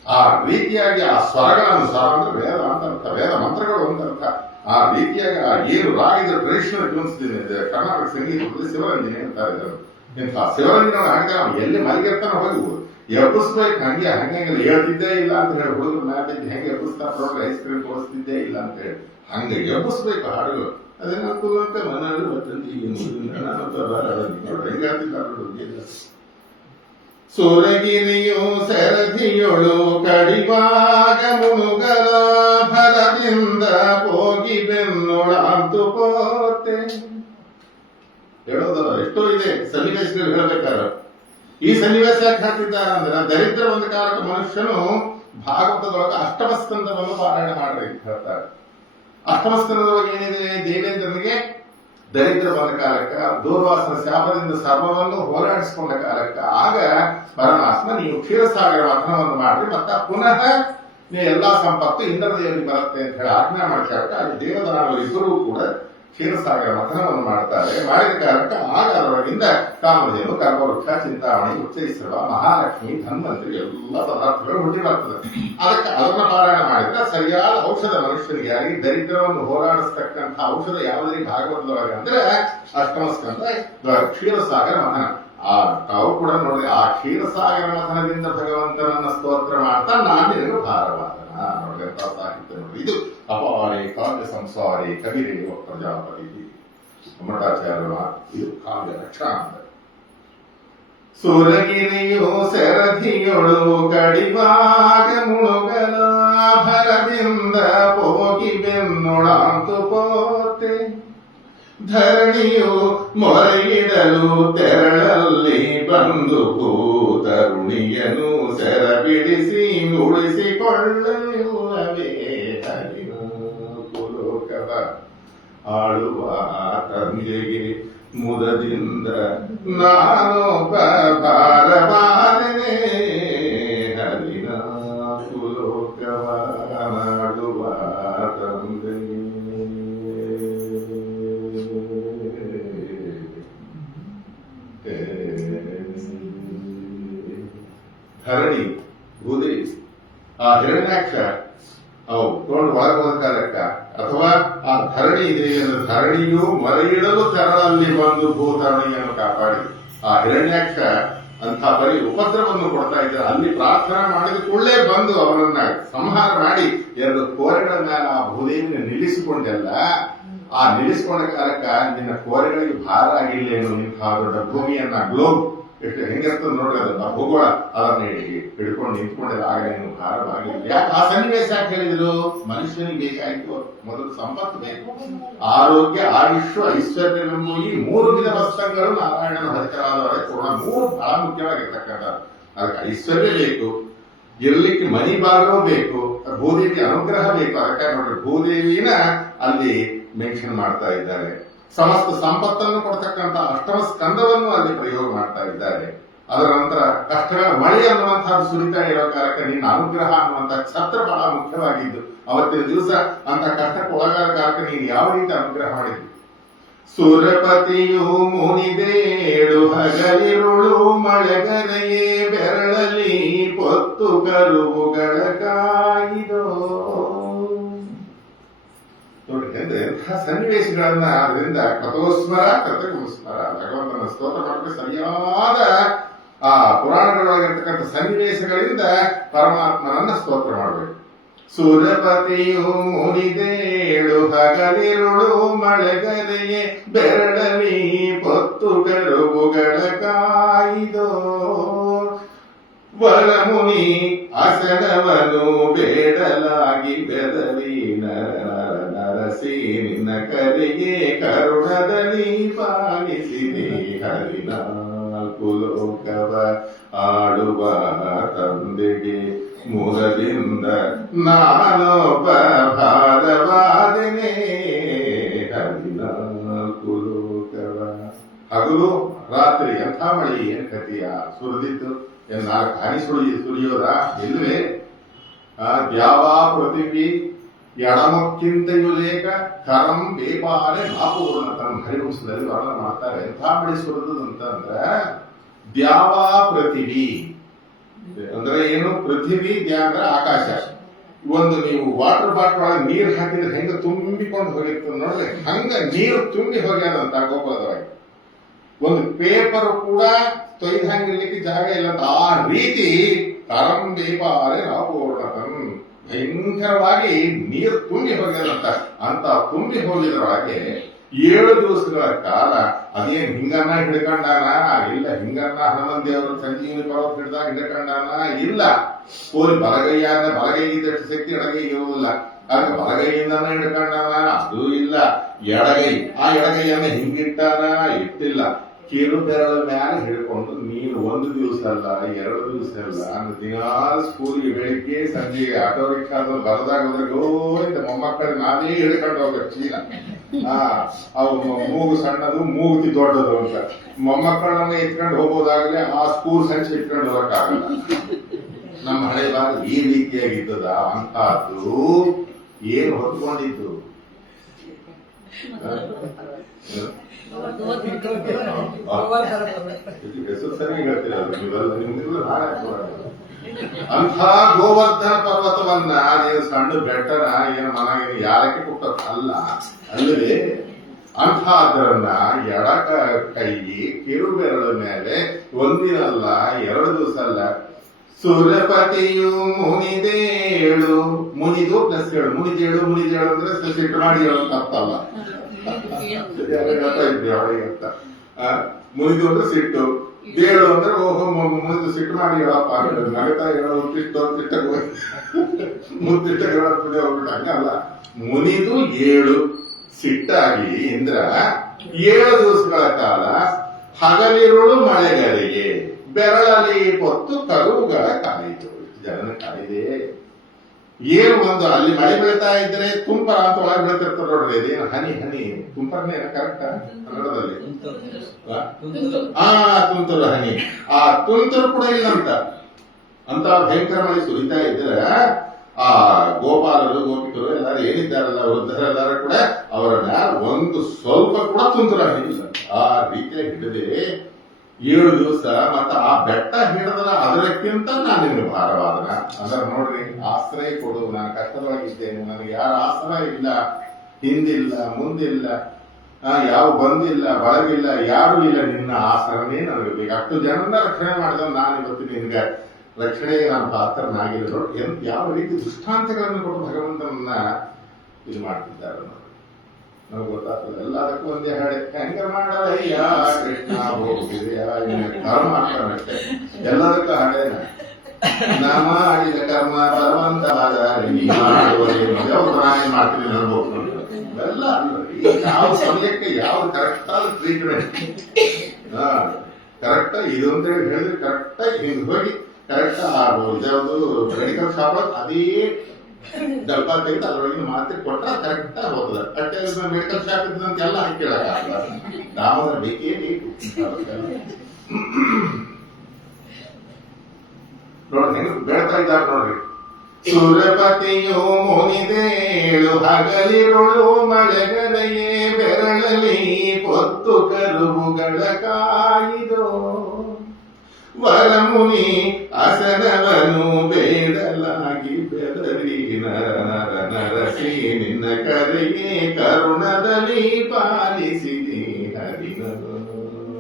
ಆ ರೀತಿಯಾಗಿ ಆ ಸ್ವರಗಳನ್ನು ಸ್ವರ ಅಂದ್ರೆ ವೇದ ಅಂತ ವೇದ ಮಂತ್ರಗಳು ಅಂತರ್ಥ. ಆ ರೀತಿಯಾಗಿ ಆ ಏನು ರಾಗಿದ ಟ್ರೆಡಿಷನಲ್ ಟ್ಯೂನ್ಸ್ ಕರ್ನಾಟಕ ಸಂಗೀತದಲ್ಲಿ ಶಿವರಂಜನೆ ಅಂತಾರೆ. ಇಂಥ ಶಿವರಂಜನ ಹಾಡಿದ್ರೆ ನಾವು ಎಲ್ಲಿ ಮಲಗಿರ್ತಾನೆ ಹೋಗಿ ಎಬ್ಬಿಸ್ಬೇಕು. ಹಂಗೆ ಹೇಳ್ತಿದ್ದೇ ಇಲ್ಲ ಅಂತ ಹೇಳಿ ಹುಡುಗರು ಮ್ಯಾಲಿದ್ದು ಹೆಂಗೆ ಎಬ್ಬಿಸ್ತಾರೆ, ಐಸ್ ಕ್ರೀಮ್ ತೋರಿಸ್ತಿದ್ದೇ ಇಲ್ಲ ಅಂತ ಹೇಳಿ ಹಂಗೆ ಎಬ್ಬಿಸ್ಬೇಕು ಹಾಡುಗಳು. ಅದೇನ ಅಂತ ಮನೆಯಲ್ಲಿ ಹೆಂಗಾಗ್ತಿಲ್ಲ. ಸುರಗಿರಿಯು ಸರದಿಯೊಳು ಕಡಿವಾಗ ಮುಳುಗಲ ಭರದಿಂದ ಹೋಗಿ ಬೆನ್ನೊಳಂತು ಪೋತೆ. ಹೇಳೋದಲ್ಲ ಎಷ್ಟೋ ಇದೆ ಸನ್ನಿವೇಶದಲ್ಲಿ ಹೇಳ್ಬೇಕಾದ್ರೆ. ಈ ಸನ್ನಿವೇಶ ಯಾಕೆ ಹಾಕಿದ್ದಾರೆ ಅಂದ್ರೆ, ದರಿದ್ರ ಒಂದು ಕಾಲಕ ಮನುಷ್ಯನು ಭಾಗವತದೊಳಗೆ ಅಷ್ಟಮಸ್ಕಂದವನ್ನು ಪಾರಾಯಣ ಮಾಡ್ರಿ ಅಂತ ಹೇಳ್ತಾರೆ. ಅಷ್ಟಮಸ್ಕಂದದೊಳಗೆ ಏನಿದೆ, ದೇವೇಂದ್ರನಿಗೆ ದರಿದ್ರ ಬಂದ ಕಾಲಕ್ಕ, ದೂರ್ವಾಸನ ಶಾಪದಿಂದ ಸರ್ವವನ್ನು ಹೋರಾಡಿಸಿಕೊಂಡ ಕಾಲಕ್ಕ, ಆಗ ಪರಮಾತ್ಮ ನೀವು ಕ್ಷೀರಸಾಗರ ಮಥನವನ್ನು ಮಾಡ್ರಿ, ಮತ್ತೆ ಪುನಃ ನೀವು ಎಲ್ಲಾ ಸಂಪತ್ತು ಇಂದ್ರದೇವರಿಗೆ ಬರುತ್ತೆ ಅಂತ ಹೇಳಿ ಆಜ್ಞಾ ಮಾಡ್ತಾರೆ. ಅಲ್ಲಿ ದೇವದಾನವರಿಬ್ಬರೂ ಕೂಡ ಕ್ಷೀರಸಾಗರ ಮಥನವನ್ನು ಮಾಡ್ತಾರೆ. ಮಾಡಿದ ಕಾಲಕ್ಕೆ ಆಗ ಅದರೊಳಗಿಂದ ಕಾಮಧೇನು, ಕರ್ಮವೃಕ್ಷ, ಚಿಂತಾಮಣಿ, ಉಚ್ಚೈಸ್ರವ, ಮಹಾಲಕ್ಷ್ಮಿ, ಧನ್ವಂತರಿ ಎಲ್ಲ ಪದಾರ್ಥಗಳು ಹುಟ್ಟಿ ಬರ್ತದೆ. ಅದಕ್ಕೆ ಅದನ್ನ ಪಾರಾಯಣ ಮಾಡಿದ್ರೆ ಸರಿಯಾದ ಔಷಧ ಮನುಷ್ಯನಿಗೆ. ಯಾರಿಗೆ ದರಿದ್ರವನ್ನು ಹೋರಾಡಿಸ್ತಕ್ಕಂಥ ಔಷಧ ಯಾವುದರಿಗೆ ಭಾಗವತದೊಳಗೆ ಅಂದ್ರೆ ಅಷ್ಟಮಸ್ಕಂದ ಕ್ಷೀರಸಾಗರ ಮಥನ. ತಾವು ಕೂಡ ನೋಡಿ, ಆ ಕ್ಷೀರಸಾಗರ ಮಥನದಿಂದ ಭಗವಂತನನ್ನ ಸ್ತೋತ್ರ ಮಾಡ್ತಾ ನಾನು ನಿನಗೆ ಭಾರವಾದನ ನೋಡಿ ಸಾಹಿತ್ಯ ನೋಡಿ. ಇದು ಅಪಾರೆ ಕಾವ್ಯ ಸಂಸಾರಿ ಕವಿರೇವ ಪ್ರಜಾಪತಿ ಮಠಾಚಾರ್ಯ. ಇದು ಕಾವ್ಯ ರಕ್ಷಣಾ. ಸುರಗಿರಿಯು ಸರಧಿಯೊಳು ಕಡಿವಾಗ ಮುಳುಗಲ ಭರದಿಂದ ಹೋಗಿ ಬೆನ್ನೊಳಂತು ಪೋತೆ. ಧರಣಿಯು ಮೊರೆಯಿಡಲು ತೆರಳಲ್ಲಿ ಬಂದು ತರುಣಿಯನು ಸೆರ ಬಿಡಿಸಿ ಉಳಿಸಿಕೊಳ್ಳಲಿಲ್ಲವೇ. ಲೋಕವ ಆಳುವ ತಂದೆಗೆ ಮುದದಿಂದ ನಾನೊಬ್ಬ ಭಾರವಾದನೆ. 14 ಲೋಕವ ಆಳುವ ತಂದೆಗೆ. ಧರಣಿ ಭೂದೇವಿ, ಆ ಹಿರಣ್ಯಾಕ್ಷ ಅವು ತಗೊಂಡು ಒಳಗೆ ಹೋದ ಕಾಲಕ್ಕ, ಅಥವಾ ಆ ಧರಣಿ ಇದೆ ಅಂದ್ರೆ ಧರಣಿಯು ಮೊರೆಯಿಡಲು ತೆರಳಲ್ಲಿ ಬಂದು ಭೂತರಣಿಯನ್ನು ಕಾಪಾಡಿ. ಆ ಹಿರಣ್ಯಾಕ್ಷ ಅಂತ ಬರೀ ಉಪದ್ರವನ್ನು ಕೊಡ್ತಾ ಇದ್ದಾರೆ. ಅಲ್ಲಿ ಪ್ರಾರ್ಥನಾ ಮಾಡಿದ ಕೂಡಲೇ ಬಂದು ಅವರನ್ನ ಸಂಹಾರ ಮಾಡಿ 2 ಕೋರೆಗಳ ಮೇಲೆ ಆ ಭೂದೇವಿನ ನಿಲ್ಲಿಸಿಕೊಂಡೆಲ್ಲ. ಆ ನಿಲ್ಲಿಸಿಕೊಂಡ ಕಾಲಕ್ಕ ನಿನ್ನ ಕೋರೆಗಳಿಗೆ ಭಾರ ಆಗಿಲ್ಲೇನು, ಇಂತಹ ದೊಡ್ಡ ಭೂಮಿಯನ್ನ ಗ್ಲೋಬ್ ಎಷ್ಟು ಹೆಂಗಿರ್ತದೆ ನೋಡ್ರಿ, ಅದನ್ನ ಭೂಗೋಳ ಅದನ್ನ ಹಿಡ್ಕೊಂಡು ನಿಂತ್ಕೊಂಡಿಲ್ಲ, ಆಗ ನೀನು ಭಾರವಾಗಿಲ್ಲ. ಯಾಕೆ ಆ ಸನ್ನಿವೇಶ ಯಾಕೆ ಹೇಳಿದ್ರು? ಮನುಷ್ಯನಿಗೆ ಬೇಕಾಯ್ತು ಮೊದಲು ಸಂಪತ್ತು ಬೇಕು, ಆರೋಗ್ಯ, ಆಯುಷ್ಯ, ಐಶ್ವರ್ಯವೆಂಬು ಈ 3 ವಿಧ ವಸ್ತುಗಳು ನಾರಾಯಣನ ಹರಿತರಾದವರೇ ಕೂಡ 3 ಬಹಳ ಮುಖ್ಯವಾಗಿರ್ತಕ್ಕಂಥ. ಅದಕ್ಕೆ ಐಶ್ವರ್ಯ ಬೇಕು, ಇರ್ಲಿಕ್ಕೆ ಮನಿ ಬಾಗಿಲು ಬೇಕು, ಭೂದೇವಿ ಅನುಗ್ರಹ ಬೇಕು. ಅದಕ್ಕೆ ನೋಡ್ರಿ ಭೂದೇವಿನ ಅಲ್ಲಿ ಮೆನ್ಷನ್ ಮಾಡ್ತಾ ಇದ್ದಾರೆ. ಸಮಸ್ತ ಸಂಪತ್ತನ್ನು ಕೊಡ್ತಕ್ಕಂಥ ಅಷ್ಟಮ ಸ್ಕಂದವನ್ನು ಅಲ್ಲಿ ಪ್ರಯೋಗ ಮಾಡ್ತಾ ಇದ್ದಾರೆ. ಅದರ ನಂತರ ಕಷ್ಟಗಳ ಮಳೆ ಅನ್ನುವಂತಹದ್ದು ಸುರಿತಾ ಇರೋ ಕಾಲಕ್ಕೆ ನಿನ್ನ ಅನುಗ್ರಹ ಅನ್ನುವಂತಹ ಛತ್ರ ಬಹಳ ಮುಖ್ಯವಾಗಿದ್ದು. ಅವತ್ತಿನ ದಿವಸ ಅಂತ ಕಷ್ಟಕ್ಕೆ ಒಳಗಾದ ಕಾಲಕ್ಕೆ ನೀನು ಯಾವ ರೀತಿ ಅನುಗ್ರಹ ಮಾಡಿದ್ವಿ? ಸುರಪತಿಯು ಮುನಿದೇಳು ಹಗಲಿರುಳು ಮಳೆಗರೆಯೇ ಬೆರಳಲಿ ಪೊತ್ತು ಕರುವುಗಳ ಕಾಯಿದೋ. ನೋಡಿ ಅಂದ್ರೆ ಎಂತಹ ಸನ್ನಿವೇಶಗಳನ್ನ ಅದರಿಂದ ಕಥೋಸ್ಮರ ಕಥಗುಸ್ಮರ ಭಗವಂತನ ಸ್ತೋತ್ರ ಮಾಡಿದ್ರೆ ಸರಿಯಾದ ಆ ಪುರಾಣಗಳೊಳಗಿರ್ತಕ್ಕಂಥ ಸನ್ನಿವೇಶಗಳಿಂದ ಪರಮಾತ್ಮನನ್ನ ಸ್ತೋತ್ರ ಮಾಡಬೇಕು. ಸುರಪತಿಯು ಮುನಿದೇಳು ಹಗಲಿರುಳು ಮಳೆಗರೆಯೇ ಬೆರಳಲಿ ಪೊತ್ತು ಕರುವುಗಳ ಕಾಯಿದೋ. ವರಮುನಿ ಅಸನವನು ಬೇಡಲಾಗಿ ಬೆದರಿ ನರಸಿ ನಿನ್ನ ಕರೆಗೆ ಕರುಣದಲ್ಲಿ ಪಾಲಿಸಿದೆ. 14 ಲೋಕವ ಆಡುವ ತಂದೆಗೆ ಮುರದಿಂದ ನಾನೊಬ್ಬ ಭಾರವಾದನೆ. 14 ಲೋಕವ ಹಗಲು ರಾತ್ರಿ ಎಂಥ ಮಳಿ ಏನ್ ಕತಿಯ ಸುರಿದಿತ್ತು. 4 ಹನಿ ಸುರಿಯೋದ ಇಲ್ಲವೇ? ದ್ಯಾವಾ ಪೃಥಿವಿ ಎಡಮಕ್ಕಿಂತೆಯೂ ಲೇಖ ಕರಂ ಬೇಪಾರೆ ನಾಪೂರ್ಣ ತನ್ನ ಹರಿವಂಶದಲ್ಲಿ ವರ್ಣನೆ ಮಾಡ್ತಾರೆ. ಎಂಥ ಮಳಿ ಸುರಿದು ಅಂತಂದ್ರೆ ದ್ಯಾವಾ ಪೃಥಿವಿ ಅಂದ್ರೆ ಏನು? ಪೃಥಿವಿ ದ್ಯಾ ಅಂದ್ರೆ ಆಕಾಶ. ಒಂದು ನೀವು ವಾಟರ್ ಬಾಟಲ್ ಒಳಗೆ ನೀರು ಹಾಕಿದ್ರೆ ಹೆಂಗ ತುಂಬಿಕೊಂಡು ಹೋಗಿರ್ತದೆ ನೋಡ್ರಿ, ಹಂಗ ನೀರು ತುಂಬಿ ಹೋಗ್ಯಾದಂತ ಗೋಪಾಲದೊಳಗೆ. ಒಂದು ಪೇಪರ್ ಕೂಡ ತೊಯ್ದಂಗಿರ್ಲಿಕ್ಕೆ ಜಾಗ ಇಲ್ಲ. ಆ ರೀತಿ ಕರಂ ಬೇಪಾರೆ ನಾಪೂರ್ಣತನ್ ಭಯಂಕರವಾಗಿ ನೀರು ತುಂಬಿ ಹೋಗ್ಯದಂತ. ಅಂತ ತುಂಬಿ ಹೋಗಿದ್ರೊಳಗೆ 7 ದಿವಸಗಳ ಕಾಲ ಅದೇನ್ ಹಿಂಗನ್ನ ಹಿಡ್ಕೊಂಡಾನ ಇಲ್ಲ, ಹಿಂಗನ್ನ ಹನುಮನ್ ದೇವರು ಸಂಜೀವನಿ ಪರ್ವತ ಹಿಡ್ದಾಗ ಹಿಡ್ಕೊಂಡಾನ ಇಲ್ಲ. ಕೋರಿ ಬಲಗೈಯಾದ ಬಲಗೈ ಇದ್ದಷ್ಟು ಶಕ್ತಿ ಎಡಗೈ ಇರುವುದಿಲ್ಲ. ಅದಕ್ಕೆ ಬಲಗೈಯಿಂದನ ಹಿಡ್ಕೊಂಡಾನ ಅದು ಇಲ್ಲ. ಎಡಗೈ ಆ ಎಡಗೈಯನ್ನ ಹಿಂಗಿಟ್ಟಾನ ಇಟ್ಟಿಲ್ಲ. ಕಿರು ಬೆರಳ ಮ್ಯಾಲೆ ಹಿಡ್ಕೊಂಡು ನೀನು 1 ದಿವಸ ಅಲ್ಲ 2 ದಿವಸ ಅಲ್ಲ ದಿನಾಲು ಸ್ಕೂಲಿಗೆ ಬೆಳಿಗ್ಗೆ ಸಂಜೆ ಆಟೋ ರಿಕ್ಷಾದ ಬರದಾಗ ಹೋದ್ರೆ ಗೋವಿಂದ ಮೊಮ್ಮಕ್ಕಳ ನಾವೇ ಹಿಡ್ಕೊಂಡು ಹೋಗ್ಬೇಕು ಚೀಲ. ಅವು ಮೂಗು ಸಣ್ಣದು ಮೂಗುತಿ ದೊಡ್ಡದು ಅಂತ ಮೊಮ್ಮಕ್ಕಳನ್ನ ಎತ್ಕೊಂಡು ಹೋಗೋದಾಗಲೇ ಆ ಸ್ಕೂಲ್ ಸಂಚೆ ಇಟ್ಕೊಂಡು ಹೋಗಕ್ಕಾಗಲ್ಲ. ನಮ್ಮ ಹಳೆ ಬಾರಿ ಈ ರೀತಿಯಾಗಿದ್ದದ ಅಂತಹದ್ದು ಏನು ಹೊತ್ಕೊಂಡಿದ್ದು? ಹೆಸರು ಸರಿ ಹೇಳ್ತೀರ ಅಂಥ ಗೋವರ್ಧನ ಪರ್ವತವನ್ನ ಏನು ಸಣ್ಣ ಬೆಟ್ಟನ ಏನು ಮನೆಗೆ ಯಾರಕ್ಕೆ ಕೊಟ್ಟ ಅಲ್ಲ ಅಲ್ಲದೆ ಅಂಥದ್ರನ್ನ ಎಡ ಕೈ ಕಿರು ಬೆರಳ ಮೇಲೆ 1 ದಿನ ಅಲ್ಲ 2 ದಿವಸ ಅಲ್ಲ. ಸುರಪತಿಯು ಮುನಿದೇಳು ಮುನಿದು ಪ್ಲಸ್ ಹೇಳು ಮುನಿದೇಳು ಅಂದ್ರೆ ಸಿಟ್ಟು ಮಾಡಿ ಹೇಳೋಂತ ಅರ್ಥ ಅಲ್ಲ. ಅಂತ ಮುನಿದು ಅಂದ್ರೆ ಸಿಟ್ಟು, ದೇಳು ಅಂದ್ರೆ ಓಹೋ ಮುನಿದು ಸಿಟ್ಟು ಮಾಡಿ ಹೇಳಪ್ಪ ನಗತಾ ಹೇಳೋ ತಿಟ್ಟ ಮುತ್ತಿಟ್ಟ ಹೇಳೋದು ಹೋಗ್ಬಿಟ್ಟು ಹಂಗಲ್ಲ. ಮುನಿದು 7 ಸಿಟ್ಟಾಗಿ ಇಂದ್ರ 7 ದಿವಸಗಳ ಕಾಲ ಹಗಲಿರುಳು ಮಳೆಗರಿಗೆ ಬೆರಳಲಿ ಪೊತ್ತು ಕರುವುಗಳ ಕಾಯಿತು. ಜನನ ಕಾಯಿದೆ ಏನು ಒಂದು ಅಲ್ಲಿ ಮಳೆ ಬೀಳ್ತಾ ಇದ್ರೆ ತುಂಪರ ಅಂತ ಒಳಗೆ ಬೀಳ್ತಿರ್ತಾರೆ ನೋಡ್ರಿ. ಇದೇನು ಹನಿ ಹನಿ ತುಂಪರನೇ ಕರೆಕ್ಟ್ ಕನ್ನಡದಲ್ಲಿ? ತುಂತುರು ಹನಿ. ಆ ತುಂತುರು ಕೂಡ ಇಲ್ಲಂತ. ಅಂತ ಭಯಂಕರ ಮಳೆ ಸುರಿತಾ ಇದ್ರೆ ಆ ಗೋಪಾಲರು ಗೋಪಿಕರು ಎಲ್ಲಾರು ಏನಿದ್ದಾರಲ್ಲ ವೃದ್ಧರೆಲ್ಲರೂ ಕೂಡ ಅವರ ಮ್ಯಾಲ ಒಂದು ಸ್ವಲ್ಪ ಕೂಡ ತುಂತುರು ಹನಿ ಇಲ್ಲ. ಆ ರೀತಿಯಾಗಿ ಹಿಡಿದೆ 7 ದಿವಸ ಮತ್ತ ಆ ಬೆಟ್ಟ ಹಿಡಿದ್ರ ಅದಕ್ಕಿಂತ ನಾನು ನಿಮ್ಗೆ ಭಾರವಾದನ ಅಂದ್ರೆ ನೋಡ್ರಿ, ಆಶ್ರಯ ಕೊಡು, ನಾನು ಕಷ್ಟದೊಳಗಿದ್ದೇನೆ, ನನಗೆ ಯಾರ ಆಶ್ರಯ ಇಲ್ಲ, ಹಿಂದಿಲ್ಲ ಮುಂದಿಲ್ಲ, ಯಾವ ಬಂದಿಲ್ಲ ಬಳಗಿಲ್ಲ ಯಾರು ಇಲ್ಲ ನಿನ್ನ ಆ ಸರಣಿ ನನಗೆ ಬೇಕು. ಅಷ್ಟು ಜನರನ್ನ ರಕ್ಷಣೆ ಮಾಡಿದ ನಾನು ಇವತ್ತು ನಿನ್ಗೆ ರಕ್ಷಣೆಗೆ ನಾನು ಪಾತ್ರನಾಗಿರೋ ಯಾವ ರೀತಿ ದೃಷ್ಟಾಂತಗಳನ್ನು ಕೊಟ್ಟು ಭಗವಂತನನ್ನ ಇದು ಮಾಡ್ತಿದ್ದಾರೆ ನಮ್ಗೆ ಗೊತ್ತಾಗ್ತದೆ. ಎಲ್ಲದಕ್ಕೂ ಒಂದೇ ಹಾಡೆ ಹೆಂಗ ಮಾಡಲಯ್ಯ ಕೃಷ್ಣ ಹೋಗಿದೆಯಾ ಕರ್ಮ ಮಾಡ್ತಾನಷ್ಟೇ, ಎಲ್ಲದಕ್ಕೂ ಹಾಡೇನ ನಾ ಮಾಡಿದ ಕರ್ಮ ಭಗವಂತವಾದ ಪ್ರಾಣಿ ಮಾಡ್ತೀನಿ ಅನ್ಬೋದು ಎಲ್ಲ ಯಾವ ಸಮಯಕ್ಕೆ ಯಾವ್ದು ಕರೆಕ್ಟ್ ಆದ ಟ್ರೀಟ್ಮೆಂಟ್ ಕರೆಕ್ಟ್ ಇದು ಅಂತ ಹೇಳಿ ಹೇಳಿದ್ರೆ ಕರೆಕ್ಟಾಗಿ ಹಿಂಗೆ ಹೋಗಿ ಕರೆಕ್ಟ್ ಆಗ್ಬೋದು. ಯಾವುದು ಮೆಡಿಕಲ್ ಶಾಪ್ ಅದೇ ಡಬ್ಬ ತೆಗೆದು ಅದರೊಳಗೆ ಮಾತ್ರೆ ಕೊಟ್ಟರೆ ಕರೆಕ್ಟ್ ಆಗಿ ಹೋಗ್ತದೆ. ಅಷ್ಟೇ ಮೆಡಿಕಲ್ ಶಾಪ್ ಇದ್ದಂತ ಎಲ್ಲ ಹಾಕಿಡಕ್ಕಾಗಲ್ಲ, ನಾವು ಬೇಕೇ ಬೇಕು. ನೋಡ್ರಿ ಬೆಳ್ತಾ ಇದ್ದಾರೆ ನೋಡ್ರಿ. ಸುರಪತಿಯು ಮುನಿದೇಳು ಹಗಲಿರುಳು ಮಳೆಗರೆಯೇ ಬೆರಳಲಿ ಪೊತ್ತು ಕರುವುಗಳ ಕಾಯಿದೋ ವರಮುನಿ ಅಸನವನು ಬೇಡಲಾಗಿ ಬೆದರಿ ನರಸಿ ನಿನ್ನ ಕರೆಯೇ ಕರುಣದಲ್ಲಿ ಪಾಲಿಸಿದಿ ಹರಿನಲೋಕವ.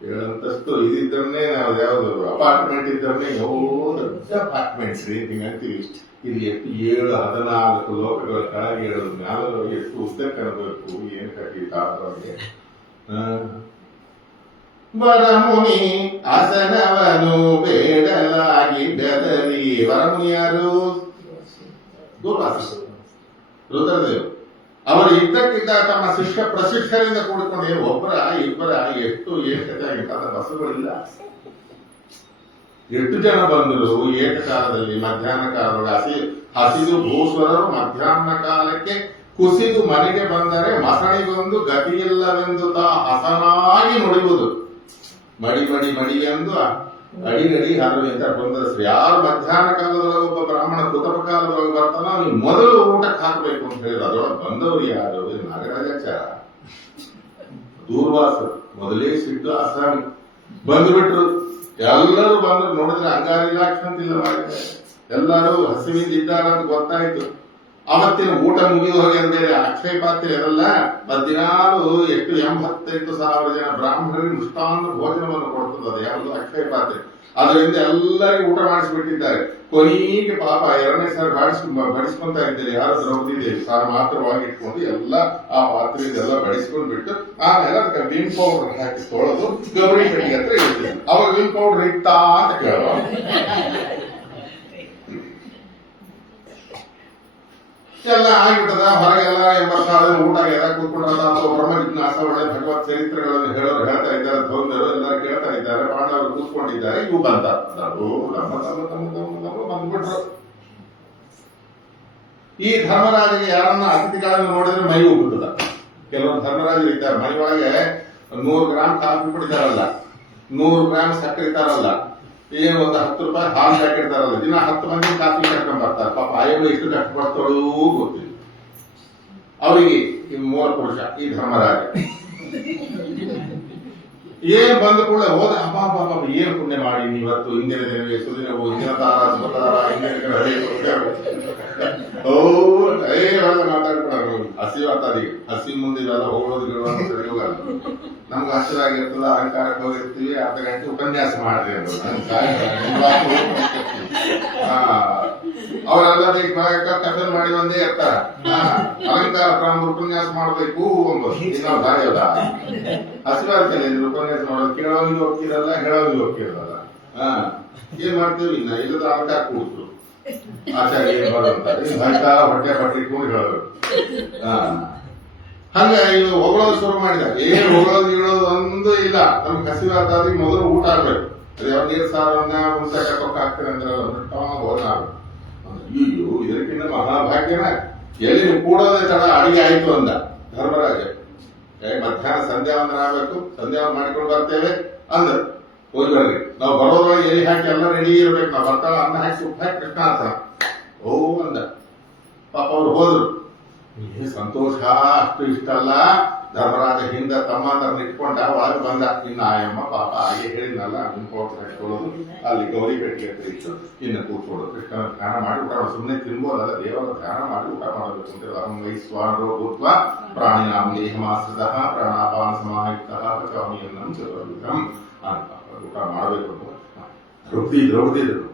7 ಅಂತಸ್ತು ಇದಿದ್ದನ್ನೇ ನಾವು ಯಾವ್ದು ಅಪಾರ್ಟ್ಮೆಂಟ್ ಇದ್ದನ್ನೇ ದೊಡ್ಡ ಅಪಾರ್ಟ್ಮೆಂಟ್ಸ್ ರೀ ಹಿಂಗಂತೀವಿ. ಇಲ್ಲಿ ಎಷ್ಟು 7-14 ಲೋಕಗಳ ಕೆಳಗೆ ಹೇಳೋದು ಮ್ಯಾಲ ಎಷ್ಟು ಉದ್ದಕ್ಕೆ ಅನ್ಬೇಕು ಏನ್ ಕಟ್ಟಿಗೆ. ವರಮುನಿ ಅಸನವನು ಬೇಡಲಾಗಿ ಬೆದರಿ. ವರಮುನಿ ಯಾರು? ದೂರ್ವಾಸ ರುದ್ರದೇವ್. ಅವರು ಇದ್ದಕ್ಕಿದ್ದ ತಮ್ಮ ಶಿಷ್ಯ ಪ್ರಶಿಕ್ಷಣೆಯಿಂದ ಕೂಡಿಕೊಂಡು ಏನು ಒಬ್ಬರ ಇಬ್ಬರ ಎಷ್ಟು ಏಕತೆಯಾಗಿಂತ ಬಸ್ಸುಗಳಿಲ್ಲ. 8 ಜನ ಬಂದರು ಏಕಕಾಲದಲ್ಲಿ ಮಧ್ಯಾಹ್ನ ಕಾಲದೊಳಗೆ. ಹಸಿದು ಭೂಸ್ವರರು ಮಧ್ಯಾಹ್ನ ಕಾಲಕ್ಕೆ ಕುಸಿದು ಮನೆಗೆ ಬಂದರೆ ಮಸಣಿಗೊಂದು ಗತಿಯಿಲ್ಲವೆಂದು ತಾ ಹಸನಾಗಿ ನುಡಿಯುವುದು. ಮಡಿ ಮಡಿ ಮಡಿ ಎಂದು ಅಡಿಗಡಿ ಹರವಿ ಅಂತ ಬಂದಸ್ರು. ಯಾರು ಮಧ್ಯಾಹ್ನ ಕಾಲದೊಳಗೆ ಒಬ್ಬ ಬ್ರಾಹ್ಮಣ ಕೃತಪ ಕಾಲದೊಳಗೆ ಬರ್ತಾನ ಅವ್ನಿಗೆ ಮೊದಲು ಊಟಕ್ಕೆ ಹಾಕಬೇಕು ಅಂತ ಹೇಳಿದ್ರು. ಅದರೊಳಗೆ ಬಂದವರು ಯಾರು? ನಾಗರಾಜಾಚಾರ, ದೂರ್ವಾಸರು. ಮೊದಲೇ ಸಿಟ್ಟು ಅಸ್ಸಾಮಿ ಬಂದ್ಬಿಟ್ರು. ಎಲ್ಲರೂ ಬಂದ್ರು. ನೋಡಿದ್ರೆ ಅಂಗಾರ ಇಲಾಖೆ ಅಂತಿಲ್ಲ ಮಾಡಿದ್ದಾರೆ. ಎಲ್ಲರೂ ಹಸಿವಿಂದ ಇದ್ದಾರಂತ ಗೊತ್ತಾಯ್ತು. ಅವತ್ತಿನ ಊಟ ಮುಗಿದು ಹೋಗಿ ಅಂದ್ರೆ ಅಕ್ಷಯ ಪಾತ್ರೆ ಇರಲ್ಲ. ದಿನಾಲು ಎಷ್ಟು 88,000 ಜನ ಬ್ರಾಹ್ಮಣರಿಗೆ ಮೃಷ್ಟಾನ್ನ ಭೋಜನವನ್ನು ಕೊಡ್ತದೆ. ಯಾವುದು ಅಕ್ಷಯ ಪಾತ್ರೆ. ಅದರಿಂದ ಎಲ್ಲರಿಗೂ ಊಟ ಮಾಡಿಸ್ಬಿಟ್ಟಿದ್ದಾರೆ. ಕೊನೆಗೆ ಪಾಪ 2ನೇ ಸಾರಿ ಬಡಿಸ್ಕೊಂತ ಇದ್ದಾರೆ. ಯಾರು? ದ್ರೌಪದಿ ದೇವಿ. ಸಾರು ಮಾತ್ರವಾಗಿ ಇಟ್ಕೊಂಡು ಎಲ್ಲ ಆ ಪಾತ್ರೆಯೆಲ್ಲ ಬಡಿಸ್ಕೊಂಡ್ ಬಿಟ್ಟು ಆಮೇಲೆ ಅದಕ್ಕೆ ವಿಮ್ ಪೌಡರ್ ಹಾಕಿ ತೊಳೆದು ಗೌರಿ ಕಡೆಗೆ ಹತ್ರ ಇಡ್ತೀವಿ. ಅವಾಗ ವಿಮ್ ಪೌಡರ್ ಇಡ್ತಾ ಅಂತ ಕೇಳುವ. ಎಲ್ಲ ಆಗಿಬಿಟ್ಟದ. ಹೊರಗೆಲ್ಲ 80,000 ಊಟ ಎಲ್ಲ ಕೂತ್ಕೊಂಡ್ರದ. ಬ್ರಹ್ಮ ಜಿಜ್ಞಾಸ ಒಳ್ಳೆ ಭಗವತ್ ಚರಿತ್ರೆಗಳನ್ನು ಹೇಳೋರು ಹೇಳ್ತಾ ಇದ್ದಾರೆ. ಧೌಮ್ಯರು ಎಲ್ಲರೂ ಕೇಳ್ತಾ ಇದ್ದಾರೆ. ಪಾಂಡವರು ಕೂತ್ಕೊಂಡಿದ್ದಾರೆ. ಇವು ಬಂದ ಬಂದ್ಬಿಟ್ರು. ಈ ಧರ್ಮರಾಜಗೆ ಯಾರನ್ನ ಅತಿಥಿಗಳನ್ನು ನೋಡಿದ್ರೆ ಮೈ ಉಬ್ಬುತ್ತದ. ಕೆಲವೊಂದು ಧರ್ಮರಾಜರು ಇದ್ದಾರೆ ಮೈ ಒಳಗೆ 100 ಗ್ರಾಮ್ ಕಾಫಿ ಕುಡಿತಾರಲ್ಲ, 100 ಗ್ರಾಮ್ ಸಕ್ಕರೆ ಇರ್ತಾರಲ್ಲ, ಏನು ಒಂದು 10 ರೂಪಾಯಿ ಹಾಲು ಹಾಕಿರ್ತಾರಲ್ಲ. ದಿನ 10 ಮಂದಿ ಕಾಫಿ ಕಟ್ಕೊಂಡ್ ಬರ್ತಾರೆ. ಪಾಪ ಆಯಗಳು ಎಷ್ಟು ಕಷ್ಟಪಡ್ತಾಳೂ ಗೊತ್ತಿಲ್ಲ ಅವರಿಗೆ. ಈ 3 ಪುರುಷ ಈ ಧರ್ಮರಾಜ ಏನ್ ಬಂದ ಕೂಡ ಹೋದ. ಅಪ್ಪ ಏನ್ ಪುಣ್ಯ ಮಾಡಿ ಇವತ್ತು ಹಿಂದಿನ ದಿನವೇ ಸುದಿನವು ಹಿಂದಿನ ತಾರ ಸುತಾರ ಹಿಂದಿನ ಮಾತಾಡ್ಕೊಳ ಹಸಿವಾತಾದಿ. ಹಸಿ ಮುಂದೆ ಇವೆಲ್ಲ ಹೋಗೋದು ಹೋಗಲ್ಲ. ನಮ್ಗೆ ಹಸಿರಾಗಿರ್ತದ, ಅಲಂಕಾರಕ್ಕೆ ಹೋಗಿರ್ತೀವಿ. 10 ಗಂಟೆ ಉಪನ್ಯಾಸ ಮಾಡ್ರಿ ಅಂತ ಅವರೆಲ್ಲ ಕಫನ್ ಮಾಡಿ ಒಂದೇ ಇರ್ತಾರ. ಅಲಂಕಾರ ಪ್ರಾರಂಭ ಉಪನ್ಯಾಸ ಮಾಡ್ಬೇಕು ಅನ್ನೋದು ದಾರಿಯಲ್ಲ. ಹಸಿವಾಗ್ತಲ್ಲ ಉಪನ್ಯಾಸ ಮಾಡೋದು. ಕೇಳೋರಿಗೆ ಹೋಗ್ತಿರಲ್ಲ, ಹೇಳೋರಿಗೆ ಹೋಗ್ತಿರಲ್ಲ. ಏನ್ ಮಾಡ್ತೀವಿ? ಇನ್ನ ಇಲ್ಲದ ಅಲಂಕಾರ ಕೂಡ್ತು ಆಚಾರ್ಯ ಏನ್ ಬರೋಂತಾರೆ ಹೊಟ್ಟೆ ಬಟ್ಟೆ ಇಟ್ಕೊಂಡು ಹೇಳೋರು. ಹಂಗ ಇವು ಹೊಗಳೋದು ಶುರು ಮಾಡಿದಾಗ ಏನ್ ಹೊಗಳೋದು ಇಳೋದು ಒಂದು ಇಲ್ಲ. ನಮ್ಗೆ ಹಸಿವಾತಾದ್ರೆ ಮೊದಲು ಊಟ ಆಗ್ಬೇಕು. ಅದೇ ನೀರ್ ಸಾರನ್ನ ಮುಂಚೆ ತೊಕ್ಕ ಹಾಕ್ತಾರೆ ಅಂದ್ರೆ ಹೋದ. ಅಯ್ಯೋ ಇದಕ್ಕಿಂತ ಮಹಾಭಾಗ್ಯನ. ಎಲ್ಲಿ ನೀವು ಕೂಡೋದೇ ತಡ ಅಡಿಗೆ ಆಯ್ತು ಅಂದ ಧರ್ಮರಾಜ. ಮಧ್ಯಾಹ್ನ ಸಂಧ್ಯಾವಂದನ ಆಗ್ಬೇಕು, ಸಂಧ್ಯಾವಂದನ ಮಾಡಿಕೊಂಡು ಬರ್ತೇವೆ ಅಂದ. ಹೋಗಿ ಬರ್ರಿ, ನಾವು ಬರೋದ್ರೊಳಗೆ ಎಲ್ಲಿ ಹಾಕಿ ಎಲ್ಲ ರೆಡಿ ಇರ್ಬೇಕು. ನಾವು ಬರ್ತಾವ ಅನ್ನ ಹಾಕಿ ಸುತ್ತ ಹಾಕಿ ಕೃಷ್ಣ ಅಂತ ಓ ಅಂದ. ಪಾಪ ಅವ್ರು ಹೋದ್ರು. ಸಂತೋಷ ಅಷ್ಟು ಇಷ್ಟ ಅಲ್ಲ. ಧರ್ಮರಾಜ ಹಿಂದ ತಮ್ಮಂದರನ್ನ ಇಟ್ಕೊಂಡ ಒಳಗೆ ಬಂದ. ಇನ್ನು ಆಯಮ್ಮ ಪಾಪ ಹಾಗೆ ಹೇಳಿದ್ನಲ್ಲ ಅನ್ಕೊಳ್ಳೋದು ಅಲ್ಲಿ ಗೌರಿ ಭೇಟಿ ಅಂತ ಇತ್ತು. ಇನ್ನು ಕೂತ್ಕೊಳ್ಳೋದು ಕೃಷ್ಣನ ಧ್ಯಾನ ಮಾಡಿ ಊಟ ಮಾಡಿ, ಸುಮ್ಮನೆ ತಿನ್ಬೋದಲ್ಲ, ದೇವರ ಧ್ಯಾನ ಮಾಡಿ ಊಟ ಮಾಡಬೇಕು ಅಂತ. ಅಹಂ ವೈಶ್ವಾನರೋ ಭೂತ್ವ ಪ್ರಾಣಿನಾಂ ದೇಹಮಾಶ್ರಿತ ಪ್ರಾಣಾಪಾನ ಸಮಾಯುಕ್ತ ಪಚಾಮಿಯನ್ನಂ ಚತುರ್ವಿಧಂ ಅಂತ ಊಟ ಮಾಡಬೇಕು ಅಂತ. ದ್ರೌಪದಿದ್ರು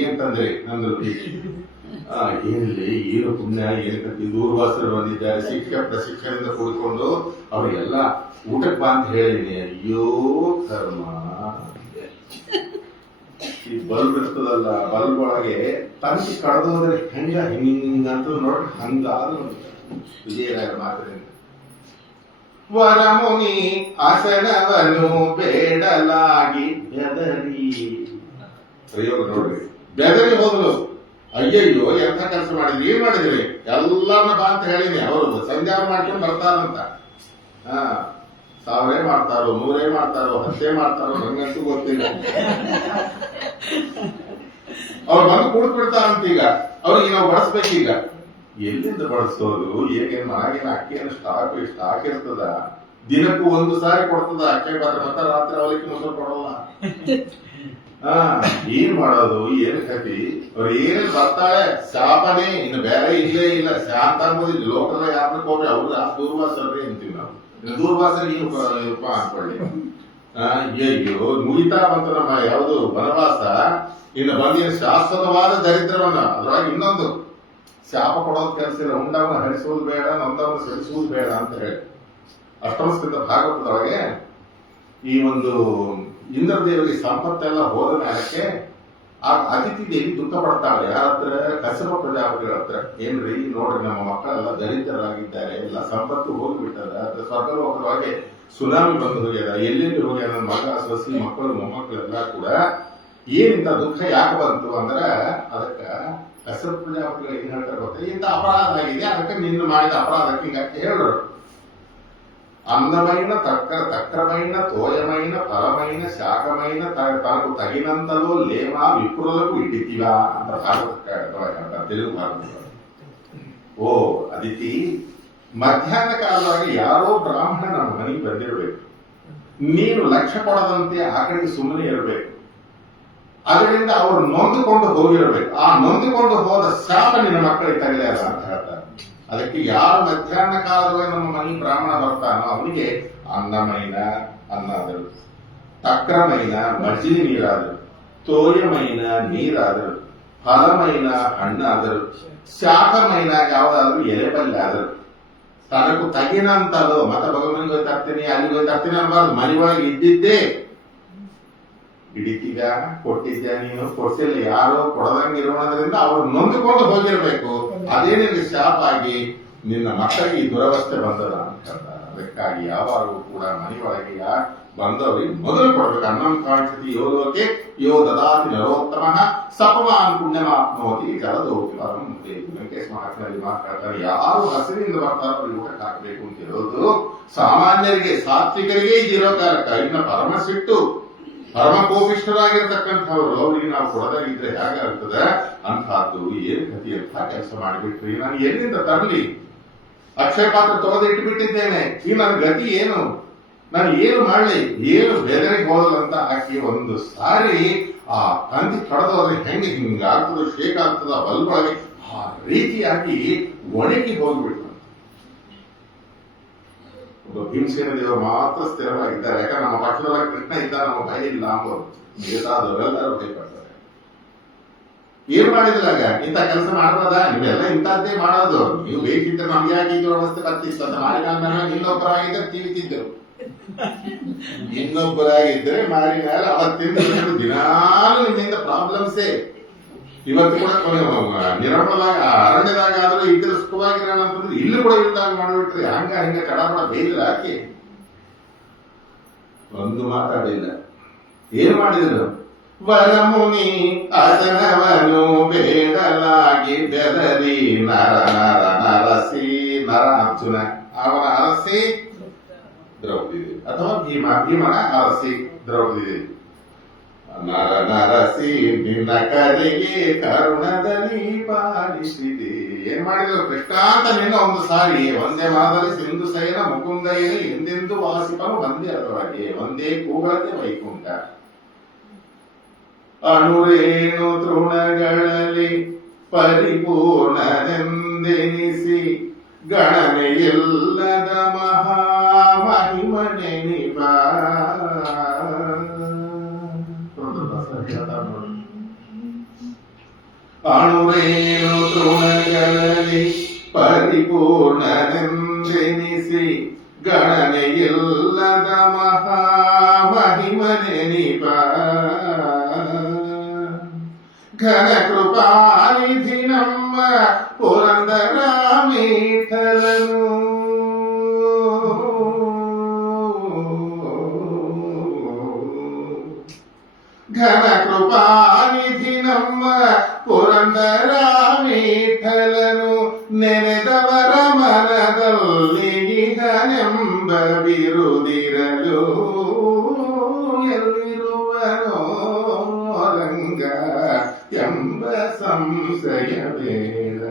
ಏನ್ ನಂದು ಏನಿಲ್ಲ, ಏನು ಪುಣ್ಯ, ಏನು ಕತ್ತಿ, ದೂರ್ವಾಸರು ಬಂದಿದ್ದಾರೆ, ಶಿಕ್ಷಕ ಪ್ರಶಿಕ್ಷಣದಿಂದ ಕೂಡಿಕೊಂಡು ಅವರಿಗೆಲ್ಲ ಊಟಕ್ಕೆ ಬಾ ಅಂತ ಹೇಳಿನಿ. ಅಯ್ಯೋ ಕರ್ಮ, ಈ ಬಲ್ಬ್ ಇರ್ತದಲ್ಲ, ಬಲ್ಬ್ ಒಳಗೆ ತಂತಿ ಕಳೆದೋದ್ರೆ ಹಿಂಗಂತ ನೋಡಿ ಹಂಗಾದ್ರು ವಿಜಯರಾಯರ ಮಾತಿನಿಂದ ವರಮುನಿ ಆಸನವನ್ನು ಬೇಡಲಾಗಿ ಬೆದರಿ ಪ್ರಯೋಗ ನೋಡ್ರಿ, ಬೆದರಿ ಹೋದ್ರು. ಅಯ್ಯಯ್ಯೋ ಎಂತ ಕೆಲಸ ಮಾಡಿದ್ರಿ, ಏನ್ ಮಾಡಿದ್ರಿ, ಎಲ್ಲರನ್ನ ಬಾ ಅಂತ ಹೇಳಿನಿ. ಅವರು ಸಂಧ್ಯಾರ ಮಾಡ್ಕೊಂಡು ಬರ್ತಾರಂತ. ಸಾವಿರೇ ಮಾಡ್ತಾರೋ, 100 ಮಾಡ್ತಾರೋ, 10 ಮಾಡ್ತಾರೋ ನಂಗಂತೂ ಗೊತ್ತಿಲ್ಲ. ಅವ್ರು ಬಂದು ಕೂಡ್ ಬಿಡ್ತಾರಂತ. ಈಗ ಅವ್ರಿಗೆ ನಾವು ಬಡಿಸ್ಬೇಕೀಗ. ಎಲ್ಲಿಂದ ಬಡಿಸೋದು, ಹೇಗೇನ್ ಮನೆಗೇನ ಅಕ್ಕಿಯನ್ನು ಸ್ಟಾಕ್ ಇರ್ತದ, ದಿನಕ್ಕೂ 1 ಸಾರಿ ಕೊಡ್ತದ ಅಕ್ಕಿ ಬರ್ರೆ, ಮತ್ತೆ ರಾತ್ರಿ ಅವಲಕ್ಕಿ ಮೊಸರು ಕೊಡಲ್ಲ. ಏನ್ ಮಾಡೋದು, ಏನ್ ಕತಿ. ಅವ್ರು ಏನೇನ್ ಬರ್ತಾಳೆ ಶಾಪನೇ, ಇನ್ನು ಬೇರೆ ಇಲ್ಲೇ ಇಲ್ಲ. ಶಾಂತ ಅಂಬೋದಿಲ್ಲ ಲೋಕದ ಯಾರನ್ನ ಹೋಗ್ರಿ, ಅವ್ರು ದೂರ್ವಾಸರ್ರಿ ಅಂತೀವಿ ನಾವು. ಇನ್ನು ದೂರ್ವಾಸರಿ ಉಪ ಅನ್ಕೊಳ್ಳಿ. ಅಯ್ಯೋ ಮುಗಿತಾ ಬಂತ ನಮ್ಮ ಯಾವುದು ವನವಾಸ. ಇನ್ನು ಬಂದಿನ ಶಾಶ್ವತವಾದ ದರಿದ್ರವನ್ನ, ಅದ್ರೊಳಗೆ ಇನ್ನೊಂದು ಶಾಪ ಕೊಡೋದ್ ಕೆಲಸ ಇಲ್ಲ. ಉಂಡವನ್ನ ಹರಿಸುವುದು ಬೇಡ, ನೊಂದವನ್ನ ಸರಿಸುವುದು ಬೇಡ ಅಂತ ಹೇಳಿ ಅಷ್ಟಮಸ್ಕೃತ ಭಾಗವತದೊಳಗೆ ಈ ಒಂದು ಇಂದ್ರದೇವರಿಗೆ ಸಂಪತ್ತೆಲ್ಲ ಹೋದ ಮೇಲಕ್ಕೆ ಆ ಅತಿಥಿ ದೇವಿ ದುಃಖ ಪಡ್ತಾಳೆ. ಯಾರ ಹತ್ರ? ಕಸಬ ಪ್ರಜಾಪತಿಗಳ ಹತ್ರ. ಏನ್ರಿ ನೋಡ್ರಿ, ನಮ್ಮ ಮಕ್ಕಳೆಲ್ಲ ದರಿದ್ರರಾಗಿದ್ದಾರೆ, ಎಲ್ಲ ಸಂಪತ್ತು ಹೋಗ್ಬಿಟ್ಟದ, ಸ್ವರ್ಗಲೋಕದೊಳಗೆ ಸುನಾಮಿ ಬಂದು ಹೋಗ್ಯದ, ಎಲ್ಲೆಲ್ಲಿ ಹೋಗ್ಯ ನನ್ನ ಮಗ ಸೊಸಿ ಮಕ್ಕಳು ಮೊಮ್ಮಕ್ಕಳೆಲ್ಲ ಕೂಡ. ಏನಿಂತ ದುಃಖ ಯಾಕೆ ಬಂತು ಅಂದ್ರೆ ಅದಕ್ಕ ಕಸಬ ಪ್ರಜಾಪತಿಗಳು ಏನ್ ಹೇಳ್ತಾರೆ ಗೊತ್ತಾ, ಇಂಥ ಅಪರಾಧ ಆಗಿದೆ, ಅದಕ್ಕೆ ನಿನ್ನ ಮಾಡಿದ ಅಪರಾಧಕ್ಕೆ ಹಿಂಗಕ್ಕೆ ಹೇಳೋರು. అందమైన తక్రమైన తోయమైన ఫలమైన శాఖమైన తనకు తగినంతలో లేమా విప్రులకు ఇడితివా ಅಂತ తెలుగు ಭಾರತ. ಓ ಅದಿತಿ, ಮಧ್ಯಾಹ್ನ ಕಾಲವಾಗಿ ಯಾರೋ ಬ್ರಾಹ್ಮಣ ನಮ್ಮ ಮನೆಗೆ ಬಂದಿರಬೇಕು. ನೀನು ಲಕ್ಷ್ಯ ಕೊಡದಂತೆ ಆ ಕಡೆ ಸುಮ್ಮನೆ ಇರಬೇಕು. ಅದರಿಂದ ಅವರು ನೊಂದುಕೊಂಡು ಹೋಗಿರಬೇಕು. ಆ ನೊಂದುಕೊಂಡು ಹೋದ ಶಾಪ ನಿನ್ನ ಮಕ್ಕಳಿಗೆ ತಗಲಿಲ್ಲ ಅಂತ ಹೇಳ್ತಾರೆ. ಅದಕ್ಕೆ ಯಾರು ಮಧ್ಯಾಹ್ನ ಕಾಲದಲ್ಲಿ ನಮ್ಮ ಮನೆ ಬ್ರಾಹ್ಮಣ ಬರ್ತಾನೋ ಅವನಿಗೆ ಅನ್ನಮೈನ ಅನ್ನಾದರು, ತಕ್ರಮೈನ ಮಜ್ಜಿಗೆ ನೀರಾದರು, ತೋಯಮೈನ ನೀರಾದರು, ಫಲಮೈನ ಹಣ್ಣಾದರು, ಶಾಖಮೈನ ಯಾವುದಾದ್ರೂ ಎಲೆಬಲ್ಲೆ ಆದರು. ತನಕು ತಗಿನಂತಲೋ ಮತ ಭಗವನಿಗೆ ಹೋಗಿ ತರ್ತೀನಿ, ಅಲ್ಲಿಗೆ ಹೋಗಿ ತರ್ತೀನಿ ಅನ್ಬಾರ್ದು. ಮನೆ ಒಳಗೆ ಇದ್ದಿದ್ದೇ ಹಿಡಿತೀಗ ಕೊಟ್ಟಿದ್ದೆ, ನೀನು ಕೊಡ್ಸಿಲ್ಲ, ಯಾರೋ ಕೊಡದಂಗಿರೋದ್ರಿಂದ ಅವರು ನೊಂದುಕೊಂಡು ಹೋಗಿರ್ಬೇಕು. ಅದೇ ನಿನಗೆ ಶಾಪ ಆಗಿ ನಿನ್ನ ಮಕ್ಕಳಿಗೆ ಈ ದುರವಸ್ಥೆ ಬಂದದ ಅಂತ ಹೇಳ್ತಾರೆ. ಅದಕ್ಕಾಗಿ ಯಾವಾಗಲೂ ಕೂಡ ಮನೆಯೊಳಗೆ ಬಂದವರಿಗೆ ಮೊದಲು ಕೊಡ್ಬೇಕು. ಅನ್ನಂ ಕಾಣಿಸ್ತಿ ಯೋಲೋಕೆ ಯೋ ದದಾತಿ ನರೋತ್ತಮ ಸಪಮಾನ್ ಪುಣ್ಯಮಾಪ್ನೋತಿ ಜಲದೋತಿ ಪರಂ ವೆಂಕಟೇಶ ಮಹಾತ್ಮಲ್ಲಿ ಮಾತಾಡ್ತಾರೆ. ಯಾರು ಹಸಿರಿನಿಂದ ಬರ್ತಾರೋ ಅವ್ರಿಗೆ ಊಟಕ್ಕೆ ಹಾಕಬೇಕು ಅಂತ ಹೇಳೋದು ಸಾಮಾನ್ಯರಿಗೆ, ಸಾತ್ವಿಕರಿಗೆ ಇದಿರೋ ಕಾರಕ. ಇನ್ನು ಪರಮ ಸಿಟ್ಟು ಪರಮ ಕೋಪಿಷ್ಠರಾಗಿರ್ತಕ್ಕಂಥವ್ರು ಅವರಿಗೆ ನಾವು ಕೊಡದಾಗಿದ್ರೆ ಹೇಗಾಗ್ತದೆ ಅಂತಹದ್ದು ಏನು ಗತಿ ಅಂತ ಕೆಲಸ ಮಾಡಿಬಿಟ್ರಿ. ನಾನು ಎಲ್ಲಿಂದ ತರಲಿ? ಅಕ್ಷಯ ಪಾತ್ರ ತೊಳೆದು ಇಟ್ಟುಬಿಟ್ಟಿದ್ದೇನೆ, ಈ ನನ್ನ ಗತಿ ಏನು, ನಾನು ಏನು ಮಾಡಲಿ, ಏನು ಬೆದರಿಗೆ ಹೋದಲ್ಲಂತ ಆಕೆ ಒಂದು ಸಾರಿ ಆ ತಂತಿ ಕಳೆದೋದ್ರೆ ಹೆಂಗೆ ಹಿಂಗಾಗ್ತದೋ, ಶೇಕ್ ಆಗ್ತದ ಬಲ್ಬೊಳಗೆ ಆ ರೀತಿಯಾಗಿ ಒಣಗಿ ಹೋಗ್ಬಿಟ್ಟು. ಒಬ್ಬ ಭೀಮಸೇನ ದೇವರು ಮಾತ್ರ ಸ್ಥಿರವಾಗಿದ್ದಾರೆ. ಯಾಕಂದ್ರೆ ನಮ್ಮ ಪಕ್ಷದೊಳಗೆ ಕೃಷ್ಣ ಇದ್ದ, ನಮ್ಮ ಭಯ ಇಲ್ಲ ಅಂಬೋದು. ಮಿಗತಾದವರೆಲ್ಲರೂ ಭಯಪಡ್ತಾರೆ. ಏನ್ ಮಾಡಿದ್ರಾಗ ಇಂಥ ಕೆಲಸ ಮಾಡಬಹುದಾ? ನೀವೆಲ್ಲ ಇಂಥದ್ದೇ ಮಾಡೋದು. ನೀವು ಬೇಕಿದ್ರೆ ನಮ್ಗೆ ಯಾಕೆ ಇದು ವ್ಯವಸ್ಥೆ ಬರ್ತಿತ್ತು ಅಂತ ಮಾರಿನ ಇನ್ನೊಬ್ಬರಾಗಿದ್ರೆ ತೀವಿತಿದ್ರು. ಇನ್ನೊಬ್ಬರಾಗಿದ್ರೆ ಮಾರಿ ಮೇಲೆ ಅವತ್ತಿನ ದಿನಾಲು ನಿಮ್ಮಿಂದ ಪ್ರಾಬ್ಲಮ್ಸೇ. ಇವತ್ತು ಕೂಡ ನಿರಮಳದಾಗ ಅರಣ್ಯದಾಗ ಆದ್ರೂ ಇದ್ರೆ ಸುಖವಾಗಿರೋಣ ಅಂತಂದ್ರೆ ಇಲ್ಲಿ ಕೂಡ ಇದ್ದಾಗ ಮಾಡಿಬಿಟ್ರಿ. ಹಂಗ ಕಡಾಬಡ ಬೇಯಿಲ್ಲ. ಹಾಕಿ ಒಂದು ಮಾತಾಡಿಲ್ಲ. ಏನ್ ಮಾಡಿದ್ರು? ವರಮುನಿ ಅದನವನು ಬೇಡಲಾಗಿ ಬೆದರಿ ನರ ನರ ನರಸಿ ನರ ಅರ್ಜುನ ಅವನ ಅರಸಿ ದ್ರೌಪದಿ ಅಥವಾ ಭೀಮನ ಅರಸಿ ದ್ರೌಪದಿ ನರ ನರಸಿ ನಿನ್ನ ಕರೆಗೆ ಕರುಣದಲ್ಲಿ ಪಾಲಿಸಿದೆ. ಏನ್ ಮಾಡಿದ್ರು ಕೃಷ್ಣ ಅಂತ ನಿನ್ನ ಒಂದು ಸಾರಿ ಒಂದೇ ಮಾದರಿ ಸಿಂಧು ಸೈನ ಮುಕುಂದಯ್ಯನು ಎಂದೆಂದು ವಾಸಿಪನು ಒಂದೇ ಅದರೊಳಗೆ ಒಂದೇ ಕೂಗಳತೆ ವೈಕುಂಠ ಅಣುರೇಣು ತೃಣಗಳಲ್ಲಿ ಪರಿಪೂರ್ಣನೆಂದೆನಿಸಿ ಗಣನೆಯಿಲ್ಲದ ಮಹಾಮಹಿಮನೆನಿಪ ಅಣುರೇಣು ತೃಣಗಳಲ್ಲಿ ಪರಿಪೂರ್ಣನೆಂದೆನಿಸಿ ಗಣನೆಯಿಲ್ಲದ ಮಹಾಮಹಿಮನೆನಿಪ ಘನ ಕೃಪಾನಿಧಿ ನಮ್ಮ ಪುರಂದರ ವಿಠಲನು ಘನ ಕೃಪಾನಿಧಿ ನಮ್ಮ ಪುರಂದರ ವಿಠಲನು ನೆನೆದವರ ಮನದಲ್ಲಿ ಇಹನೆಂಬ ಬಿರುದಿರಲು ಎಲ್ಲಿರುವನೋ ರಂಗ ಎಂಬ ಸಂಶಯ ಬೇಡ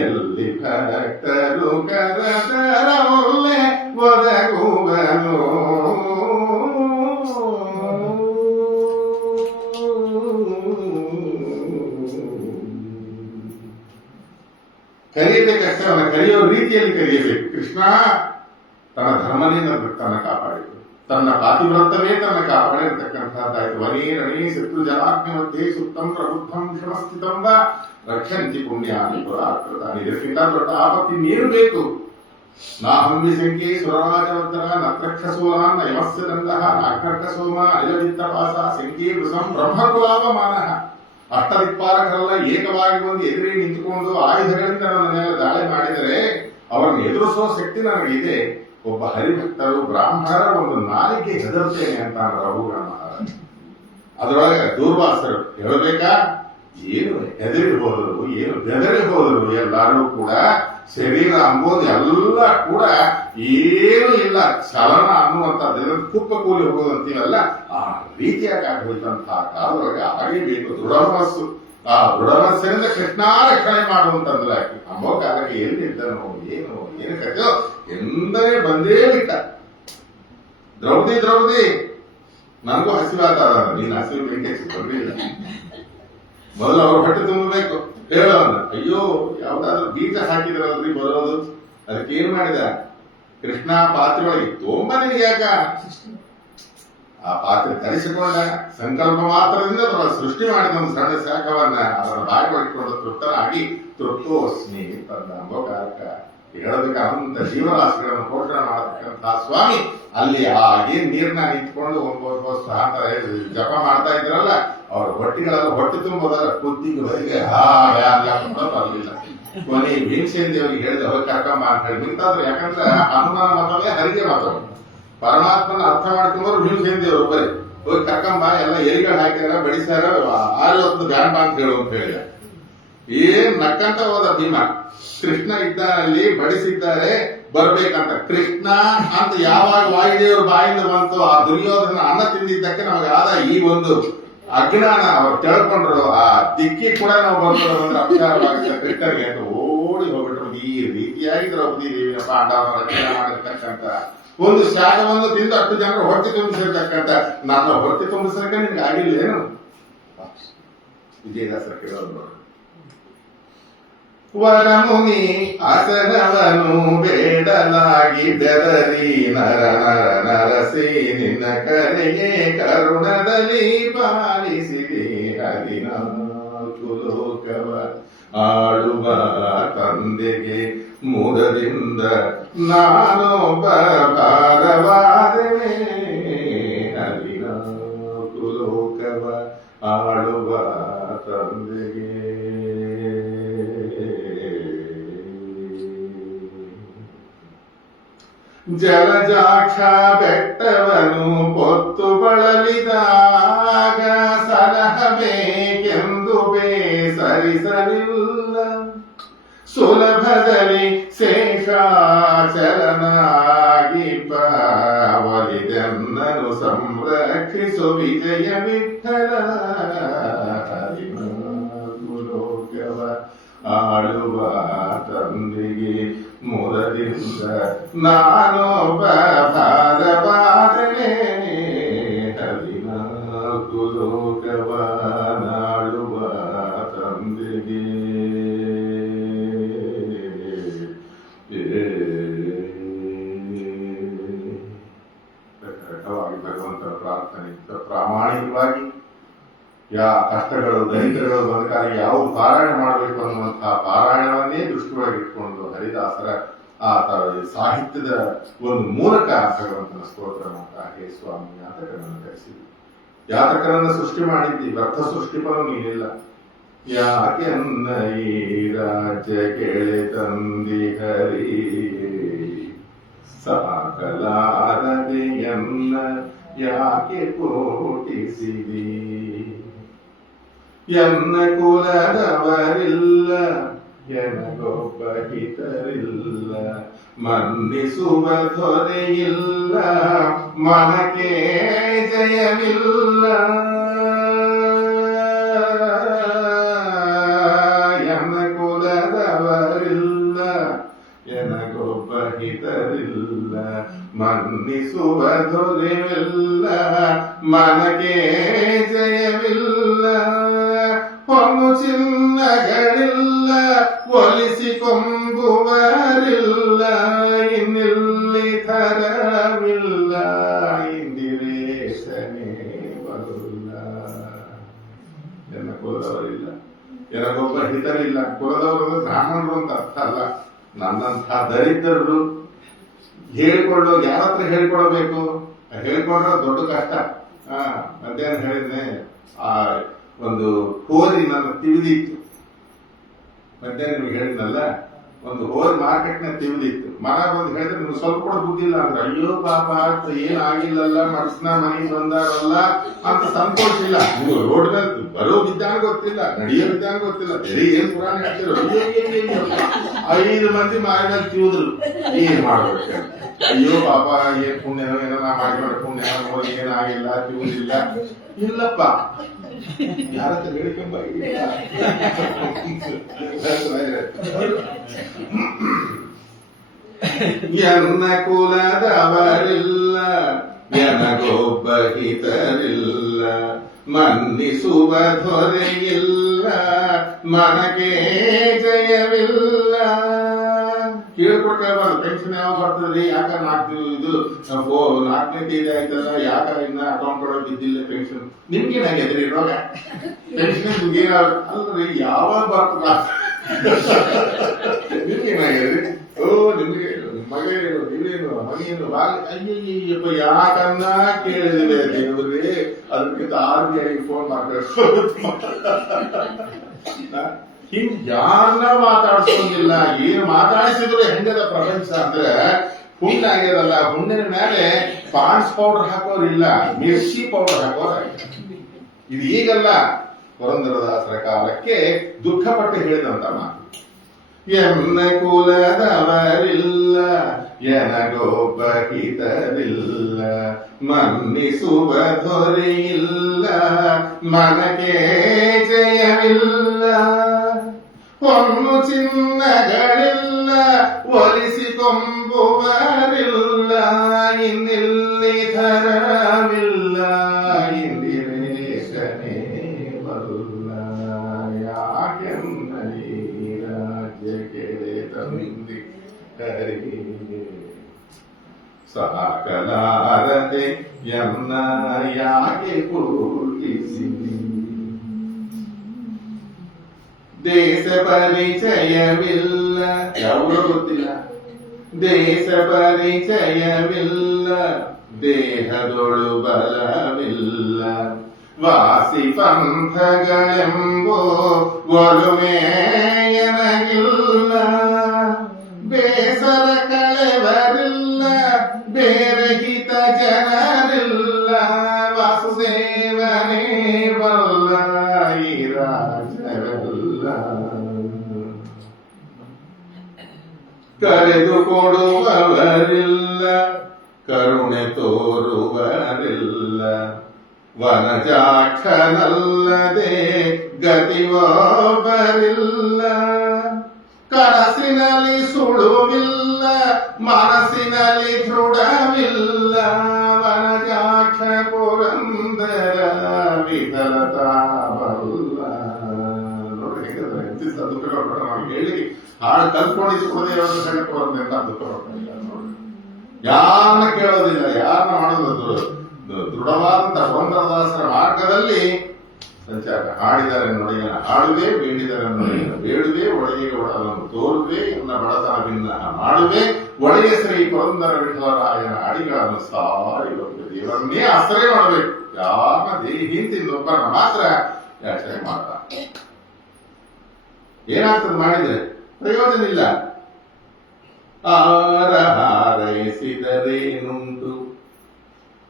ಎಲ್ಲಿ ಭಕ್ತರು ಕರದರೊಲ್ಲೆ ಒದಗುವನು ಕಲಿಯಬೇಕಷ್ಟೇ ಅವನ ಕಲಿಯೋ ರೀತಿಯಲ್ಲಿ ಕಲಿಯಬೇಕು. ಕೃಷ್ಣ ತನ್ನ ಧರ್ಮದಿಂದ ತನ್ನ ಕಾಪಾಡಿತು, ತನ್ನ ಪಾತಿವ್ರತವೇ ತನ್ನ ಕಾಪಾಡಿರ್ತಕ್ಕಂಥದ್ದಾಯ್ತು. ವನೇ ರಣೇ ಶತ್ರು ಜನಾಗ್ನಿ ಮಧ್ಯೆ ಸುತ್ತಂ ಪ್ರಬುದ್ಧಂ ಕ್ಷಮಸ್ಥಿತಂ ವಾ ರಕ್ಷಂತಿ ಪುಣ್ಯಾನಿ ಪುರಾಕೃತಾನಿ. ಇದಕ್ಕಿಂತ ದೊಡ್ಡ ಆಪತ್ತಿ ನೀರು ಬೇಕು. ನಾಹಂಬಿ ಸಂಖ್ಯೆ ಸುರರಾಜವರ್ಧನ ನತ್ರಕ್ಷಸೋಲಾನ್ ಯಮಸ್ಯ ದಂಡಃ ನಾಕರ್ಕಸೋಮ ಅಯವಿತ್ತಪಾಸ ಸಂಖ್ಯೆ ವೃಸಂ ಬ್ರಹ್ಮಕುಲಾಪಮಾನಃ. ಅಷ್ಟದಿಕ್ಪಾಲಕರೆಲ್ಲ ಏಕವಾಗಿ ಬಂದು ಎದುರೇ ನಿಂತುಕೊಂಡು ಆಯುಧಗಳಿಂದ ನನ್ನ ಮೇಲೆ ದಾಳಿ ಮಾಡಿದರೆ ಅವರನ್ನು ಎದುರಿಸುವ ಶಕ್ತಿ ನನಗಿದೆ. ಒಬ್ಬ ಹರಿಭಕ್ತರು ಬ್ರಾಹ್ಮಣರ ಒಂದು ನಾಲಿಗೆ ಹೆದರುತ್ತೇನೆ ಅಂತ ರಘುಗಣ ಮಹಾರಾಜ. ಅದರೊಳಗೆ ದೂರ್ವಾಸರು ಹೇಳಬೇಕಾ, ಏನು ಹೆದರಿ ಹೋದರು, ಏನು ಬೆದರಿ ಹೋದರು. ಎಲ್ಲರೂ ಕೂಡ ಶರೀರ ಅಂಬೋದು ಎಲ್ಲ ಕೂಡ ಏನು ಇಲ್ಲ, ಚಲನ ಅನ್ನುವಂಥದ್ದು ಕುಪ್ಪ ಕೂಲಿ ಹೋಗೋದಂತೀವಲ್ಲ, ಆ ರೀತಿಯಾಗಿ ಆಗೋಯ್ತಂತಹ ಕಾಲದೊಳಗೆ ಆಗಲೇಬೇಕು ದೃಢ ಮನಸ್ಸು. ಆ ದೃಢ ಮನಸ್ಸಿನಿಂದ ಕೃಷ್ಣ ರಕ್ಷಣೆ ಮಾಡುವಂತಂದ್ರೆ ಅಂಬೋ ಕಾಲಕ್ಕೆ ಎಲ್ಲಿದ್ದನೋ ಏನು ಕಥೆಯೋ ಎಂದರೆ ಬಂದೇ ಬಿಟ್ಟ. ದ್ರೌಪದಿ ನನಗೂ ಹಸಿವಾದ, ನೀನು ಹಸಿವು ಬೆಂಕಿ ಬರ್ಲಿಲ್ಲ. ಮೊದಲು ಅವ್ರ ಹೊಟ್ಟೆ ತುಂಬಬೇಕು ಹೇಳೋಣ. ಅಯ್ಯೋ ಯಾವ್ದಾದ್ರು ಬೀಜ ಹಾಕಿದ್ರಲ್ರಿ ಬರೋದು, ಅದಕ್ಕೆ ಏನ್ ಮಾಡಿದ ಕೃಷ್ಣ ಪಾತ್ರೆ ಒಳಗೆ ತೊಂಬ ನಿನಗೆ ಯಾಕ ಆ ಪಾತ್ರೆ ತರಿಸಿಕೊಂಡ ಸಂಕಲ್ಪ ಮಾತ್ರದಿಂದ ಸೃಷ್ಟಿ ಮಾಡಿದ ಒಂದು ಸಣ್ಣ ಶಾಖವನ್ನ ಅದರ ಬಾಯಿ ಮಾಡಿಕೊಂಡು ತೃಪ್ತನಾಗಿ ತೃಪ್ತೋಸ್ಮಿ ತಂದ ಅಂಬೋಕಾರಕ ಹೇಳಬೇಕಾದಂತ ಜೀವರಾಶಿಗಳನ್ನು ಪೋಷಣೆ ಮಾಡತಕ್ಕಂತಹ ಸ್ವಾಮಿ ಅಲ್ಲಿ ಆ ಏನ್ ನೀರ್ನ ನಿಂತ್ಕೊಂಡು ಜಪ ಮಾಡ್ತಾ ಇದ್ರಲ್ಲ, ಅವ್ರ ಹೊಟ್ಟಿಗಳೆಲ್ಲ ಹೊಟ್ಟೆ ತುಂಬೋದಲ್ಲ, ಕುತ್ತಿಗೆ ಹೊರಗೆ ಬರಲಿಲ್ಲ. ಕೊನೆ ಭೀಮಸೇನ ದೇವರಿಗೆ ಹೇಳಿದ ಹೋಗಿ ಕರ್ಕಂಬ ಅಂತ ಹೇಳಿ ನಿಂತಾದ್ರು. ಯಾಕಂದ್ರೆ ಹನುಮಾನ ಮತವೇ ಹರಿಗೆ ಮತವು. ಪರಮಾತ್ಮನ ಅರ್ಥ ಮಾಡ್ಕೊಂಡ್ರು ಭೀಮಸೇನ ದೇವರು ಒಬ್ಬರೇ. ಹೋಗಿ ಕರ್ಕಂಬ ಎಲ್ಲ ಎಲಿಗಳು ಹಾಕ್ಯಾರ, ಬಡಿಸ್ಯಾರ, 6 ಹೊತ್ತು ಬ್ಯಾಂಡ್ ಅಂತ ಹೇಳು ಅಂತ ಹೇಳಿದ. ಏನ್ ನಕ್ಕಂತ ಹೋದ ಭೀಮ. ಕೃಷ್ಣ ಇದ್ದಾರಲ್ಲಿ ಬಡಿಸಿದ್ದಾರೆ ಬರ್ಬೇಕಂತ. ಕೃಷ್ಣ ಅಂತ ಯಾವಾಗ ವಾಯುದೇವರು ಬಾಯಿಂದ ಬಂತು, ಆ ದುರ್ಯೋಧನ ಅನ್ನ ತಿಂದಿದ್ದಕ್ಕೆ ನಮಗೆ ಆದ ಈ ಒಂದು ಅಜ್ಞಾನ ಅವ್ರು ತಿಳ್ಕೊಂಡ್ರು. ಆ ದಿಕ್ಕಿ ಕೂಡ ನಾವು ಬರ್ಬೋದು ಅಂದ್ರೆ ಅಪಚಾರವಾಗಿದೆ ಕೃಷ್ಣನಿಗೆ ಅಂತ ಓಡಿ ಹೋಗ್ಬಿಟ್ರು. ಈ ರೀತಿಯಾಗಿ ದ್ರೌಪದಿ ದೇವಿಯ ಪಾಂಡವನ ರಕ್ಷಣೆ ಮಾಡಿರ್ತಕ್ಕಂಥ ಒಂದು ಶಾಖವನ್ನು ತಿಂದು 10 ಜನರು ಹೊಟ್ಟೆ ತುಂಬಿಸಿರ್ತಕ್ಕಂಥ ನನ್ನ ಹೊಟ್ಟೆ ತುಂಬಿಸಲಿಕ್ಕೆ ನಿಮ್ಗೆ ಆಗಿಲ್ಲ ಏನು? ವಿಜಯದಾಸರ ಕೇಳೋದು. ವರಮುನಿ ಅಸನವನು ಬೇಡಲಾಗಿ ಬೆದರಿ ನರ ನರಸಿ ನಿನ್ನ ಕರೆಯೇ ಕರುಣದಲ್ಲಿ ಪಾಲಿಸಿದೆ. 14 ಲೋಕವ ಆಳುವ ತಂದೆಗೆ ಮುದದಿಂದ ನಾನೊಬ್ಬ ಭಾರವಾದನೆ. 14 ಲೋಕವ ಆಳುವ ತಂದೆಗೆ ಜಲಜಾಕ್ಷ ಬೆಟ್ಟವನು ಪೊತ್ತು ಬಳಲಿದಾಗ ಸಲಹಬೇಕೆಂದು ಬೇಸರಿಸಲಿಲ್ಲ. ಸುಲಭದಲ್ಲಿ ಶೇಷಾಚಲನಾಗಿ ಒಲಿದೆನ್ನನು ಸಂರಕ್ಷಿಸು ವಿಜಯ ವಿಠಲ. 14 ಲೋಕವ ಆಳುವ ಮುರದಿಂದ ನಾನೊಬ್ಬ ಭಾರವಾದನೆ ಹದಿನಾಲ್ಕು ಲೋಕವ ನಾಡುವ ತಂದೆಗೆ ಕರೆಕ್ಟವಾಗಿ ಭಗವಂತನ ಪ್ರಾರ್ಥನೆ ಪ್ರಾಮಾಣಿಕವಾಗಿ ಕಷ್ಟಗಳು ದರಿದ್ರಗಳು ಬಂದಾಗ ಯಾವುದು ಪಾರಾಯಣ ಮಾಡಬೇಕು ಅನ್ನುವಂತಹ ಪಾರಾಯಣವನ್ನೇ ದೃಷ್ಟಿಯೊಳಗಿಟ್ಕೊಂಡು ಹರಿದಾಸರ ಆ ಸಾಹಿತ್ಯದ ಒಂದು ಮೂಲಕ ಭಗವಂತನ ಸ್ತೋತ್ರ ಮಾಡ್ತಾ ಹೇ ಸ್ವಾಮಿ ಯಾತಕರನ್ನು ಕರೆಸಿದ್ವಿ, ಯಾತಕರನ್ನ ಸೃಷ್ಟಿ ಮಾಡಿದ್ದಿ, ವ್ಯರ್ಥ ಸೃಷ್ಟಿಪನು ನೀನಿಲ್ಲ. ಯಾಕೆನ್ನ ಈ ರಾಜ್ಯ ಕೆಳೆ ತಂದಿ ಹರಿ ಸಾಕಲಾರದೆಯನ್ನ ಯಾಕೆ ಕೋಟಿಸಿದಿ. ಎನ್ನ ಕುಲದವರಿಲ್ಲ ಎನಗೊಬ್ಬ ಹಿತರಿಲ್ಲ, ಮನ್ನಿಸುವ ದೊರೆಯಿಲ್ಲ ಮನಕ್ಕೆ ಜಯವಿಲ್ಲ. ಎನ್ನ ಕುಲದವರಿಲ್ಲ ಎನಗೊಬ್ಬ ಹಿತರಿಲ್ಲ, ಮನ್ನಿಸುವ ದೊರೆಯಿಲ್ಲ ಮನಕ್ಕೆ ಜಯವಿಲ್ಲ. ಹೊನ್ನು ಚಿನ್ನಗಳಿಲ್ಲ ಒಲಿಸಿಕೊಂಬುವರಿಲ್ಲ, ಇನ್ನಿಲ್ಲಿ ಥರವಿಲ್ಲ ಇಂದಿರೇಶನೇ ಬರುಲ್ಲ. ಎನ್ನ ಕುಲದವರಿಲ್ಲ ಎನಗೊಬ್ಬ ಹಿತರಿಲ್ಲ. ಕುಲದವರು ಬ್ರಾಹ್ಮಣರು ಅಂತ ಅರ್ಥ ಅಲ್ಲ, ನನ್ನಂಥ ದರಿದ್ರರು ಹೇಳ್ಕೊಳ್ಳೋ ಯಾರ ಹತ್ರ ಹೇಳ್ಕೊಳ್ಬೇಕು, ಹೇಳ್ಕೊಂಡ್ರೆ ದೊಡ್ಡ ಕಷ್ಟ. ಮಧ್ಯಾಹ್ನ ಹೇಳಿದ್ನೆ ಆ ಒಂದು ಹೋರಿ ನನ್ನ ತಿವಿದಿತ್ತು, ಮಧ್ಯಾಹ್ನ ನಿಮ್ಗೆ ಹೇಳಿದ್ನಲ್ಲ, ಒಂದು ಹೋರಿ ಮಾರ್ಕೆಟ್ನ ತಿವಿದಿತ್ತು. ಮನ ಬಂದು ಹೇಳಿದ್ರೆ ನೀವು ಸ್ವಲ್ಪ ಕೂಡ ಬುದ್ಧಿಲ್ಲ ಅಂದ್ರೆ ಅಯ್ಯೋ ಪಾಪ ಏನಾಗಿಲ್ಲಲ್ಲ ಮನಸ್ನ ಮನೆಗೆ ಬಂದಾರಲ್ಲ ಅಂತ ಸಂತೋಷ ಇಲ್ಲ. ನೀವು ರೋಡ್ ಮೇಲೆ ಬರೋ ವಿಧಾನ ಗೊತ್ತಿಲ್ಲ, ನಡೆಯೋ ವಿಧಾನ ಗೊತ್ತಿಲ್ಲ, ಬೇರೆ ಏನ್ ಪುರಾಣ ಹೇಳ್ತಿರೋ 5 ಮಂದಿ ಮಾರಿ ಮೇಲೆ ತಿವಿದ್ರು. ಏನ್ ಮಾಡ್ಬೇಕು, ಅಯ್ಯೋ ಪಾಪ ಏನ್ ಪುಣ್ಯನೋ ಏನೋ ನಾ ಮಾಡಿಕೊಂಡ ಪುಣ್ಯನೋ ಏನಾಗಿಲ್ಲ ತಿವುದಿಲ್ಲ. ಇಲ್ಲಪ್ಪ ಯಾರ ಹತ್ರ ಹೇಳಿಕೊಂಬ ಎನ್ನ ಕುಲದವರಿಲ್ಲ ಎನಗೊಬ್ಬ ಹಿತರಿಲ್ಲ, ಮನ್ನಿಸುವ ದೊರೆಯಿಲ್ಲ ಮನಗೆ ಜಯವಿಲ್ಲ. ಕೇಳ್ಕೊಡ್ಬಾರ್ದು ಪೆನ್ಷನ್ ಯಾವಾಗ ಬರ್ತದೆ, ಯಾಕ ಇದು 4ನೇ ತೇದಿ ಆಯ್ತಲ್ಲ, ಯಾಕ ಇನ್ನ ಅಕೌಂಟ್ ಒಳಗೆ ಬಿದ್ದಿಲ್ಲ ಪೆನ್ಷನ್. ನಿಮ್ಗೇನಾಗ್ಯದ್ರಿ ರೋಗ ಪೆನ್ಷನ್ ಮುಗಿಯ ಅಲ್ರಿ ಯಾವಾಗ ಬರ್ತದ ನಿಮ್ಗೇನಾಗ್ಯದ್ರಿ? ಓ ನಿಮ್ಗೆ ಮಗ ಏನು ನೀವೇನು ಮನೇನು ಅಯ್ಯಯ್ಯಪ್ಪ ಯಾಕನ್ನ ಕೇಳಿದಿದೆ ದೇವ್ರಿ, ಅದಕ್ಕಿಂತ RBI ಫೋನ್ ಮಾಡ್ಬೇಕು. ಹಿಂಗ್ ಯಾರನ್ನ ಮಾತಾಡ್ಸೋದಿಲ್ಲ. ಏನು ಮಾತಾಡಿಸಿದ್ರು ಹೆಂಗದ ಪ್ರಪಂಚ ಅಂದ್ರೆ ಹುಣ್ಣ ಆಗ್ಯದಲ್ಲ, ಹುಣ್ಣಿನ ಮೇಲೆ ಪಾಂಡ್ಸ್ ಪೌಡರ್ ಹಾಕೋರಿಲ್ಲ, ಮಿರ್ಚಿ ಪೌಡರ್ ಹಾಕೋರ. ಇದು ಈಗಲ್ಲ, ಪುರಂದರದಾಸರ ಕಾಲಕ್ಕೆ ದುಃಖಪಟ್ಟು ಹೇಳಿದಂತ ಮಾತು. ಎನ್ನ ಕುಲದವರಿಲ್ಲ ಎನಗೊಬ್ಬ ಹಿತರಿಲ್ಲ, ಮನ್ನಿಸುವ ದೊರೆಯಿಲ್ಲ ಮನಗೆ ಜಯವಿಲ್ಲ. ಹೊನ್ನು ಚಿನ್ನಗಳಿಲ್ಲ ಒಲಿಸಿಕೊಂಬುವರಿಲ್ಲ, ಇನ್ನಿಲ್ಲಿ ಥರವಿಲ್ಲ ಇಂದಿರೇಶನೇ ಬರುಲ್ಲ. ಯಾಕೆನ್ನ ಈ ರಾಜ್ಯ ಕೆಳೆ ತಂದಿ ಹರಿ ಸಾಕಲಾರದೆ ಎನ್ನ ಯಾಕೆ ಪೂಜಿಸಿದಿ. ದೇಶ ಪರಿಚಯವಿಲ್ಲ ಯಾವುದು ಗೊತ್ತಿಲ್ಲ, ದೇಶ ಪರಿಚಯವಿಲ್ಲ ದೇಹದೊಳು ಬಲವಿಲ್ಲ, ವಾಸಿ ಪಂಥಗಳೆಂಬೋ ಒಲುಮೆಯನಗಿಲ್ಲ. ಬೇಸರ ಕಳೆವರಿಲ್ಲ ಬೇರೆ ಹಿತ ಜನರಿಲ್ಲ, ವಾಸುದೇವನೇ ಬಲ್ಲ ಈ ರಾಜರೆಲ್ಲ. ಕರೆದುಕೊಡುವವರಿಲ್ಲ ಕರುಣೆ ತೋರುವರಿಲ್ಲ, ವನಜಾಕ್ಷನಲ್ಲದೆ ಗತಿವೊಬ್ಬರಿಲ್ಲ. ಕನಸಿನಲ್ಲಿ ಸುಳುವಿಲ್ಲ, ಮನಸ್ಸಿನಲ್ಲಿ ದೃಢವಿಲ್ಲ. ವನಜಾಕ್ಷ ಪುರಂದರ ವಿಠಲತಾವಲ್ಲ. ನೋಡಿ ಹೇಗಿದ್ರೆ ಎಂತಿದ್ದ ದುಃಖ ಕೊಟ್ಟರೆ ನಾವು ಹೇಳಿ ಹಾಡು ಕಲ್ತ್ಕೊಂಡಿದ್ದು ಹೃದಯವನ್ನು ಸೆಳೆದು ಬರೋದ್ರಿಂದ ದುಃಖ ಕೊಟ್ಟಿಲ್ಲ. ನೋಡಿ ಯಾರನ್ನ ಕೇಳೋದಿಲ್ಲ, ಯಾರನ್ನ ಮಾಡೋದು ದೃಢವಾದಂತಹ ಪುರಂದರದಾಸರ ಮಾರ್ಗದಲ್ಲಿ ಸಂಚಾರ. ಹಾಡಿದರೆ ನೊಡೆಯನ ಹಾಡುವೆ, ಬೇಡಿದರೆ ನೊಡೆಯನ ಬೇಡುವೆ, ಒಡೆಯ ಒಡಲನ್ನು ತೋರುವೆ, ಎನ್ನ ಬಡತನ ಭಿನ್ನ ಮಾಡುವೆ, ಒಡೆಯ ಶ್ರೀ ಪುರಂದರ ವಿಠಲರಾಯನ ಅಡಿಗಳನ್ನು ಸಾರಿ ಹೋಗಿದೆ. ಇವರನ್ನೇ ಆಶ್ರಯ ಮಾಡಬೇಕು. ಯಾರನ್ನ ಹಿಂತಿನೊಬ್ಬರನ್ನ ಮಾತ್ರ ಆಶ್ರಯ ಮಾಡ್ತಾರೆ. ಏನಾಗ್ತದೆ ಮಾಡಿದ್ರೆ ಪ್ರಯೋಜನ ಇಲ್ಲ. ಹಾರೈಸಿದರೇನುಂಟು,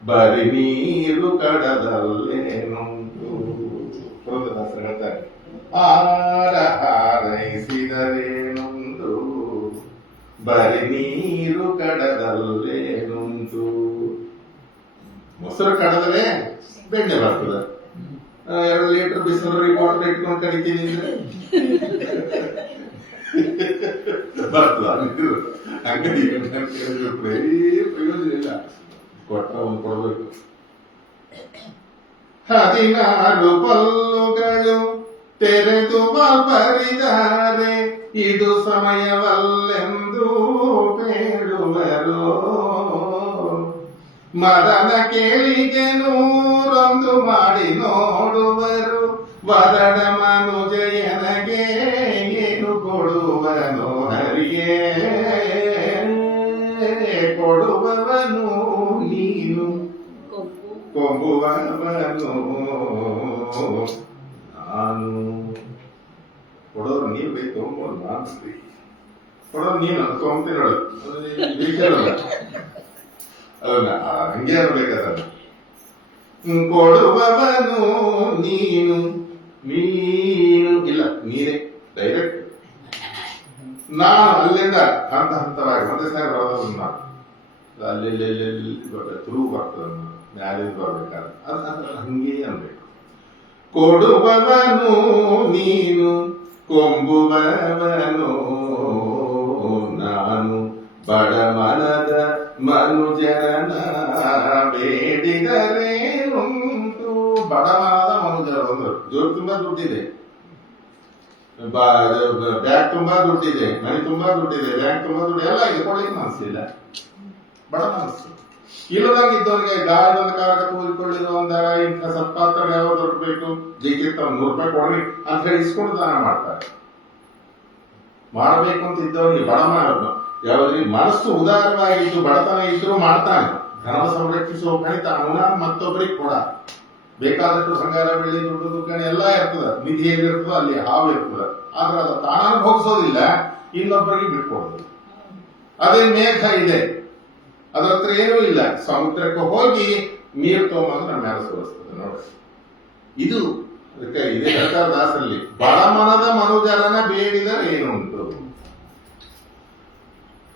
ಬರಿ ನೀರು ಕಡದಲ್ಲೇನುಂಟು. ಪುರಂದರದಾಸರು ಹೇಳ್ತಾರೆ, ಹಾರೈಸಿದರೇನುಂಟು, ಬರಿ ನೀರು ಕಡದಲ್ಲೇನುಂಟು. ಮೊಸರು ಕಡದಲೇ ಬೆಣ್ಣೆ ಬರ್ತದೆ. 2 ಲೀಟರ್ ಬಿಸಿಲು ಬಾಟಲ್ ಇಟ್ಕೊಂಡು ಕಡಿತೀನಿ ಅಂದ್ರೆ ಬರ್ತದ. ಅಂಗಡಿ ಪ್ರಯೋಜನ ಇಲ್ಲ. ಕೊಟ್ಟ ಒಂದು ಕೊಡಬೇಕು. 16 ಪಲ್ಲುಗಳು ತೆರೆದು ಬರಿದಾರೆ, ಇದು ಸಮಯವಲ್ಲೆಂದು ಬೇಡುವರು. ಮದನ ಕೇಳಿಗೆ 100 ಮಾಡಿ ನೋಡುವರು. ವರಡ ಮನುಜಯನಗೆ ಏನು ಕೊಡುವನು ಹರಿಯೇ, ಕೊಡುವವನು ನೀನು, ಕೊಂಬುವವನು ನಾನು. ಕೊಡೋರು ನೀವು ಬೇಕು, ತೊಂಬೋದು ನಾನು ಸ್ತ್ರೀ. ಕೊಡೋರು ನೀನು ತೊಂಬತ್ತಿನೋಳು ಅದನ್ನ ಹಂಗೆ ಅನ್ಬೇಕದನ್ನ. ಕೊಡುವವನು ನೀನು, ನೀನು ಇಲ್ಲ ನೀನೇ ಡೈರೆಕ್ಟ್. ನಾನು ಅಲ್ಲಿಂದ ಹಂತ ಹಂತವಾಗಿ ಒಂದೇ ಸಾರಿ ಬರೋದನ್ನ ನಾನು ಅಲ್ಲಿ ತುರು ಬರ್ತದ ಮ್ಯಾಲಿಂದ ಬರ್ಬೇಕಾದ್ರೆ ಅದು ಹಂಗೆ ಅನ್ಬೇಕು. ಕೊಡುವವನು ನೀನು, ಕೊಂಬುವವನು ನಾನು, ಬಡ ಮನದ ಮನುಜನ ಬೇಡಿದರೆ ಉಂಟು. ಬಡ ಮನದ ಮನುಜರು ಒಂದು ಜೋರು ತುಂಬಾ ದುಡ್ಡಿದೆ, ಬ್ಯಾಗ್ ತುಂಬಾ ದುಡ್ಡಿದೆ, ಮನೆ ತುಂಬಾ ದುಡ್ಡಿದೆ, ಬ್ಯಾಂಕ್ ತುಂಬಾ ದುಡ್ಡು ಎಲ್ಲ ಇದೆ, ಕೊಡ್ಲಿಕ್ಕೆ ಮನಸ್ಸಿಲ್ಲ. ಬಡ ಮನಸ್ಸು ಇಲ್ಲದಾಗಿದ್ದವರಿಗೆ ಗಾಯದ ಕಾರಕ ಕೂರಿಕೊಳ್ಳಿರೋ ಒಂದರ ಇಂಥ ಸತ್ಪಾತ್ರ ಯಾವ ದುಡ್ಡು ಬೇಕು, ಜೈಕಿರ್ತ 100 ರೂಪಾಯಿ ಕೊಡ್ರಿ ಅಂತ ಹೇಳಿ ಇಸ್ಕೊಂಡು ದಾನ ಮಾಡ್ತಾರೆ. ಮಾಡಬೇಕು ಅಂತ ಇದ್ದವರಿಗೆ ಬಡ ಯಾವ್ದ್ರಿ ಮನಸ್ಸು ಉದಾರವಾಗಿದ್ದು ಬಡತನ ಇದ್ರೂ ಮಾಡ್ತಾನೆ. ಧರ್ಮ ಸಂರಕ್ಷಿಸುವ ಕಣಿತ ಅವನ ಮತ್ತೊಬ್ಬರಿಗೆ ಕೊಡ. ಬೇಕಾದಷ್ಟು ಸಂಗಾರ ಬೆಳ್ಳಿ ದುಡ್ಡು ದುಡ್ಡು ಎಲ್ಲ ಇರ್ತದ, ನಿಧಿ ಹೇಗಿರ್ತದ ಅಲ್ಲಿ ಹಾವು ಇರ್ತದ. ಆದ್ರೆ ಅದು ತಾನು ಅನುಭವಿಸೋದಿಲ್ಲ, ಇನ್ನೊಬ್ಬರಿಗೆ ಬಿಟ್ಕೊಡೋದು. ಅದೇ ಮೇಘ ಇದೆ, ಅದ್ರ ಹತ್ರ ಏನೂ ಇಲ್ಲ, ಸಮುದ್ರಕ್ಕೆ ಹೋಗಿ ನೀರು ತಗೊಂಡು ನಮ್ಮ ಮೇಲೆ ಸುರಿಸ್ತದೆ. ನೋಡಿ ಇದು ಅದಕ್ಕೆ ಇದೇ ಹೇಳ್ತಾರೆ ದಾಸರಲ್ಲಿ, ಬಡ ಮನದ ಮನುಜರನ ಬೇಡಿದರೆ ಏನು ಉಂಟು.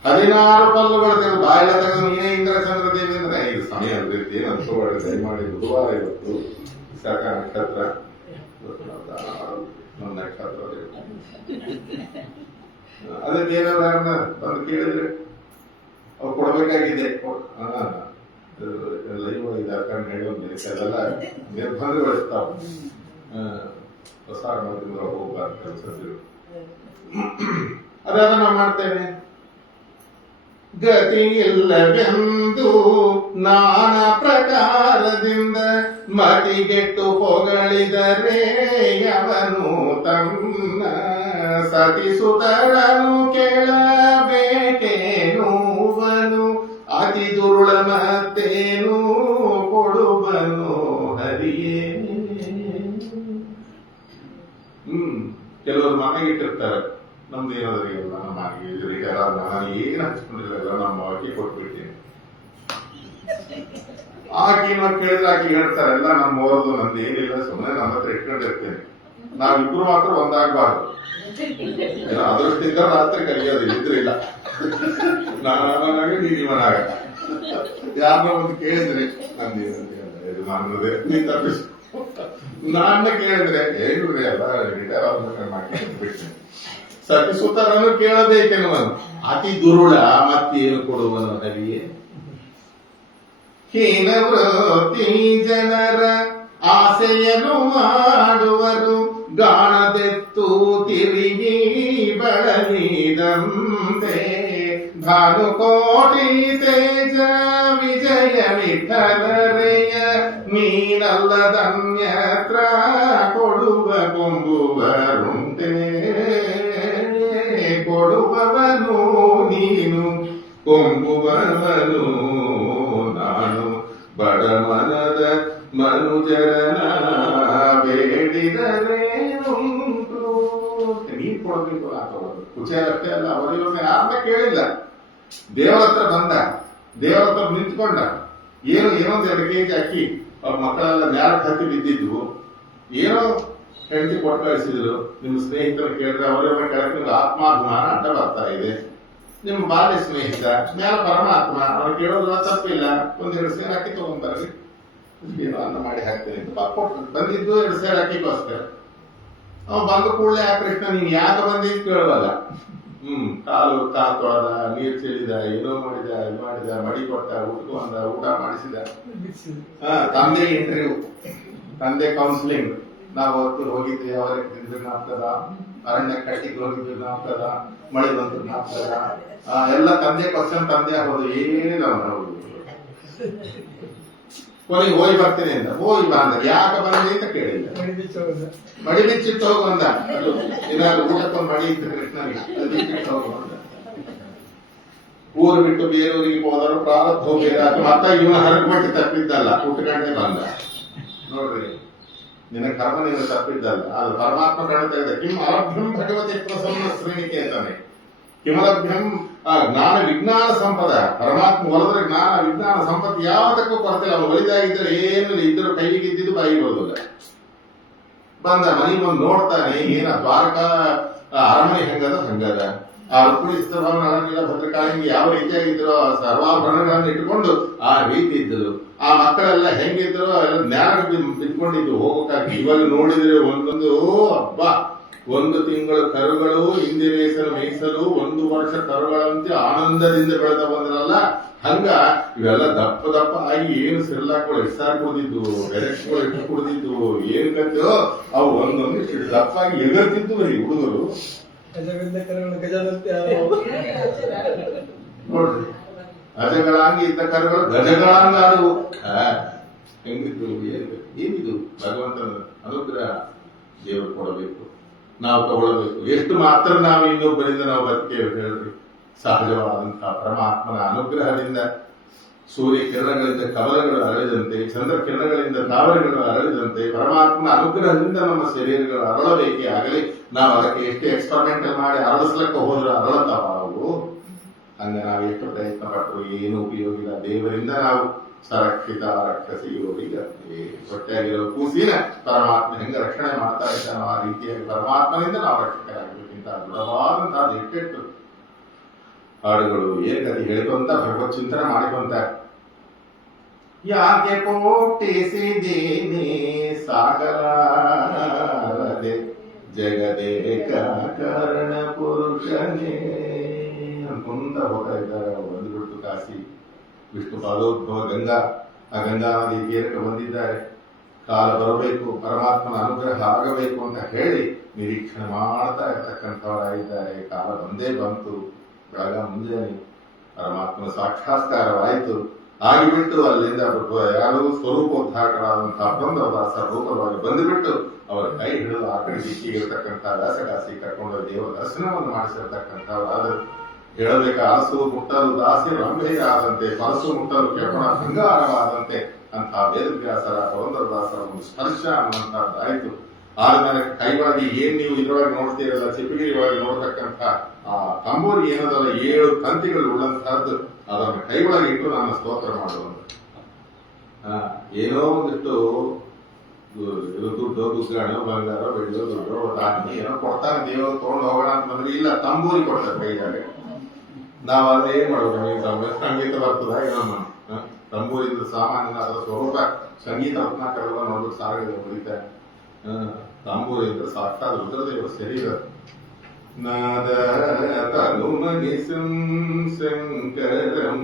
16 ಪಲ್ಲುಗಳು ತೆಗೆದು ಬಾಯಿಲ ತೆಗೆದು ನೀನೇ ಇಂದ್ರ ಚಂದ್ರ ದೇವಿ ಅಂದ್ರೆ ಇದು ಸಮಯ ಅಭಿವೃದ್ಧಿ ಏನಂತ ದಯಮಾಡಿ ಬುಧವಾರ ಇವತ್ತು ವಿಶಾಖ ನಕ್ಷತ್ರ, ನಕ್ಷತ್ರ ಅದಕ್ಕೆ ಏನಾದ್ರು ಬಂದು ಕೇಳಿದ್ರೆ ಅವ್ರು ಕೊಡ್ಬೇಕಾಗಿದೆ. ಲೈವ್ ಇದಾಕೊಂಡು ಹೇಳೋದು ಅದೆಲ್ಲ ನಿರ್ಬಂಧಗೊಳಿಸ್ತಾವ. ಪ್ರಸಾರ ಮಾಡಿದ್ರೆ ಹೋಗ್ಬಾರ್ದು ಕೆಲಸಗಳು. ಅದೆಲ್ಲ ನಾವು ಮಾಡ್ತೇವೆ. ಗತಿಯಿಲ್ಲವೆಂದು ನಾನಾ ಪ್ರಕಾರದಿಂದ ಮತಿಗೆಟ್ಟು ಹೊಗಳಿದರೆ ಅವನು ತನ್ನ ಸತಿಸುತರನು ಕೇಳಬೇಕೇನುವನು, ಅತಿ ದುರುಳ ಮತ್ತೇನು ಕೊಡುವನು ಹರಿಯೇ. ಕೆಲವರು ಮನೆಗಿಟ್ಟಿರ್ತಾರೆ, ನಮ್ದು ಏನಾದ್ರಿಲ್ಲ ನಮ್ಮ ಮನೆಗೆ ನಾನು ಏನು ಹಚ್ಕೊಂಡಿಲ್ಲ, ನಮ್ಮ ಅಕ್ಕಿ ಕೊಟ್ಬಿಡ್ತೀನಿ. ಆಕಿನ ಕೇಳಿದ್ರೆ ಆಕಿ ಹೇಳ್ತಾರೆ ಎಲ್ಲ ನಮ್ಮ ಓರದು ನಂದು ಏನಿಲ್ಲ, ಸುಮ್ಮನೆ ನಮ್ಮ ಹತ್ರ ಇಟ್ಕೊಂಡಿರ್ತೇನೆ. ನಾವಿಬ್ರು ಮಾತ್ರ ಒಂದಾಗಬಾರ್ದು. ಅದೃಷ್ಟಿಂದ ರಾತ್ರಿ ಕಲಿಯೋದಿಲ್ಲ, ಇದ್ರಿಲ್ಲ. ನಾನಾಗ ನೀವನಾಗ ಯಾರನ್ನ ಒಂದು ಕೇಳಿದ್ರೆ ನಂದೇನು ನನ್ನದೇ ನೀ ತಪ್ಪಿಸ್. ನನ್ನ ಕೇಳಿದ್ರೆ ಏನು ಎಲ್ಲ ರಿಟೈರ್ ಆದ್ಮೇಲೆ ಮಾಡ್ಕೊಂಡು ಬಿಡ್ತೀನಿ. ಸತಿಸುತರನ್ನು ಕೇಳಬೇಕೆನ್ನುವನು ಅತಿ ದುರುಳ ಮತ್ತೇನು ಕೊಡುವನು ಹರಿಯೇ. ಹೀನವೃತ್ತಿ ಜನರ ಆಸೆಯನ್ನು ಮಾಡುವರು, ಗಾಣದೆತ್ತು ತಿರುಗಿ ಬಳಲಿದಂತೆ. ಭಾನುಕೋಟಿ ತೇಜ ವಿಜಯ ವಿಠಲರೆಯ ನೀನಲ್ಲದನ್ಯತ್ರ ಕೊಡುವ ಕೊಂಬುವರುಂಟೆ. ಕೊಡುವವನು ನೀನು, ಕೊಂಬುವವನು ನಾನು. ಬಡಮನದ ಮನುಜರನ ಬೇಡಿದರೆ ಉಂಟು. ನೀರು ಕೊಡಬೇಕು ಹಾಕೋದು ಕುಚೇಲ ಅಷ್ಟೇ ಅಲ್ಲ, ಅವರಿವ್ರನ್ನ ಯಾರನ್ನ ಕೇಳಿಲ್ಲ. ದೇವರ ಹತ್ರ ಬಂದ, ದೇವರ ಹತ್ರ ನಿಂತ್ಕೊಂಡ. ಏನೊಂದು 2 ಕೆಜಿ ಅಕ್ಕಿ ಅವ್ರ ಮಕ್ಕಳೆಲ್ಲ ಮ್ಯಾಲಕ್ಕೆ ಹತ್ತಿ ಬಿದ್ದಿದ್ವು. ಏನೋ ಹೆಂಡತಿ ಕೊಟ್ಟು ಕಳಿಸಿದ್ರು. ನಿಮ್ಮ ಸ್ನೇಹಿತರು ಕೇಳಿದ್ರೆ ಅವರಿವ್ರನ್ನ ಕೇಳಕ್ಕೆ ನಿಮ್ಗೆ ಆತ್ಮಾಭಿಮಾನ ಅಡ್ಡ ಬರ್ತಾ ಇದೆ. ನಿಮ್ಮ ಬಾಲ್ಯ ಸ್ನೇಹಿತ ಮ್ಯಾಲ ಪರಮಾತ್ಮ, ಅವ್ರು ಕೇಳೋದ್ರ ತಪ್ಪಿಲ್ಲ. 1-2 ಸೇರು ಅಕ್ಕಿ ತಗೊಂಡ್ಬರ್ರಿ, ಏನೋ ಅನ್ನ ಮಾಡಿ ಹಾಕ್ತೇನೆ ಅಂತ ಕೊಟ್ಟು ಬಂದಿದ್ದು 2 ಸೇರು ಅಕ್ಕಿಗೋಸ್ಕರ. ಅವ ಬಂದ ಕೂಡಲೇ ಆ ಕೃಷ್ಣ ನೀನ್ ಯಾಕೆ ಬಂದಿದ್ದು ಕೇಳುವಲ್ಲ. ಕಾಲು ತೊಳೆದ, ನೀರು ಚೆಲ್ಲಿದ, ಏನೋ ಮಾಡಿದ, ಇದು ಮಾಡಿದ, ಮಡಿ ಕೊಟ್ಟ, ಊಟಕ್ಕೂ ಅಂದ, ಊಟ ಮಾಡಿಸಿದ. ತಂದೆ ಇಂಟರ್ವ್ಯೂ, ತಂದೆ ಕೌನ್ಸಿಲಿಂಗ್. ನಾವು ಹೊತ್ತು ಹೋಗಿದ್ವಿ, ಅವರಿಗೆ ತಿಂದ್ರೆ ಜ್ಞಾಪಕದ, ಅರಣ್ಯ ಕಟ್ಟಿಗೆ ಹೋಗಿದ್ವಿ ಜ್ಞಾಪಕದ, ಮಳೆ ಬಂತು ಜ್ಞಾಪಕದ, ಎಲ್ಲ ತಂದೆ ಕ್ವಶನ್ ತಂದೆ ಆಗೋದು ಏನಿಲ್ಲ. ನಾವು ಕೊನೆಗೆ ಹೋಗಿ ಬರ್ತೇನೆ ಅಂತ ಹೋಗಿ ಬಂದ. ಯಾಕೆ ಬಂದೆ ಅಂತ ಕೇಳಿಲ್ಲ. ಮಡಿ ಬಿಚ್ಚಿಟ್ಟು ಹೋಗು ಅಂದ. ಏನಾದ್ರು ಊಟಕ್ಕೊಂದು ಮಡಿ ಇತ್ತು ಕೃಷ್ಣನಿಗೆ, ಅದು ಬಿಚ್ಚಿಟ್ಟು ಹೋಗು ಅಂದ. ಊರು ಬಿಟ್ಟು ಬೇರೆಯವರಿಗೆ ಹೋದರು, ಪ್ರಾರಬ್ಧ ಬೇರೆ. ಮತ್ತ ಇವನ ಹರಕುಮಟ್ಟಿ ತಪ್ಪಿದ್ದಲ್ಲ, ಊಟಗಂಟೆ ಬಂದ. ನೋಡ್ರಿ, ನಿನ್ನ ಕರ್ಮ ನಿನ್ನ ತಪ್ಪಿದ್ದಲ್ಲ, ಅದು ಪರಮಾತ್ಮ ಕಣ್ಣು ತೆಗೆದ. ಕಿಂ ಅಲಭ್ಯಂ ಭಗವತಿ ಪ್ರಸನ್ನ ಶ್ರೇಣಿಕೆ ಅಂತಾನೆ. ಕಿಮಲಭ್ಯಂ ಜ್ಞಾನ ವಿಜ್ಞಾನ ಸಂಪದ. ಪರಮಾತ್ಮ ಒಲಿದ್ರೆ ಜ್ಞಾನ ವಿಜ್ಞಾನ ಸಂಪತ್ತು ಯಾವುದಕ್ಕೂ ಕೊರತಿಲ್ಲ. ಅವ್ರು ಒಲಿದಾಗಿದ್ದರೆ ಏನು ಇದ್ದರೂ ಕೈಗೆ ಇದ್ದಿದ್ದು ಬಾಯಿಗೆ ಬರೋದಿಲ್ಲ. ಬಂದ ಮನೆಗೆ ಬಂದು ನೋಡ್ತಾನೆ, ಏನ ದ್ವಾರಕಾ ಅರಮನೆ ಹೆಂಗದ ಹಂಗದ. ಆ ರುಕ್ಮಿಣಿ ಸ್ಥಾನ ಅರಣ್ಯ ಭದ್ರಕಾಳಿಗೆ ಯಾವ ರೀತಿಯಾಗಿದ್ರು, ಸರ್ವಾಭರಣಗಳನ್ನು ಇಟ್ಟುಕೊಂಡು ಆ ರೀತಿ ಇದ್ದರು. ಆ ಮಕ್ಕಳೆಲ್ಲ ಹೆಂಗಿದ್ರು, ಎಲ್ಲ ಜ್ಞಾನ ಬಿಟ್ಕೊಂಡಿದ್ದು ಹೋಗಕ್ಕಾಗಿ. ಇವಾಗ ನೋಡಿದ್ರೆ ಒಂದೊಂದು ಹಬ್ಬ, 1 ತಿಂಗಳು ಕರುಗಳು, ಹಿಂದೆ ಮೇಯಿಸಲು 1 ವರ್ಷ ಕರುಗಳಂತೆ ಆನಂದದಿಂದ ಬೆಳೆದ ಬಂದ್ರಲ್ಲ, ಹಂಗ ಇವೆಲ್ಲ ದಪ್ಪ ದಪ್ಪ ಆಗಿ ಏನು ಸಿರ್ಲಾಕ್ಗಳು ಎಷ್ಟಾಗಿ ಕುಡಿದಿದ್ದು, ಬೆರೆಕ್ಗಳು ಎಷ್ಟು ಕುಡಿದಿದ್ದು, ಏನ್ ಕದ್ದು ಅವು ಒಂದೊಂದು ಇಷ್ಟು ದಪ್ಪಾಗಿ ಎಗರ್ತಿದ್ದು ಬರೀ ಹುಡುಗರು. ನೋಡ್ರಿ, ಅಜಗಳಾಂಗಿ ಇದ್ದ ಕರುಗಳು ಗಜಗಳಾಂಗಾದವು. ಹೆಂಗಿದ್ದು, ಏನಿದು ಭಗವಂತನ ಅನುಗ್ರಹ. ದೇವರು ಕೊಡಬೇಕು, ನಾವು ತಗೊಳ್ಬೇಕು. ಎಷ್ಟು ಮಾತ್ರ ನಾವು ಇನ್ನೊಬ್ಬರಿಂದ ನಾವು ಬದುಕೇವೆ ಹೇಳ್ರಿ. ಸಹಜವಾದಂತಹ ಪರಮಾತ್ಮನ ಅನುಗ್ರಹದಿಂದ ಸೂರ್ಯ ಕಿರಣಗಳಿಂದ ಕಮಲಗಳು ಅರಳಿದಂತೆ, ಚಂದ್ರ ಕಿರಣಗಳಿಂದ ತಾವರೆಗಳು ಅರಳಿದಂತೆ ಪರಮಾತ್ಮನ ಅನುಗ್ರಹದಿಂದ ನಮ್ಮ ಶರೀರಗಳು ಅರಳಬೇಕೇ ಆಗಲಿ. ನಾವು ಅದಕ್ಕೆ ಎಷ್ಟು ಎಕ್ಸ್ಪರಿಮೆಂಟ್ ಮಾಡಿ ಅರಳಿಸ್ಲಕ್ಕ ಹೋದ್ರೆ ಅರಳತಾವ ಅವು. ಹಂಗ ನಾವು ಎಷ್ಟು ಪ್ರಯತ್ನ ಪಟ್ಟರು ಏನು ಉಪಯೋಗ ಇಲ್ಲ. ದೇವರಿಂದ ನಾವು ಸಂರಕ್ಷಿತ ರಕ್ಷಸಿ ಯೋಗಿಗರ್ತೀವಿ. ಹೊಟ್ಟೆಯಾಗಿರೋ ಕೂಸಿನ ಪರಮಾತ್ಮ ಹೆಂಗ ರಕ್ಷಣೆ ಮಾಡ್ತಾ ಇದ್ದಾನೋ ಆ ರೀತಿಯಾಗಿ ಪರಮಾತ್ಮನಿಂದ ನಾವು ರಕ್ಷಕರಾಗಬೇಕಿಂತ ದೃಢವಾದಂತಹ ಎಟ್ಟೆಟ್ಟು ಹಾಡುಗಳು ಏನ್ ಕತೆ ಹೇಳ್ಕೊಂತ ಭಗವತ್ ಚಿಂತನೆ ಮಾಡಿಕೊಂತ. ಯಾಕೆ ಪೋಟಿಸಿದೀನಿ ಸಾಗರದೆ ಜಗದೇಕ ಕರ್ಣ ಪುರುಷನೇ ಅನ್ಕೊಂತ ಹೋಗ್ತಾ ಇದ್ದಾರೆ. ಬಂದ್ಬಿಟ್ಟು ಕಾಶಿ ವಿಷ್ಣು ಪಾದೋದ್ಭವ ಗಂಗಾ, ಆ ಗಂಗಾ ನದಿ ತೀರಕ್ಕೆ ಬಂದಿದ್ದಾರೆ. ಕಾಲ ಬರಬೇಕು, ಪರಮಾತ್ಮನ ಅನುಗ್ರಹ ಆಗಬೇಕು ಅಂತ ಹೇಳಿ ನಿರೀಕ್ಷಣೆ ಮಾಡ್ತಾ ಇರ್ತಕ್ಕಂಥವರಾಗಿದ್ದಾರೆ. ಕಾಲ ಬಂದೇ ಬಂತು. ಬೆಳಗ ಮುಂಜಾನೆ ಪರಮಾತ್ಮನ ಸಾಕ್ಷಾತ್ಕಾರವಾಯಿತು. ಆಗಿಬಿಟ್ಟು ಅಲ್ಲಿಂದ ಯಾರು ಸ್ವರೂಪೋದ್ಧಾರಕರಾದಂತಹ ಪುರಂದರದಾಸ ರೂಪವಾಗಿ ಬಂದುಬಿಟ್ಟು ಅವರ ಕೈ ಹಿಡಿದು ಆ ಕಡೆ ದಿಕ್ಕಿಗಿರ್ತಕ್ಕಂಥ ವ್ಯಾಸಗಾಸಿ ಕರ್ಕೊಂಡು ದೇವರ ದರ್ಶನವನ್ನು ಮಾಡಿಸಿರ್ತಕ್ಕಂಥವರಾದರು. ಹೇಳಬೇಕ, ಅರಸು ಮುಟ್ಟಲು ದಾಸಿ ರಂಭೆಯಾದಂತೆ, ಪರಸು ಮುಟ್ಟಲು ಕೆಪಣ ಬಂಗಾರವಾದಂತೆ ಅಂತ ವೇದವ್ಯಾಸರ ಪುರಂದರದಾಸರ ಒಂದು ಸ್ಪರ್ಶ ಅನ್ನುವಂತಹದ್ದಾಯಿತು. ಆದ್ಮೇಲೆ ಕೈವಾಗಿ ಏನ್ ನೀವು ಇದ್ರೊಳಗೆ ನೋಡ್ತೀರಲ್ಲ, ಚಿಪ್ಪಗಿರಿ ಒಳಗೆ ನೋಡ್ತಕ್ಕಂಥ ಆ ತಂಬೂರಿ ಏನದಲ್ಲ 7 ತಂತಿಗಳು ಉಳ್ಳಂತಹದ್ದು, ಅದನ್ನು ಕೈ ಒಳಗೆ ಇಟ್ಟು ನಾನು ಸ್ತೋತ್ರ ಮಾಡುವಂತ. ಏನೋ ಒಂದಿಷ್ಟು ದುಡ್ಡು ದುಗ್ಗಾಣೋ ಬಂಗಾರ ಬೆಳ್ಳು ದುಡ್ಡು ರಾಜ್ಞಿ ಏನೋ ಕೊಡ್ತಾನೆ, ದೇವರು ತಗೊಂಡು ಹೋಗೋಣ ಅಂತ ಬಂದ್ರೆ ಇಲ್ಲ, ತಂಬೂರಿ ಕೊಡ್ತಾರೆ ಕೈಗಾಗೆ. ನಾವ್ ಅದೇ ಮಾಡೋದು. ಸಂಗೀತ ಬರ್ತದ ಏನಮ್ಮ, ತಂಬೂರಿದ ಸಾಮಾನ್ಯ ಅದರ ಸ್ವರೂಪ ಸಂಗೀತ ರತ್ನಾಕರಲ್ಲ ನೋಡ್ಬಿಟ್ಟು ಸಾರಿಗೆ ಹೊಡಿತಾರೆ. ತಂಬೂರಿ ಇದ್ರೆ ಸಾಕ್ಷಾತ್ ರುದ್ರದೇವರ ಶರೀರ. ನಾದ ತನುಮನಿಸಂ ಶಂಕರಂ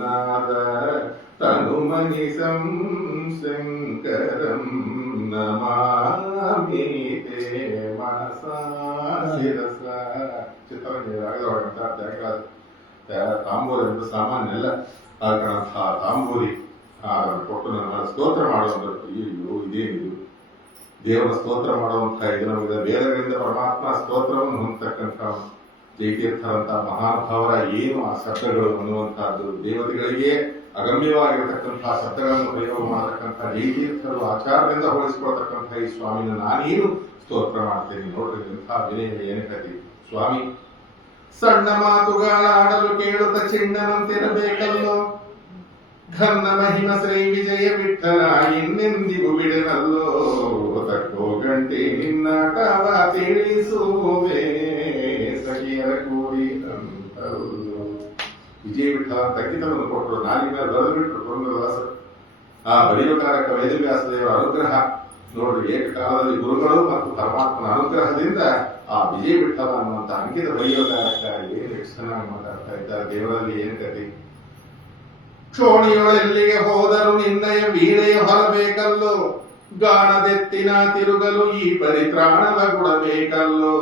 ನಾದ ತನುಮನಿಸಂ ಶಂಕರಂ ನಮಾಮಿ ತೇ ಮನಸಾ ಶಿರಸ ಚಿತ್ರರಂಗ ತಾಂಬೂರಿ ಅಂತ ಸಾಮಾನ್ಯ ಎಲ್ಲ ಹಾಕಂತಹ ತಾಂಬೂರಿ ಕೊಟ್ಟು ನನ್ನ ಸ್ತೋತ್ರ ಮಾಡುವಂಥದ್ದು ಅಯ್ಯೋ ಇದೇನಿದು ದೇವರ ಸ್ತೋತ್ರ ಮಾಡುವಂತಹ ಇದು ನಮಗೆ ವೇದಗಳಿಂದ ಪರಮಾತ್ಮ ಸ್ತೋತ್ರವನ್ನು ಹೊಂದತಕ್ಕಂತಹ ಜಯತೀರ್ಥರಂತಹ ಮಹಾನುಭಾವರ ಏನು ಆ ಶಬ್ದಗಳು ಅನ್ನುವಂತಹದ್ದು ದೇವತೆಗಳಿಗೆ ಅಗಮ್ಯವಾಗಿರತಕ್ಕಂತಹ ಶಬ್ದಗಳನ್ನು ಪ್ರಯೋಗ ಮಾಡತಕ್ಕಂತಹ ಜಯತೀರ್ಥರು ಆಚಾರದಿಂದ ಹೋಲಿಸಿಕೊಳ್ತಕ್ಕಂತಹ ಈ ಸ್ವಾಮಿನ ನಾನೇನು ಸ್ತೋತ್ರ ಮಾಡ್ತೇನೆ ನೋಡ್ರಿ ಇಂತಹ ವಿನಯ ಏನು ಕಥೆ ಸ್ವಾಮಿ ಸಣ್ಣ ಮಾತುಗಳಾಡಲು ಕೇಳುತ್ತ ಚಿಣ್ಣನಂತಿರಬೇಕಲ್ಲೋ ಘನ್ನ ಮಹಿಮ ಶ್ರೀ ವಿಜಯ ವಿಠಲ ಇನ್ನೆಂದಿಗೂ ಬಿಡನಲ್ಲೋ ತಕ್ಕೋ ಗಂಟೆ ನಿನ್ನಾಟವ ತಿಳಿಸುವೆ ಸಖಿಯರ ಕೂಡಿ ಅಂತಲ್ಲೋ ವಿಜಯ ವಿಠಲ ತಗ್ಗಿತವನ್ನು ಕೊಟ್ಟರು ನಾಲಿನ ಬರೆದು ಬಿಟ್ಟರು ಪುರಂದರದಾಸರು ಆ ಬರೆಯುವಕಾರಕ ವೇದವ್ಯಾಸ ದೇವರ ಅನುಗ್ರಹ ನೋಡ್ರಿ ಏಕಕಾಲದಲ್ಲಿ ಗುರುಗಳು ಮತ್ತು ಪರಮಾತ್ಮನ ಅನುಗ್ರಹದಿಂದ ಆ ವಿಜಯ ವಿಠಲ ಅನ್ನುವಂತ ಅಂಕಿತ ಬರೆಯುವಕಾರಕ ಏನು ಎಷ್ಟು ಚೆನ್ನಾಗಿ ಮಾತಾಡ್ತಾ ಇದ್ದಾರೆ ದೇವರಲ್ಲಿ ಏನು ಕತೆ ಕ್ಷೋಣಿಯೊಳೆಲ್ಲಿಗೆ ಹೋದರು ನಿನ್ನಯ ವೀಣೆಯ ಹೊರಬೇಕಲ್ಲೋ ಗಾಣದೆತ್ತಿನ ತಿರುಗಲು ಈ ಪರಿತ್ರಾಣದ ಗುಡಬೇಕಲ್ಲೋ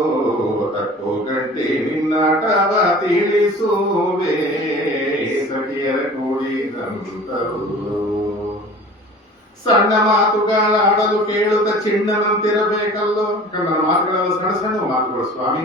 ತಕ್ಕೋ ಗಂಟೆ ನಿನ್ನಾಟವ ತಿಳಿಸುವೆ ಸಖಿಯರ ಕೂಡಿದಂತಲ್ಲೋ ಸಣ್ಣ ಮಾತುಗಳಾಡಲು ಕೇಳುತ್ತ ಚಿಣ್ಣನಂತಿರಬೇಕಲ್ಲೋ ನನ್ನ ಮಾತುಗಳೆಲ್ಲ ಸಣ್ಣ ಸಣ್ಣ ಮಾತುಗಳು ಸ್ವಾಮಿ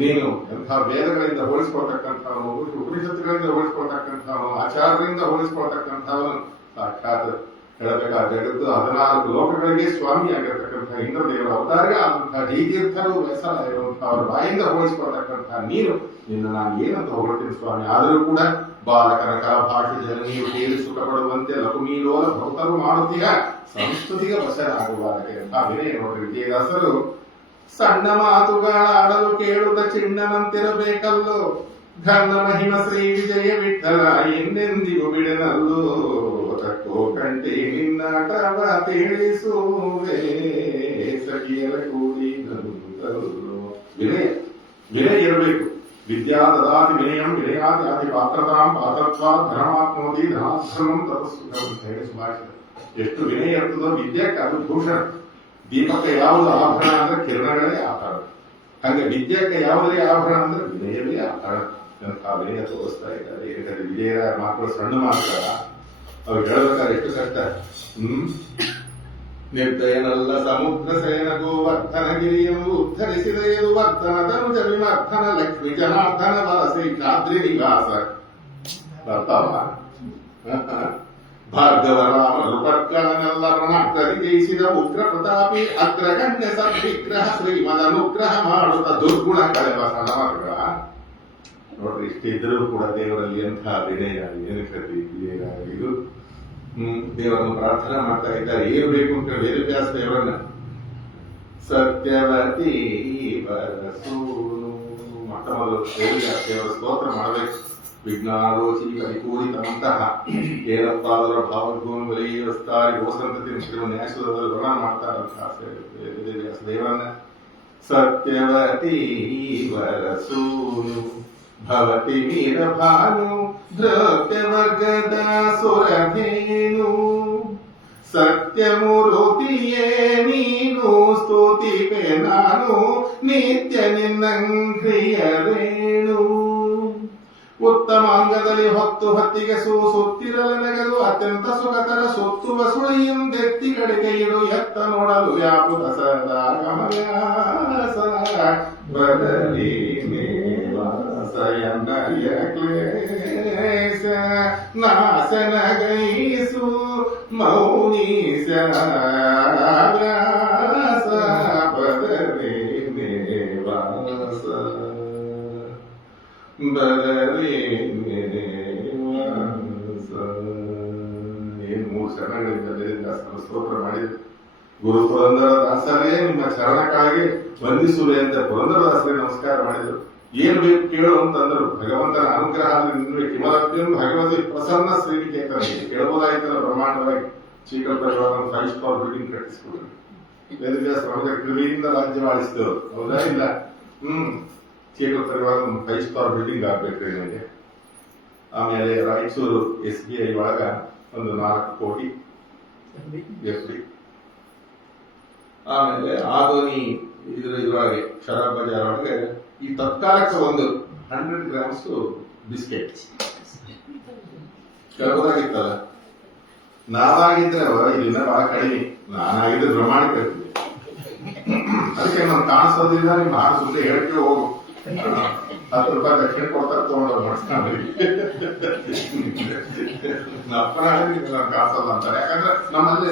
ನೀನು ಎಂಥ ವೇದಗಳಿಂದ ಹೋಲಿಸ್ಕೊಳ್ತಕ್ಕಂಥವನು ಉಪನಿಷತ್ತುಗಳಿಂದ ಹೋಲಿಸ್ಕೊಳ್ತಕ್ಕಂಥವನು ಆಚಾರದಿಂದ ಹೋಲಿಸ್ಕೊಳ್ತಕ್ಕಂಥವನು ಸಾಕ್ಷಾತ್ ಹೇಳಬೇಕಾದ ಜಗತ್ತು 14 ಲೋಕಗಳಿಗೆ ಸ್ವಾಮಿ ಆಗಿರತಕ್ಕಂಥ ಇಂದ್ರದೇವರ ಅವತಾರ ಆದಂತಹ ಜಯತೀರ್ಥರು ವ್ಯಸನ ಇರುವಂತಹ ಅವರ ಬಾಯಿಂದ ಹೋಲಿಸ್ಕೊಳ್ತಕ್ಕಂತಹ ನೀನು ನಿನ್ನ ನಾನು ಏನಂತ ಹೊಗಳ್ತೀನಿ ಸ್ವಾಮಿ ಆದರೂ ಕೂಡ ಬಾಲಕರ ಕಲಭಾಷೆಯಲ್ಲಿ ನೀವು ಕೇಳಿ ಸುಖ ಪಡುವಂತೆ ಲಘುಮೀಲೋಲ ಭಕ್ತರು ಮಾಡುತ್ತೀಯ ಸಂಸ್ಕೃತಿಗೆ ವಶರಾಗುವಾದಕ್ಕೆ ಅಂತ ವಿನಯ ನೋಡ್ರಿ ವಿಜಯದಾಸರು ಸಣ್ಣ ಮಾತುಗಳಾಡಲು ಕೇಳುತ್ತ ಚಿಣ್ಣನಂತಿರಬೇಕಲ್ಲೋ ಘನ್ನ ಮಹಿಮ ಶ್ರೀ ವಿಜಯ ವಿಠಲ ಎಂದೆಂದಿಗೂ ಬಿಡನಲ್ಲೋ ತಕ್ಕೋ ಕಂಠಿ ನಿನ್ನಾಟವ ತಿಳಿಸುವೆ ಸಖಿಯರ ಕೂಡಿದಂತಲ್ಲೋ ವಿನಯ ವಿನಯ ಇರಬೇಕು ವಿದ್ಯಾ ದದಾತಿ ವಿನಯಂ ವಿನಯಾತಿ ಆದಿ ಪಾತ್ರತಾಂ ಪಾತ್ರತ್ವ ಧರ್ಮಾತ್ಮೋದಿ ಧನಾಧರ್ಮಂ ತಪಸ್ಸುಖಂ ಅಂತ ಹೇಳಿ ಸುಭಾಷಿತ ಎಷ್ಟು ವಿನಯ ಇರ್ತದೋ ವಿದ್ಯಕ್ಕೆ ಅದು ಭೂಷಣ ದೀಪಕ್ಕೆ ಯಾವುದು ಆಭರಣ ಅಂದ್ರೆ ಕಿರಣಗಳೇ ಆಭರಣ ಹಾಗೆ ವಿದ್ಯಕ್ಕೆ ಯಾವುದೇ ಆಭರಣ ಅಂದ್ರೆ ವಿನಯವೇ ಆಭರಣ ಅಂತ ವಿನಯ ತೋರಿಸ್ತಾ ಇದ್ದಾರೆ ಏಕೆಂದರೆ ವಿಜಯರ ಮಕ್ಕಳು ಸಣ್ಣ ಮಾತುಗಳ ಅವ್ರು ಹೇಳಬೇಕಾದ್ರೆ ಎಷ್ಟು ಕಷ್ಟ ನಿರ್ದಯನಲ್ಲ ಸಮುದ್ರ ಸೇನ ಗೋವರ್ಧನಗಿರಿಯನ್ನು ಉದ್ಧರಿಸಿದ ಯದುವರ್ಧನದನು ಜವಿಮರ್ಧನ ಲಕ್ಷ್ಮಿ ಜನಾರ್ದನ ಬಲಸಿ ಚಾದ್ರಿ ನಿವಾಸ ಬರ್ತಾವ ಭಾರ್ಗವರಾಮ ನೃಪರ್ಗಳನ್ನೆಲ್ಲ ರಣಾಗ್ರದಿ ಜಯಿಸಿದ ಉಗ್ರ ಪ್ರತಾಪಿ ಅಗ್ರಗಣ್ಯ ಸದ್ವಿಗ್ರಹ ಶ್ರೀಮದನುಗ್ರಹ ಮಾಡುತ್ತ ದುರ್ಗುಣ ಕಳೆವ ಸಣವರ್ಗ ನೋಡ್ರಿ ಇಷ್ಟಿದ್ರೂ ಕೂಡ ದೇವರಲ್ಲಿ ಎಂಥ ವಿನಯ ಏನು ಕಥೆ ಇದು ದೇವರನ್ನು ಪ್ರಾರ್ಥನೆ ಮಾಡ್ತಾ ಇದ್ದಾರೆ ಏನು ಬೇಕು ಅಂತ ವೇದವ್ಯಾಸ ದೇವರನ್ನ ಸತ್ಯವತಿ ವರಸೂನು ಮೊಟ್ಟ ಮೊದಲು ವೇದವ್ಯಾಸ ದೇವರ ಸ್ತೋತ್ರ ಮಾಡಬೇಕು ವಿಜ್ಞಾನೋಚಿ ಪರಿಪೂರಿತಂತಹ ಏರಪ್ಪಾದರ ಭಾವಭೂಮಿ ಬಲಿಯವಸ್ತಾರಿ ಗೋಸಂತತಿ ನ್ಯಾಸದಲ್ಲಿ ವರ್ಣನ ಮಾಡ್ತಾರಂತಹ ವೇದವ್ಯಾಸ ದೇವರನ್ನ ಸತ್ಯವತಿ ವರಸೂನು ಭವತಿ ವೀರಭಾನು ದ್ರವ್ಯವರ್ಗದ ಸುರಧೇನು ಸತ್ಯಮೂರುತಿಯೇ ನೀನು ಸ್ತುತಿಪೆ ನಾನು ನಿತ್ಯ ನಿನ್ನಂಕ್ರಿಯರೇಣು ಉತ್ತಮ ಅಂಗದಲ್ಲಿ ಹೊತ್ತಿಗೆ ಸುತ್ತಿರಲು ನೆಗದು ಅತ್ಯಂತ ಸುಖಕರ ಸುತ್ತುವ ಸುಳಿಯಿಂದೆತ್ತಿ ಕಡೆಗೆ ಇಡು ಎತ್ತ ನೋಡಲು ವ್ಯಾಪುತ ಸದಾ ಗಮವ್ಯಾಸ ಬದಲಿ ಮೇವಾಸಯನಯ ಕ್ಲೇಶ ನಾಶನ ಗೈಸು ಮೌನೀಶ ವ್ಯಾಸ ಬದಲಿ ಮೇವಾಸ ಏನ್ 3 ಶರಣಗಳಿಂದ ಸ್ತೋತ್ರ ಮಾಡಿದ್ರು ಗುರು ಪುರಂದರದಾಸರೇ ನಿಮ್ಮ ಚರಣಕ್ಕಾಗಿ ವಂದಿಸುವೆ ಅಂತ ಪುರಂದರದಾಸರೇ ನಮಸ್ಕಾರ ಮಾಡಿದ್ರು ಏನ್ ಬೇಕು ಕೇಳು ಅಂತಂದ್ರು ಭಗವಂತನ ಅನುಗ್ರಹ ನಿನ್ನೆ ಕಿಮಲಭ್ಯಂ ಭಗವತಿ ಪ್ರಸನ್ನ ಶ್ರೀನಿಕೇತನಿಗೆ ಕೇಳಬಹುದಾಯ್ತಲ್ಲ ಬ್ರಹ್ಮಾಂಡವಾಗಿ ಚೀಕಲ್ ಪರಿವಾರ 5 ಸ್ಟಾರ್ ಬಿಲ್ಡಿಂಗ್ ಕಟ್ಟಿಸ್ಕೊಡ್ರಿ ವೇದವ್ಯಾಸ ಕೃಪೆಯಿಂದ ರಾಜ್ಯವಾಳಿಸಿದವರು ಹೌದಾ ಇಲ್ಲ ಥಿಯೇಟರ್ ತರುವಾಗ ಒಂದು 5 ಸ್ಟಾರ್ ಬಿಲ್ಡಿಂಗ್ ಆಗ್ಬೇಕ್ರಿ ನನಗೆ. ಆಮೇಲೆ ರಾಯಚೂರು SBI ಒಳಗ ಒಂದು 4 ಕೋಟಿ FD. ಆಮೇಲೆ ಆದೋನಿ ಇದ್ರೊಳಗೆ ಶರಾಬ್ ಬಜಾರ್ ಒಳಗೆ ಈ ತತ್ಕಾಲಕ್ಕೆ ಒಂದು 100 ಗ್ರಾಮ್ಸ್ ಬಿಸ್ಕೆಟ್ ಕೆಲವರಾಗಿತ್ತಲ್ಲ. ನಾವಾಗಿದ್ರೆ ಇದನ್ನ ಬಹಳ ಕಡಿಮೆ, ನಾನಾಗಿದ್ರೆ ಪ್ರಮಾಣಿಕ ಇರ್ತೀವಿ. ಅದಕ್ಕೆ ನಾನು ಕಾಣಿಸೋದಿಲ್ಲ, ನಿಮ್ಮ ಆರು ಸುದ್ದಿ ಹೇಳಿಕೆ ಹೋಗು, 10 ರೂಪಾಯಿ ದಕ್ಷಿಣ ಕೊಡ್ತಾರೆ ತಗೊಂಡು ಮಾಡಿಸ್ಕೊಂಡ್ರಿ ನಾನು ಕಾಣಿಸೋಲ್ಲ ಅಂತಾರೆ. ಯಾಕಂದ್ರೆ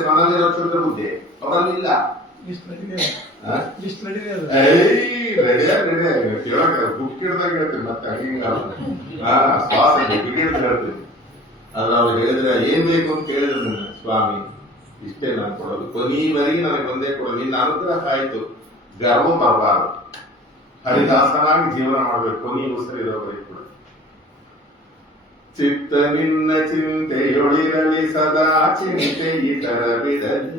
ನನ್ನಲ್ಲಿರೋ ಚುರುಕ ಬುದ್ಧಿ ಅವರಲ್ಲಿ ಇಲ್ಲ. ಬುಕ್ ಹಿಡ್ದಾಗ ಹೇಳ್ತೀನಿ, ಮತ್ತೆ ಶ್ವಾಸ ಹಿಡಿದು ಹೇಳ್ತೀನಿ. ಆದ್ರೆ ಅವ್ರು ಹೇಳಿದ್ರೆ ಏನ್ ಬೇಕು ಅಂತ ಕೇಳಿದ್ರು ನನ್ನ ಸ್ವಾಮಿ, ಇಷ್ಟೇ ನಾನು ಕೊಡೋದು, ಕೊನೆಯವರೆಗೆ ನನಗೆ ಒಂದೇ ಕೊಡೋದು, ನಿನ್ನ ಅನುಗ್ರಹ ಆಯ್ತು, ಗರ್ವ ಬರಬಾರದು, ಹರಿದಾಸನಾಗಿ ಜೀವನ ಮಾಡ್ಬೇಕು, ಕೊನೆಯ ಉಸಿರಿರೋವರೆಗೆ ಕೂಡ. ಚಿತ್ತ ನಿನ್ನ ಚಿಂತೆಯೊಳಿರಲಿ ಸದಾ ಚಿಂತೆ ಇತರ ಬಿಡಲಿ.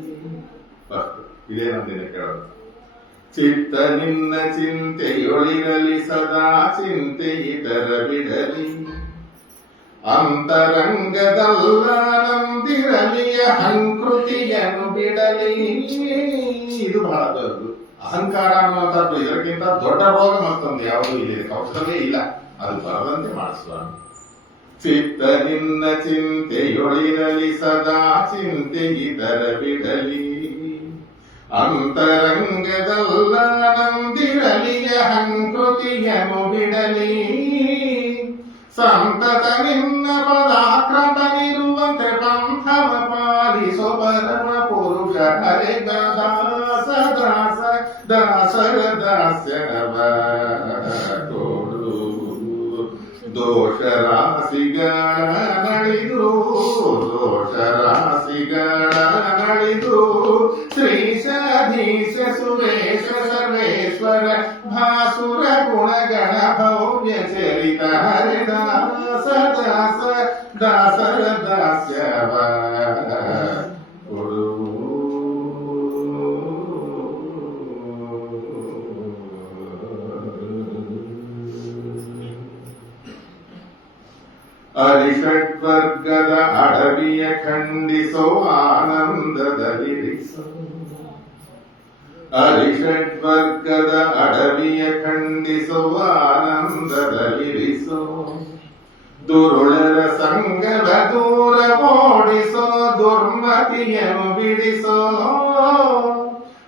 ಇದೇ ನಂದಿನ ಕೇಳೋದು. ಚಿತ್ತ ನಿನ್ನ ಚಿಂತೆಯೊಳಿರಲಿ ಸದಾ ಚಿಂತೆ ಇತರ ಬಿಡಲಿ, ಅಂತರಂಗದಲ್ಲಂದಿರಲಿಯ ಹಂಕೃತಿಯನ್ನು ಬಿಡಲಿ. ಇದು ಬಹಳ ದೊಡ್ಡದು. ಅಹಂಕಾರ ಅನ್ನುವಂಥದ್ದು ಇದಕ್ಕಿಂತ ದೊಡ್ಡ ರೋಗ ಮತ್ತೊಂದು ಯಾವುದೂ ಇಲ್ಲಿ ಔಷಧವೇ ಇಲ್ಲ. ಅದು ಬರದಂತೆ ಮಾಡಿಸುವ. ಚಿತ್ತ ನಿನ್ನ ಚಿಂತೆಯೊಳಿರಲಿ ಸದಾ ಚಿಂತೆ ಇತರ ಬಿಡಲಿ, ಅಂತರಂಗದಲ್ಲಂದಿರಲಿಯ ಹಂಕೃತಿಯನ್ನು ಬಿಡಲಿ. ಸಂತತ ನಿನ್ನ ಪದಾಕ್ರಮನಿರುವಂತೆ ಪಂಥವ ಪಾಲಿಸೋ ಪರಮ ಪುರುಷ ಹರೆ ದಾಸ ದಾಸ ದಾಸರ ದಾಸ್ಯನವ ತೋಡು. ದೋಷ ರಾಶಿಗಳ ನಳಿದು ದೋಷ ರಾಶಿಗಳ ನಳಿದು ಶ್ರೀಶಾಧೀಶ ಸುರೇಶ ಸರ್ವೇಶ್ವರ ಭಾಸುರ ಗುಣಗಣ ಭವ್ಯ ಚರಿತ ಹರಿ ದಾಸ ದಾಸ ದಾಸರ ದಾಸ್ಯವ ಕೊಡು. ಅರಿಷಡ್ವರ್ಗದ ಅಡವಿಯ ಖಂಡಿಸೋ ಆನಂದದಲ್ಲಿರಿಸೋ, ಅರಿಷಡ್ವರ್ಗದ ಅಡವಿಯ ಖಂಡಿಸೋ ಆನಂದದಲ್ಲಿರಿಸೋ. ದುರುಳರ ಸಂಗದ ದೂರ ಓಡಿಸೋ, ದುರ್ಮತಿಯನ್ನು ಬಿಡಿಸೋ.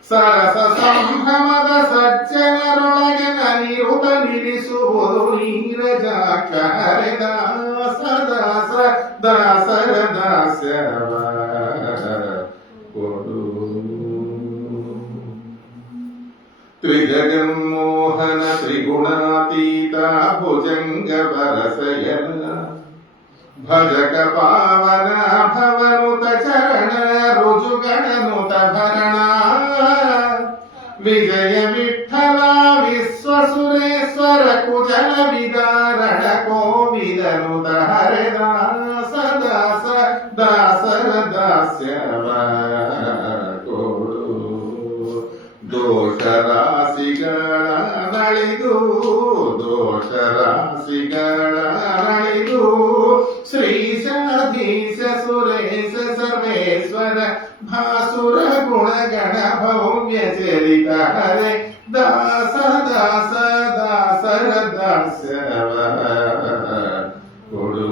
ಸರಸ ಸಂಭ್ರಮದ ಸಜ್ಜನರೊಳಗೆ ನಲಿಯುತ ನಿಲ್ಲಿಸುವುದು ನೀರಜಾಕ್ಷ ಹರೆ ದಾಸ ದಾಸ ದಾಸರ ದಾಸ್ಯವ ಕೊಡು. ತ್ರಿಜಗನ್ಮೋಹನ ತ್ರಿಗುಣಾತೀತ ಭುಜಂಗ ವರಸಯನ ಭಜಕ ಪಾವನ ಭವನುತ ಚರಣ ರುಜುಗಣನುತ ಭರಣ. ವಿಜಯ ವಿಠಲ ವಿಶ್ವಸುರೇಶ್ವರ ಕುಜಲ ವಿದಾರಣ ಕೋವಿದನುತ ಹರೆ ದಾಸ ದಾಸ ದಾಸರ ದಾಸ್ಯವ ಕೊಡು. ದೋಷ ರಾಶಿಗಳ ನಳಿದು ದೋಷ ರಾಶಿಗಳ ನಳಿದು ಶ್ರೀಶಾಧೀಶ ಸುರೇಶ ಸರ್ವೇಶ್ವರ ಭಾಸುರ ಗುಣಗಣ ಭವ್ಯ ಚರಿತ ಹರೆ ದಾಸ ದಾಸ ದಾಸರ ದಾಸ್ಯವ ಕೊಡು.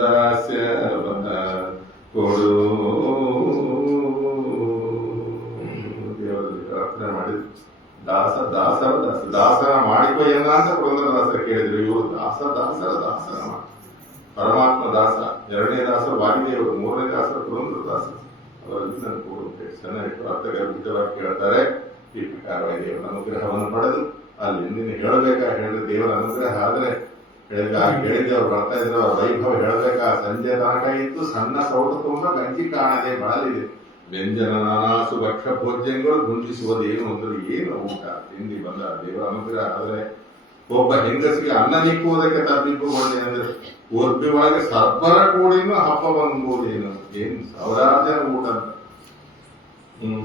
ದಾಸ್ಯವ ಕೊಡು. ಪ್ರಾರ್ಥನೆ ಮಾಡಿದ್ರು. ದಾಸ ದಾಸರ ದಾಸ ದಾಸನ ಮಾಡಿಕೋ ಎಂದ ಅಂತ ಪುರಂದರದಾಸರು ಕೇಳಿದ್ರು. ಇವರು ದಾಸ ದಾಸರ ದಾಸನ ಪರಮಾತ್ಮ ದಾಸ, 2ನೇ ದಾಸರು ವಾಯುದೇವರು, 3ನೇ ದಾಸರು ಪುರಂದರದಾಸರು. ಅವರಲ್ಲಿ ನನ್ನ ಕೂಡುತ್ತೆ ಚೆನ್ನಾಗಿ ಪ್ರಾರ್ಥನೆಗರ್ಭಿತವಾಗಿ ಕೇಳ್ತಾರೆ. ಈ ಪ್ರಕಾರವಾಗಿ ದೇವರ ಅನುಗ್ರಹವನ್ನು ಪಡೆದು ಅಲ್ಲಿ ಎಂದಿನ ಹೇಳಬೇಕಾ ಹೇಳಿದ್ರೆ ದೇವರ ಅನುಗ್ರಹ ಆದ್ರೆ ಹೇಳಿದ್ದೆ ಅವ್ರು ಬರ್ತಾ ಇದ್ರು. ಅವ್ರ ವೈಭವ ಹೇಳಬೇಕಾ ಸಂಜೆ ತನಕ ಇತ್ತು. ಸಣ್ಣ ಸೌಟ ತುಂಬ ಗಂಜಿ ಕಾಣದೆ ಬಳಲಿದೆ. ವ್ಯಂಜನ ನಾನಾಸು ಭಕ್ಷ ಭೋಜ್ಯಗಳು ಗುಂಜಿಸುವುದೇನು ಅಂದ್ರೆ ಏನು ಊಟ ತಿಂಡಿ ಬಂದ ದೇವರ ಅನುಗ್ರಹ ಆದ್ರೆ. ಒಬ್ಬ ಹೆಂಗಸಿಗೆ ಅನ್ನ ನಿಕ್ಕುವುದಕ್ಕೆ ತಬ್ಬಿಬ್ಬುಗೊಂಡೆ ಅಂದ್ರೆ ಉರ್ಪಿ ಒಳಗೆ ಸರ್ಪರ ಕೂಡಿನೂ ಹಬ್ಬ ಬಂದ್ಬೋದೇನು, ಏನು ಸಾವಿರಾರು ಜನ ಊಟ ಅಂತ.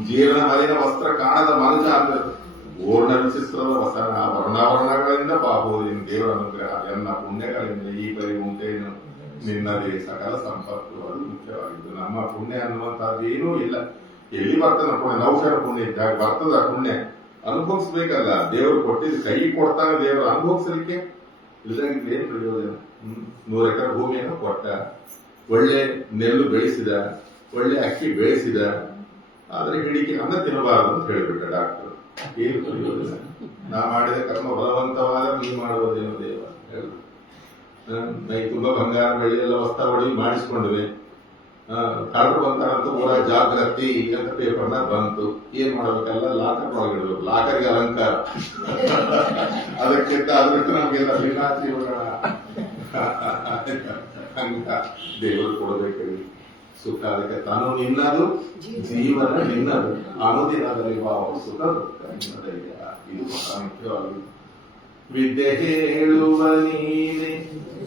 ಜೀವನ ಮಲಿನ ವಸ್ತ್ರ ಕಾಣದ ಮನುಜ ಅಂದ್ರೆ ಪೂರ್ಣ ವಿಚಿತ್ರದ ವಸನ ವರ್ಣಗಳಿಂದ ಬಾಹುವುದಿನ ದೇವರ ಅನುಗ್ರಹ ಎನ್ನ ಪುಣ್ಯಗಳಿಂದ ಈ ಬರಿ ಉಂಟೇನು ನಿನ್ನದೇ ಸಕಲ ಸಂಪತ್ತು ಅದು ಮುಖ್ಯವಾಗಿದ್ದು. ನಮ್ಮ ಪುಣ್ಯ ಅನ್ನುವಂತಹದ್ದು ಏನೂ ಇಲ್ಲ. ಎಲ್ಲಿ ಬರ್ತದ ಪುಣ್ಯ? ನೌಕರ ಪುಣ್ಯ ಇದ್ದಾಗ ಬರ್ತದ ಪುಣ್ಯ. ಅನುಭವಿಸ್ಬೇಕಲ್ಲ, ದೇವರು ಕೊಟ್ಟಿದ್ದು ಕೈ ಕೊಡ್ತಾನೆ, ದೇವರು ಅನುಭವಿಸಲಿಕ್ಕೆ ಇಲ್ಲದಾಗಿದ್ರೆ ಏನ್ ಪ್ರಯೋಜನ? 100 ಎಕರೆ ಭೂಮಿಯನ್ನು ಕೊಟ್ಟ, ಒಳ್ಳೆ ನೆಲ್ಲು ಬೆಳೆಸಿದ, ಒಳ್ಳೆ ಅಕ್ಕಿ ಬೆಳೆಸಿದ, ಆದ್ರೆ ಹಿಡಿಕೆ ಅನ್ನ ತಿನ್ನಬಾರದು ಅಂತ ಹೇಳಿಬಿಟ್ಟ ಡಾಕ್ಟರ್. ಏನು ಪ್ರಯೋಜನ? ನಾ ಮಾಡಿದ ಕರ್ಮ ಬಲವಂತವಾದ ನೀ ಮಾಡುವುದೇನು ದೇವ ಹೇಳು. ನೈ ತುಂಬಾ ಬಂಗಾರ ಬೆಳ್ಳಿ ಎಲ್ಲ ವಸ್ತಾ ಹೊಡಿ ಮಾಡಿಸ್ಕೊಂಡ್ವಿ. ಕಳ್ಳರು ಬಂತಾರಂತೂ ಕೂಡ ಜಾಗೃತಿ ಅಂತ ಪೇಪರ್ನ ಬಂತು. ಏನ್ ಮಾಡ್ಬೇಕಲ್ಲ, ಲಾಕರ್ ಒಳಗಿಡ್ಬೇಕು. ಲಾಕರ್ಗೆ ಅಲಂಕಾರ ಅದಕ್ಕಿಂತ ಅದ್ಬಿಟ್ಟು ನಮ್ಗೆಲ್ಲ ಶ್ರೀನಾಥಿ ಹಂಗ ದೇವರು ಕೊಡಬೇಕಲ್ಲಿ ಸುಖ. ಅದಕ್ಕೆ ತಾನು ನಿನ್ನದು, ಜೀವನ ನಿನ್ನದು, ಅನುದಿನದಲ್ಲಿ ಭಾವ ಸುಖ ದುಃಖ ನಿನ್ನದಯ್ಯ. ಇದು ಬಹಳ ಮುಖ್ಯವಾಗಿದೆ. ವಿದ್ಯೆ ಹೇಳುವ ನೀನೆ,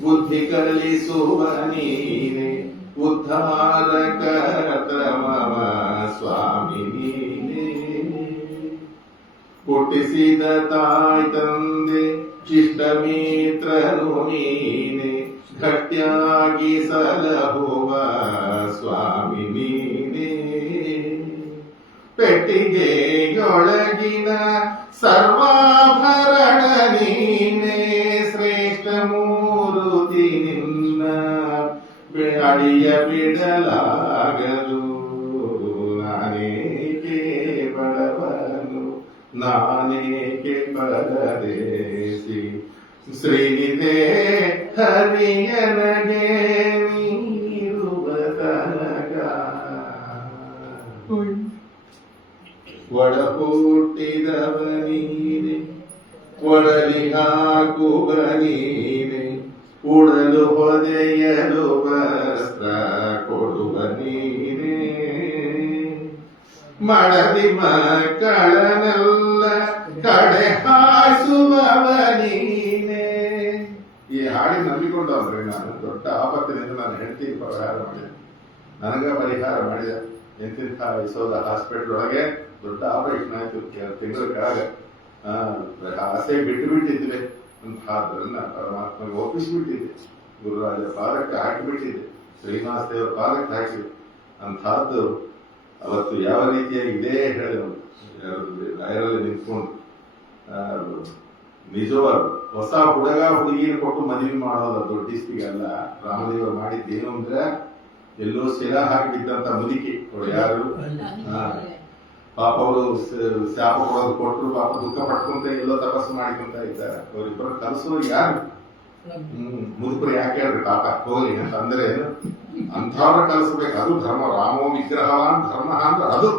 ಬುದ್ಧಿ ಕಲಿಸುವ ನೀನೆ, ಉದ್ಧಾರಕ ಮಮ ಸ್ವಾಮಿ ನೀನೆ. ಹುಟ್ಟಿಸಿದ ತಾಯಿ ತಂದೆ ಶಿಷ್ಟ ಮಿತ್ರನು ನೀನೆ, ಗಟ್ಟಿಯಾಗಿ ಸಲಹುವ ಸ್ವಾಮಿ ನೀನೆ. ಪೆಟ್ಟಿಗೆಯೊಳಗಿನ ಸರ್ವಾಭರಣ ನೀನೆ, ಶ್ರೇಷ್ಠ ಮೂರುತಿ ನಿನ್ನ ಅಡಿಯ ಬಿಡಲಾಗದು. ನಾನೇಕೆ ಬಡವನು, ನಾನೇಕೆ ಪರದೇಸಿ, ಶ್ರೀನಿಧೆ ಹರಿಯನಗೆ ನೀರುವ ತನಕ. ಒಡ ಹುಟ್ಟಿದವ ನೀನೆ, ಒಡಲಿ ಹಾಕುವ ನೀನೆ, ಉಡಲು ಹೊದೆಯಲು ವಸ್ತ್ರ ಕೊಡುವ ನೀನೆ. ಮಡದಿ ಮಕ್ಕಳನ್ನೆಲ್ಲ ಕಡೆ ಹಾಸುವವ ನೀನೆ. ಈ ಹಾಡಿ ನಂಬಿಕೊಂಡವ್ರೆ ನಾನು ದೊಡ್ಡ ಆಪತ್ತಿನಿಂದ ನಾನು ಹೆಂಡತಿ ಪರಿಹಾರ ಮಾಡಿದೆ, ನನಗ ಪರಿಹಾರ ಮಾಡಿದೆ. ಎಂತಿಂತ ಯಶೋಧ ಹಾಸ್ಪಿಟಲ್ ಒಳಗೆ ದೊಡ್ಡ ಆಪರೇಷನ್ ಆಯ್ತು, ತಿಂಗಳ ಕೆಳಗ ಆಸೆ ಬಿಟ್ಟು ಬಿಟ್ಟಿದ್ವಿ ಅಂತದ್ರನ್ನ ಪರಮಾತ್ಮಗೆ ಒಪ್ಪಿಸ್ಬಿಟ್ಟಿದ್ದೆ. ಗುರುರಾಜ ಪಾದಕ್ಕೆ ಹಾಕಿಬಿಟ್ಟಿದ್ದೆ, ಶ್ರೀನಿವಾಸ ದೇವರ ಪಾದಕ್ಕೆ ಹಾಕಿದೆ. ಅಂತಹದ್ದು ಅವತ್ತು ಯಾವ ರೀತಿಯಾಗಿ ಇದೇ ಹೇಳಿದವರು ರಾಯರಲ್ಲಿ ನಿಂತ್ಕೊಂಡು ನಿಜವಾದ್ರು ಹೊಸ ಹುಡುಗ ಹುಡುಗಿನ ಕೊಟ್ಟು ಮದುವೆ ಮಾಡೋದು ದೊಡ್ಡಿಸ್ತಿಗಲ್ಲ. ರಾಮದೇವರು ಮಾಡಿದ್ದೇನು ಅಂದ್ರೆ ಎಲ್ಲೋ ಶಿಲಾ ಹಾಕಿದ್ದಂತ ಮುದುಕಿ ಅವಳು ಯಾರು, ಪಾಪ ಅವರು ಶಾಪ ಕೊಡೋದು ಕೊಟ್ಟರು, ಪಾಪ ದುಃಖ ಪಟ್ಕೊಂತ ಎಲ್ಲೋ ತಪಸ್ಸು ಮಾಡಿಕೊಂತ ಇದ್ದಾರೆ. ಅವರಿಬ್ಬರು ಕಲಿಸೋರು ಯಾರು? ಮುದುಕರು ಯಾಕೆ ಹೇಳ್ರಿ ಪಾಪ ಹೋಗಿ ಅಂತ ಅಂದ್ರೆ ಏನು? ಅಂಥವ್ರ ಕಲಿಸ್ಬೇಕು. ಅದು ಧರ್ಮ. ರಾಮೋ ವಿಗ್ರಹವಾನ್ ಧರ್ಮ ಅಂದ್ರೆ ಅದು.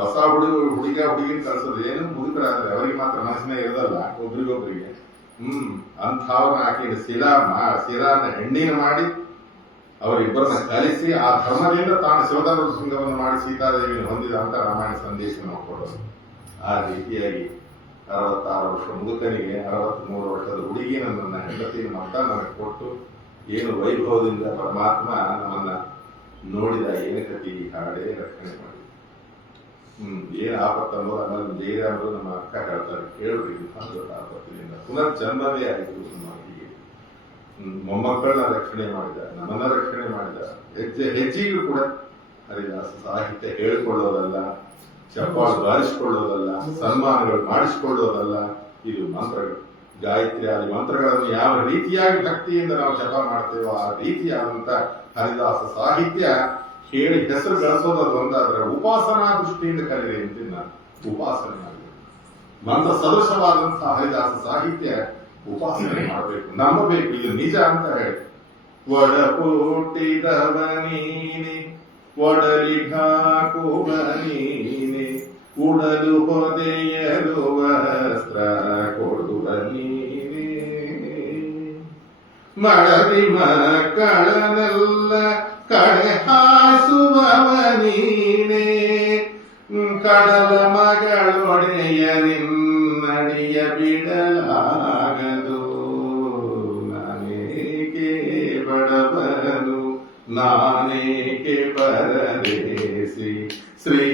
ಹೊಸ ಹುಡುಗಿನ ಕಲಿಸೋದು ಏನು? ಮುದುಕರಾದ್ರೆ ಅವರಿಗೆ ಮಾತ್ರ ಮನಸ್ಸಿನ ಇರೋದಲ್ಲ, ಒಬ್ರಿಗೊಬ್ರಿಗೆ. ಅಂಥವ್ರನ್ನ ಹಾಕಿ ಶಿಲಾನ ಹೆಣ್ಣಿನ ಮಾಡಿ ಅವರಿಬ್ಬರನ್ನ ಕಲಿಸಿ ಆ ಧರ್ಮದಿಂದ ತಾನು ಶಿವಧರ್ಮ ಶೃಂಗವನ್ನು ಮಾಡಿ ಸೀತಾದೇವಿಯನ್ನು ಹೊಂದಿದ ಅಂತ ರಾಮಾಯಣ ಸಂದೇಶ ನಾವು ಕೊಡೋದು. ಆ ರೀತಿಯಾಗಿ 66 ವರ್ಷ ಮುದುಕನಿಗೆ 63 ವರ್ಷದ ಹುಡುಗಿ ನನ್ನ ಹೆಂಡತಿನ ಮಕ್ಕ ನನಗೆ ಕೊಟ್ಟು ಏನು ವೈಭವದಿಂದ ಪರಮಾತ್ಮ ನಮ್ಮನ್ನ ನೋಡಿದ ಏನಕತಿ ಹಾಡೇ ರಕ್ಷಣೆ ಮಾಡಿ. ಏನ್ ಆಪತ್ತನ್ನೋದು ಆಮೇಲೆ ಜಯರಾಮರು ನಮ್ಮ ಅಕ್ಕ ಹೇಳ್ತಾರೆ, ಕೇಳ್ರಿ ದೊಡ್ಡ ಆಪತ್ತಿನಿಂದ ಪುನರ್ಜನ್ಮವೇ ಆಯಿತು. ಮೊಮ್ಮಕ್ಕಳನ್ನ ರಕ್ಷಣೆ ಮಾಡಿದ, ನಮ್ಮನ್ನ ರಕ್ಷಣೆ ಮಾಡಿದ. ಹೆಜ್ಜೆಗೂ ಕೂಡ ಹರಿದಾಸ ಸಾಹಿತ್ಯ ಹೇಳಿಕೊಳ್ಳೋದಲ್ಲ, ಚಪ್ಪಾಳು ಬಾರಿಸಿಕೊಳ್ಳೋದಲ್ಲ, ಸನ್ಮಾನಗಳು ಮಾಡಿಸಿಕೊಳ್ಳೋದಲ್ಲ. ಇದು ಮಂತ್ರಗಳು, ಗಾಯತ್ರಿ ಆದಿ ಮಂತ್ರಗಳನ್ನು ಯಾವ ರೀತಿಯಾಗಿ ಭಕ್ತಿಯಿಂದ ನಾವು ಜಪ ಮಾಡ್ತೇವೋ ಆ ರೀತಿಯಾದಂತ ಹರಿದಾಸ ಸಾಹಿತ್ಯ ಹೇಳಿ ಹೆಸರು ಗಳಿಸೋದು ಒಂದಾದ್ರೆ ಉಪಾಸನಾ ದೃಷ್ಟಿಯಿಂದ ಕಲಿಯಿರಿ ಅಂತ ನಾನು ಉಪಾಸನೆ ಮಾಡಬೇಕು. ಮಂತ್ರ ಸದೃಶವಾದಂತಹ ಹರಿದಾಸ ಸಾಹಿತ್ಯ ಉಪಾಸನೆ ಮಾಡಬೇಕು, ನಂಬಬೇಕು, ಇದು ನಿಜ ಅಂತ ಹೇಳಿ. ಒಡ ಹುಟ್ಟಿದವ ನೀನೆ, ಒಡಲಿ ಹಾಕುವ ನೀನೆ, ಉಡಲು ಹೊದೆಯಲು ವಸ್ತ್ರ ಕೊಡುವ ನೀನೆ. ಮಡದಿ ಮಕ್ಕಳನ್ನೆಲ್ಲ ಕಡೆ ಹಾಸುವವ ನೀನೆ, ಕಡಲ ಮಗಳೊಡೆಯ ನಿನ್ನಡಿಯ ಬಿಡಲಾಗದು. ನಾನೇಕೆ ಬಡವನು, ನಾನೇಕೆ ಪರದೇಸಿ, ಶ್ರೀ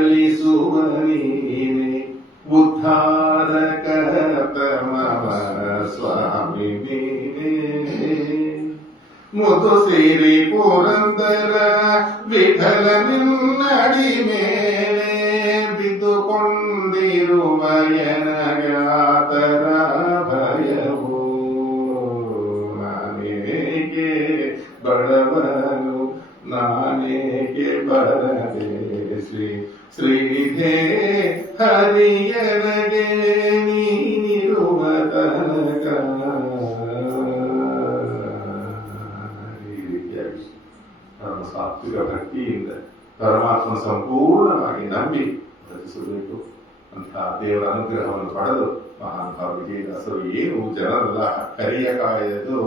ಅಳಿಸುವ ನೀನೆ ಉದ್ಧಾರಕ ಮಮ ಸ್ವಾಮಿ ನೀನೆ ಮುದು ಸೇರಿ ಪುರಂದರ ವಿಠಲ ನಿನ್ನಡಿ ಮೇಲೆ ಬಿದ್ದುಕೊಂಡಿರುವ ಎನಗಾತರ ಭಯವು ನಾನೇಕೆ ಬಡವನು ನಾನೇಕೆ ಬರದೆ ಶ್ರೀನಿಧೇ ಹರಿಯನಗೆ ನೀನಿರುವ ತನಕ ಈ ರೀತಿಯಾಗಿ ನಮ್ಮ ಸಾತ್ವಿಕ ಭಕ್ತಿಯಿಂದ ಪರಮಾತ್ಮ ಸಂಪೂರ್ಣವಾಗಿ ನಂಬಿ ರಚಿಸಬೇಕು ಅಂತ ದೇವರ ಅನುಗ್ರಹವನ್ನು ಪಡೆದು ಮಹಾನುಭಾವ ವಿಜಯದಾಸರು ಏನು ಜನರೆಲ್ಲ ಕರಿಯ ಕಾಯದು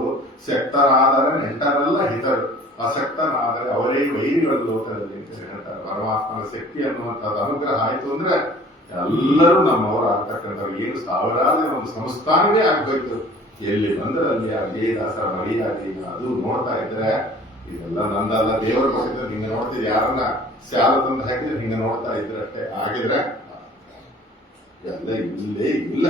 ಶಕ್ತರಾದರೆ ನೆಂಟರೆಲ್ಲ ಹಿತರು ಅಶಕ್ತನಾದರೆ ಅವರೇ ವೈರಿಗಳ ಲೋಕದಲ್ಲಿ ಅಂತ ಹೇಳ್ತಾರೆ. ಪರಮಾತ್ಮನ ಶಕ್ತಿ ಅನ್ನುವಂಥದ್ದು ಅನುಗ್ರಹ ಆಯಿತು ಅಂದ್ರೆ ಎಲ್ಲರೂ ನಮ್ಮವರು ಆಗ್ತಕ್ಕಂಥವ್ರು ಏನು ಸಾವಿರಾರು ಒಂದು ಸಂಸ್ಥಾನವೇ ಆಗ್ಬೇಕು. ಎಲ್ಲಿ ಬಂದ್ರೆ ಅಲ್ಲಿ ಆ ವಿಜಯದಾಸರ ಮರಿಯಾಗಿ ಅದು ನೋಡ್ತಾ ಇದ್ರೆ ಇದೆಲ್ಲ ನಂದಲ್ಲ, ದೇವರು ಕೊಟ್ಟಿದ್ರೆ ಹಿಂಗೆ ನೋಡ್ತಿದ್ರೆ ಯಾರನ್ನ ಶಾಲ ತಂದು ಹಾಕಿದ್ರೆ ಹಿಂಗೆ ನೋಡ್ತಾ ಇದ್ರೆ ಅಷ್ಟೇ. ಆಗಿದ್ರೆ ಎಲ್ಲ ಇಲ್ಲೇ ಇಲ್ಲ,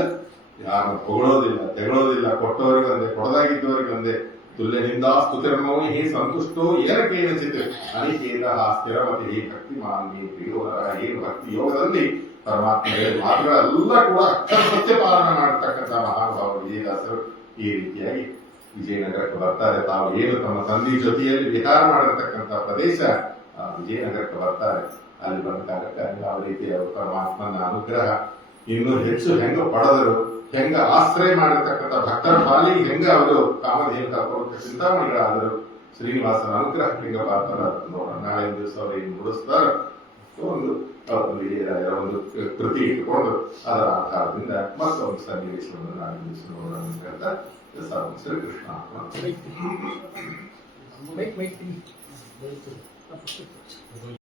ಯಾರನ್ನ ಹೊಗಳೋದಿಲ್ಲ ತೆಗಳೋದಿಲ್ಲ, ಕೊಟ್ಟವರಿಗೆ ಒಂದೇ ಕೊಡದಾಗಿದ್ದವರಿಗೆ ಒಂದೇ. ತುಲ್ಯನಿಂದ ಸ್ತುತಿರ್ಮೌನಿ ಹಿ ಸಂತುಷ್ಟೋ ಏನಕೇನ ಚಿತ್ರ ಅನಿಕೇತ ಸ್ಥಿರಮತಿ ಹಿ ಭಕ್ತಿ ಮಾನ್ವಿ ಪ್ರಿಯೋರ. ಏನು ಭಕ್ತಿ ಯೋಗದಲ್ಲಿ ಪರಮಾತ್ಮ ಮಾತುಗಳೆಲ್ಲ ಕೂಡ ಅಕ್ಷರ ಸತ್ಯ ಪಾಲನ ಮಾಡತಕ್ಕಂಥ ಮಹಾನುಭಾವ ವಿಜಯದಾಸರು ಈ ರೀತಿಯಾಗಿ ವಿಜಯನಗರಕ್ಕೆ ಬರ್ತಾರೆ. ತಾವು ಏನು ತಮ್ಮ ತಂದೆ ಜೊತೆಯಲ್ಲಿ ವಿಹಾರ ಮಾಡಿರ್ತಕ್ಕಂಥ ಪ್ರದೇಶ ವಿಜಯನಗರಕ್ಕೆ ಬರ್ತಾರೆ. ಅಲ್ಲಿ ಬಂದಾಗ ಯಾವ ರೀತಿಯ ಪರಮಾತ್ಮನ ಅನುಗ್ರಹ ಇನ್ನೂ ಹೆಚ್ಚು ಹೆಂಗ ಪಡೆದರು, ಹೆಂಗ ಆಶ್ರಯ ಮಾಡಿರ್ತಕ್ಕಂಥ ಭಕ್ತರ ಪಾಲಿಗೆ ಹೆಂಗ ಅವರು ಕಾಮಧೇನು ತಪ್ಪಕ್ಕೆ ಚಿಂತಾಮಣಿಗಳಾದರು, ಶ್ರೀನಿವಾಸನ ಅನುಗ್ರಹ ಹೆಂಗ ಪಾತ್ರ ನೋಡೋಣ. ನಾಳೆ ದಿವಸ ಅವರು ಏನು ನುಡಿಸ್ತಾರ ಒಂದು ವಿಜಯರಾಯರ ಒಂದು ಕೃತಿ ಇಟ್ಟುಕೊಂಡು ಅದರ ಆಧಾರದಿಂದ ಮತ್ತೊಂದು ಸನ್ನಿವೇಶವನ್ನು ನಾಳೆ ದಿವಸ ನೋಡೋಣ ಅಂತ ಹೇಳ್ತಾ ಶ್ರೀ ಕೃಷ್ಣ.